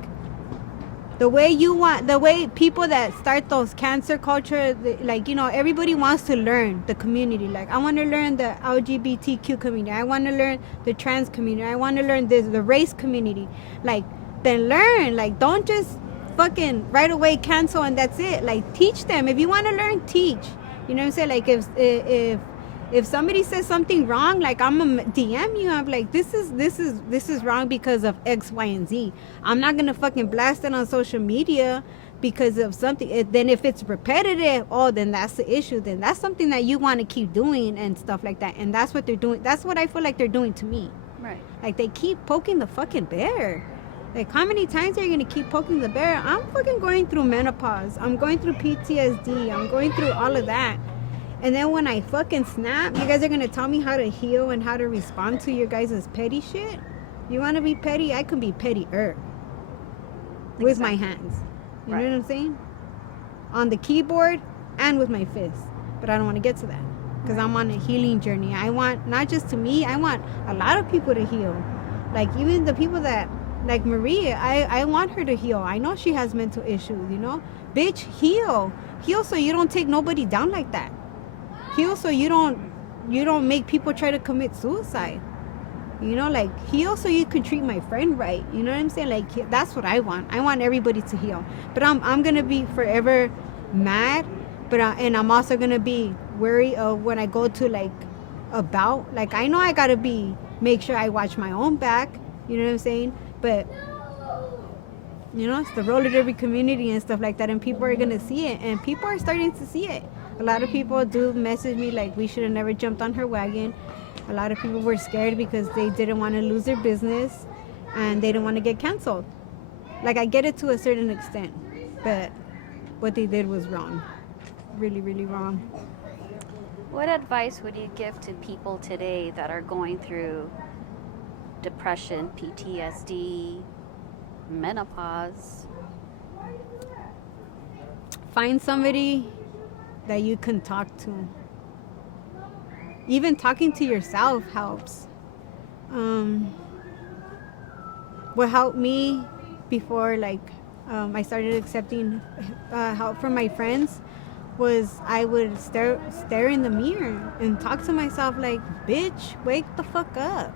the way people that start those cancer culture, like, you know, everybody wants to learn the community. Like, I want to learn the LGBTQ community. I want to learn the trans community. I want to learn the race community. Like, then learn. Like, don't just fucking right away cancel and that's it. Like, teach them. If you want to learn, teach. You know what I'm saying? Like, if somebody says something wrong, like, I'm gonna DM you. I'm like, this is wrong because of X, Y, and Z. I'm not gonna fucking blast it on social media because of something. Then if it's repetitive, then that's the issue. Then that's something that you want to keep doing and stuff like that. And that's what they're doing. That's what I feel like they're doing to me. Right. Like, they keep poking the fucking bear. Like, how many times are you gonna keep poking the bear? I'm fucking going through menopause. I'm going through PTSD. I'm going through all of that. And then when I fucking snap, you guys are going to tell me how to heal and how to respond to your guys' petty shit? You want to be petty? I can be pettier. With my hands. You know what I'm saying? On the keyboard and with my fists. But I don't want to get to that. Because I'm on a healing journey. I want, not just to me, I want a lot of people to heal. Like, even the people that, like Maria, I want her to heal. I know she has mental issues, you know? Bitch, heal. Heal so you don't take nobody down like that. Heal so you don't make people try to commit suicide. You know, like, heal so you can treat my friend right. You know what I'm saying? Like, that's what I want. I want everybody to heal. But I'm gonna be forever mad. But and I'm also gonna be wary of when I go to, like, about, like, I know I gotta make sure I watch my own back. You know what I'm saying? But, you know, it's the roller derby community and stuff like that, and people are gonna see it, and people are starting to see it. A lot of people do message me like, we should have never jumped on her wagon. A lot of people were scared because they didn't want to lose their business and they didn't want to get canceled. Like, I get it to a certain extent, but what they did was wrong. Really, really wrong. What advice would you give to people today that are going through depression, PTSD, menopause? Find somebody that you can talk to. Even talking to yourself helps. What helped me before, like, I started accepting help from my friends was I would stare in the mirror and talk to myself like, bitch, wake the fuck up.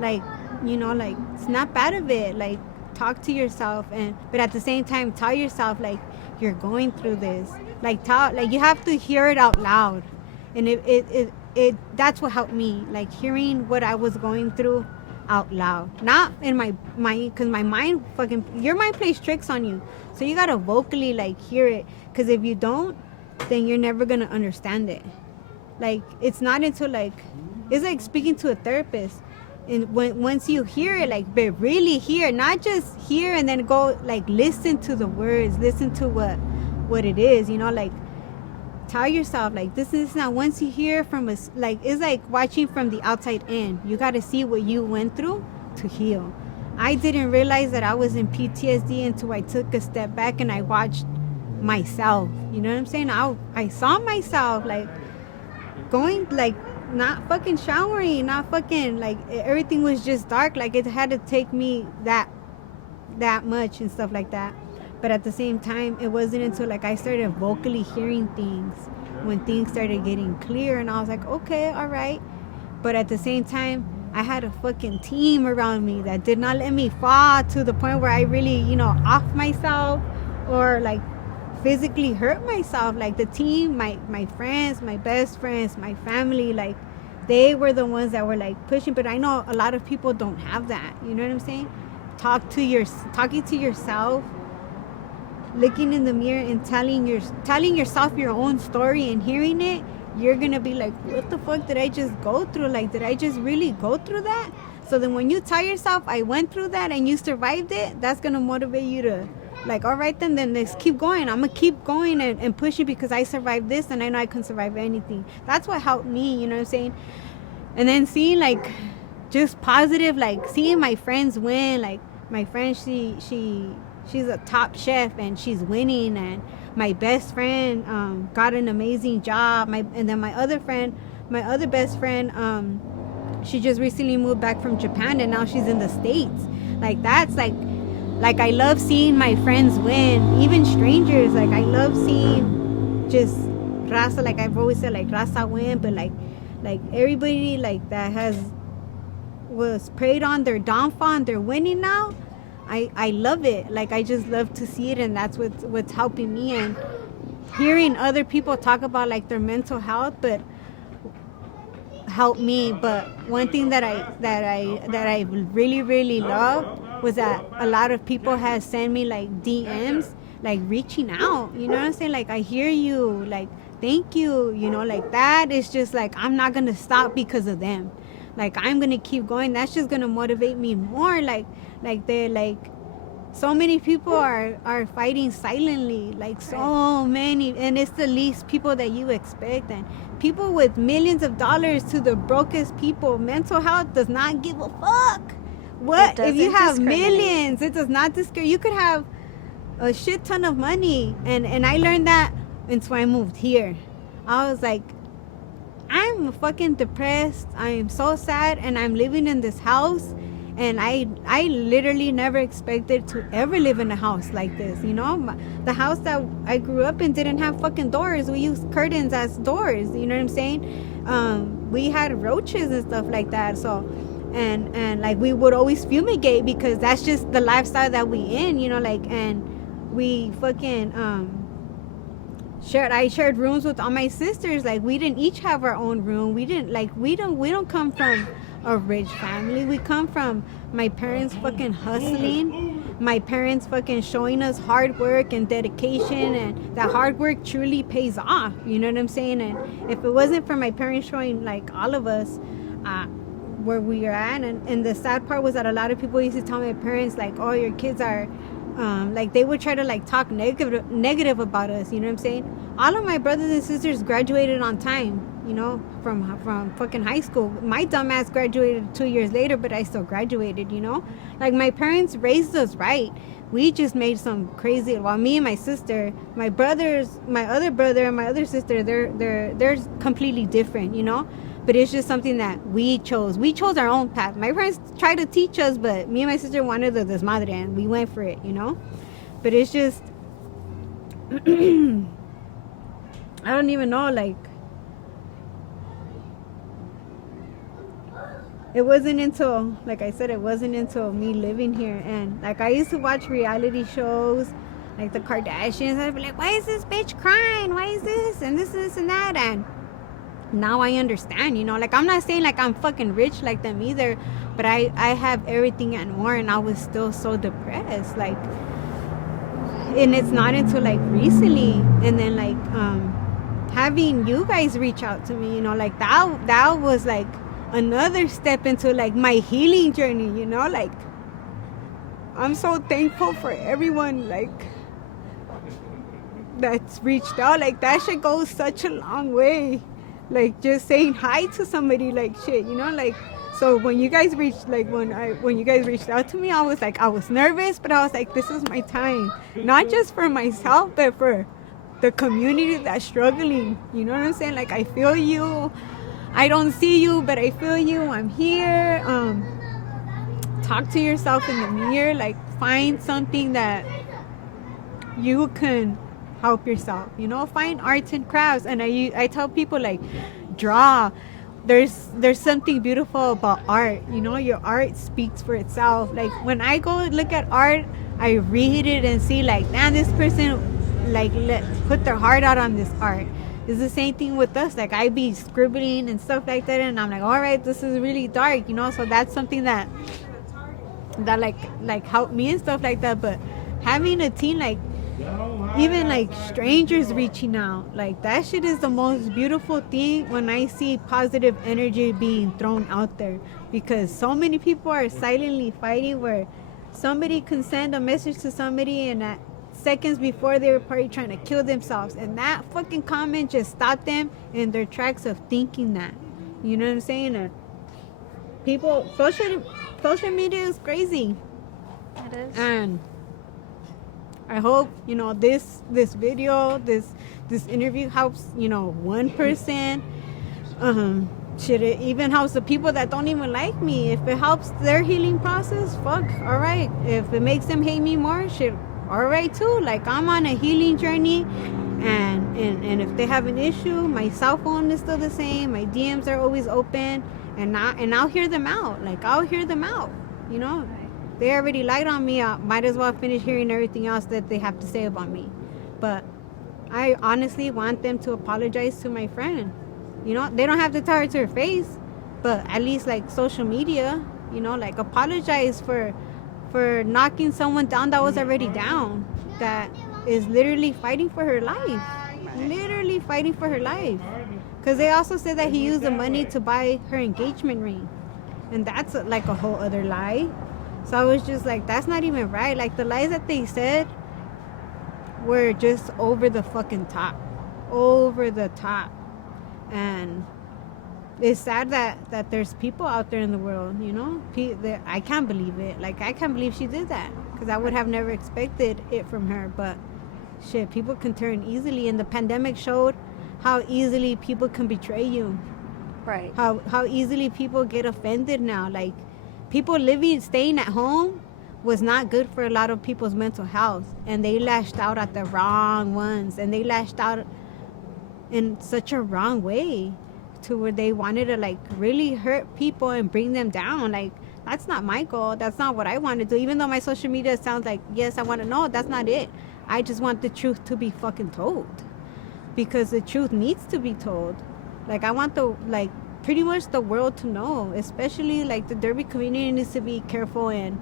Like, you know, like, snap out of it. Like, talk to yourself, but at the same time tell yourself, like, you're going through this. Like, you have to hear it out loud. And it that's what helped me. Like, hearing what I was going through out loud. Not in my mind, because my mind fucking, your mind plays tricks on you. So you gotta vocally like hear it, because if you don't, then you're never gonna understand it. Like, it's not until like, it's like speaking to a therapist. And once you hear it, like, but really hear, not just hear and then go like listen to the words, listen to what it is, you know, like tell yourself like this is not, once you hear from us, like it's like watching from the outside in. You got to see what you went through to heal. I didn't realize that I was in PTSD until I took a step back and I watched myself, you know what I'm saying? I saw myself like going, like not fucking showering, not fucking, like everything was just dark, like it had to take me that much and stuff like that. But at the same time, it wasn't until like I started vocally hearing things, when things started getting clear, and I was like, okay, all right. But at the same time, I had a fucking team around me that did not let me fall to the point where I really, you know, off myself or like physically hurt myself. Like the team, my friends, my best friends, my family, like they were the ones that were like pushing. But I know a lot of people don't have that, you know what I'm saying? Talking to yourself, looking in the mirror and telling yourself your own story and hearing it, you're gonna be like, what the fuck did I just go through? Like, did I just really go through that? So then when you tell yourself I went through that and you survived it, that's gonna motivate you to like, all right, then let's keep going. I'm gonna keep going and pushing because I survived this and I know I can survive anything. That's what helped me, you know what I'm saying? And then seeing like just positive, like seeing my friends win. Like my friend, she's a top chef and she's winning, and my best friend got an amazing job. And then my other best friend, she just recently moved back from Japan and now she's in the States. Like that's like I love seeing my friends win, even strangers. Like I love seeing just raza, like I've always said, like raza win, but like everybody like that was preyed on their downfall and they're winning now. I love it. Like I just love to see it, and that's what's helping me. And hearing other people talk about like their mental health, but help me. But one thing that I really, really love was that a lot of people have sent me like DMs, like reaching out, you know what I'm saying? Like I hear you, like thank you, you know, like that is just like, I'm not gonna stop because of them. Like I'm gonna keep going. That's just gonna motivate me more. Like they're like, so many people are fighting silently, like so many, and it's the least people that you expect. And people with millions of dollars to the brokest people, mental health does not give a fuck. What if you have millions? It does not discourage. You could have a shit ton of money, and I learned that until I moved here. I was like, I'm fucking depressed, I am so sad, and I'm living in this house, and I literally never expected to ever live in a house like this, you know? The house that I grew up in didn't have fucking doors. We used curtains as doors, you know what I'm saying? We had roaches and stuff like that. So and like we would always fumigate because that's just the lifestyle that we in, you know, like. And we fucking I shared rooms with all my sisters. Like we didn't each have our own room. We don't come from a rich family. We come from my parents fucking hustling, my parents fucking showing us hard work and dedication, and that hard work truly pays off, you know what I'm saying? And if it wasn't for my parents showing like all of us where we are at, and the sad part was that a lot of people used to tell my parents like, oh, your kids are like, they would try to like talk negative about us, you know what I'm saying? All of my brothers and sisters graduated on time, you know, from fucking high school. My dumbass graduated 2 years later, but I still graduated, you know? Like my parents raised us right. We just made some crazy, well, me and my sister, my other brother and my other sister, they're completely different, you know? But it's just something that we chose. We chose our own path. My parents tried to teach us, but me and my sister wanted the desmadre, and we went for it, you know? But it's just, I don't even know, like, it wasn't until, like I said, it wasn't until me living here. And, like, I used to watch reality shows, like the Kardashians. I'd be like, why is this bitch crying? Why is this? And this and that. And now I understand, you know. Like, I'm not saying like I'm fucking rich like them either, but I have everything and more, and I was still so depressed, like. And it's not until like recently, and then like having you guys reach out to me, you know, like that was like another step into like my healing journey, you know. Like, I'm so thankful for everyone like that's reached out. Like, that shit goes such a long way. Like, just saying hi to somebody, like, shit, you know. Like, so when you guys reached, like, when you guys reached out to me, I was like, I was nervous, but I was like, this is my time, not just for myself, but for the community that's struggling. You know what I'm saying? Like, I feel you. I don't see you, but I feel you. I'm here. Talk to yourself in the mirror. Like, find something that you can help yourself, you know. Find arts and crafts. And I tell people, like, draw. There's something beautiful about art, you know. Your art speaks for itself. Like, when I go look at art, I read it and see, like, man, this person like put their heart out on this art. It's the same thing with us. Like, I be scribbling and stuff like that, and I'm like, all right, this is really dark, you know. So that's something that like helped me and stuff like that. But having a team, like, even like strangers reaching out, like, that shit is the most beautiful thing when I see positive energy being thrown out there, because so many people are silently fighting, where somebody can send a message to somebody, and at seconds before they were probably trying to kill themselves, and that fucking comment just stopped them in their tracks of thinking that, you know what I'm saying. And people, social media is crazy. It is. And I hope, you know, this video, this interview helps, you know, one person. Shit, it even helps the people that don't even like me. If it helps their healing process, fuck, all right. If it makes them hate me more, shit, all right too. Like, I'm on a healing journey, and if they have an issue, my cell phone is still the same. My DMs are always open, and I'll hear them out. Like, I'll hear them out, you know. They already lied on me. I might as well finish hearing everything else that they have to say about me. But I honestly want them to apologize to my friend. You know, they don't have to tell her to her face, but at least, like, social media, you know, like, apologize for knocking someone down that was already down, that is literally fighting for her life. Literally fighting for her life. Because they also said that he used the money to buy her engagement ring. And that's like a whole other lie. So I was just like, that's not even right. Like, the lies that they said were just over the fucking top. Over the top. And it's sad that there's people out there in the world, you know. I can't believe it. Like, I can't believe she did that, because I would have never expected it from her. But shit, people can turn easily, and the pandemic showed how easily people can betray you. Right. How easily people get offended now. Like, people staying at home was not good for a lot of people's mental health, and they lashed out at the wrong ones, and they lashed out in such a wrong way, to where they wanted to, like, really hurt people and bring them down. Like, that's not my goal. That's not what I want to do. Even though my social media sounds like, yes, I want to know, that's not it. I just want the truth to be fucking told, because the truth needs to be told. Like, I want pretty much the world to know, especially, like, the derby community needs to be careful and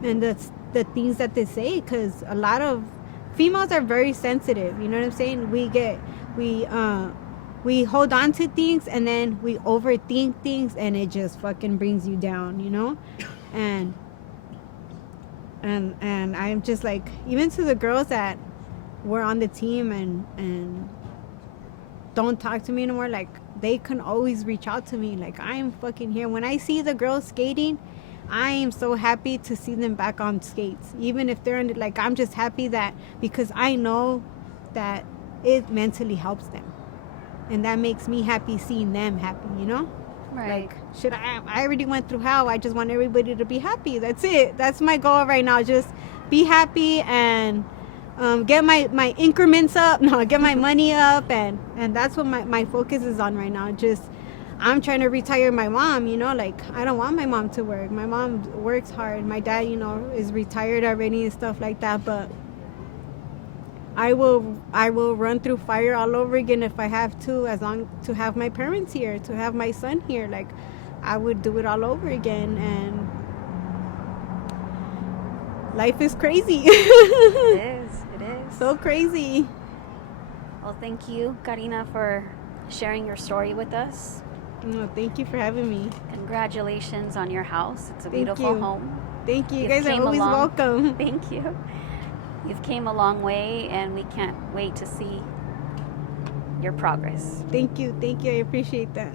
the things that they say, because a lot of females are very sensitive, you know what I'm saying. We hold on to things, and then we overthink things, and it just fucking brings you down, you know. And I'm just like, even to the girls that were on the team and don't talk to me anymore, like, they can always reach out to me. Like, I am fucking here. When I see the girls skating, I am so happy to see them back on skates. Even if they're like, I'm just happy that, because I know that it mentally helps them. And that makes me happy seeing them happy, you know? Right. Like, I already went through hell. I just want everybody to be happy. That's it. That's my goal right now. Just be happy and get my increments up. No, get my money up. And that's what my focus is on right now. Just, I'm trying to retire my mom, you know? Like, I don't want my mom to work. My mom works hard. My dad, you know, is retired already and stuff like that. But I will run through fire all over again if I have to, as long to have my parents here, to have my son here. Like, I would do it all over again. And life is crazy. It is So crazy. Well, thank you, Karina, for sharing your story with us. No, thank you for having me. Congratulations on your house. It's a beautiful home. Thank you. You guys are always welcome. Thank you. You've came a long way, and we can't wait to see your progress. Thank you. I appreciate that.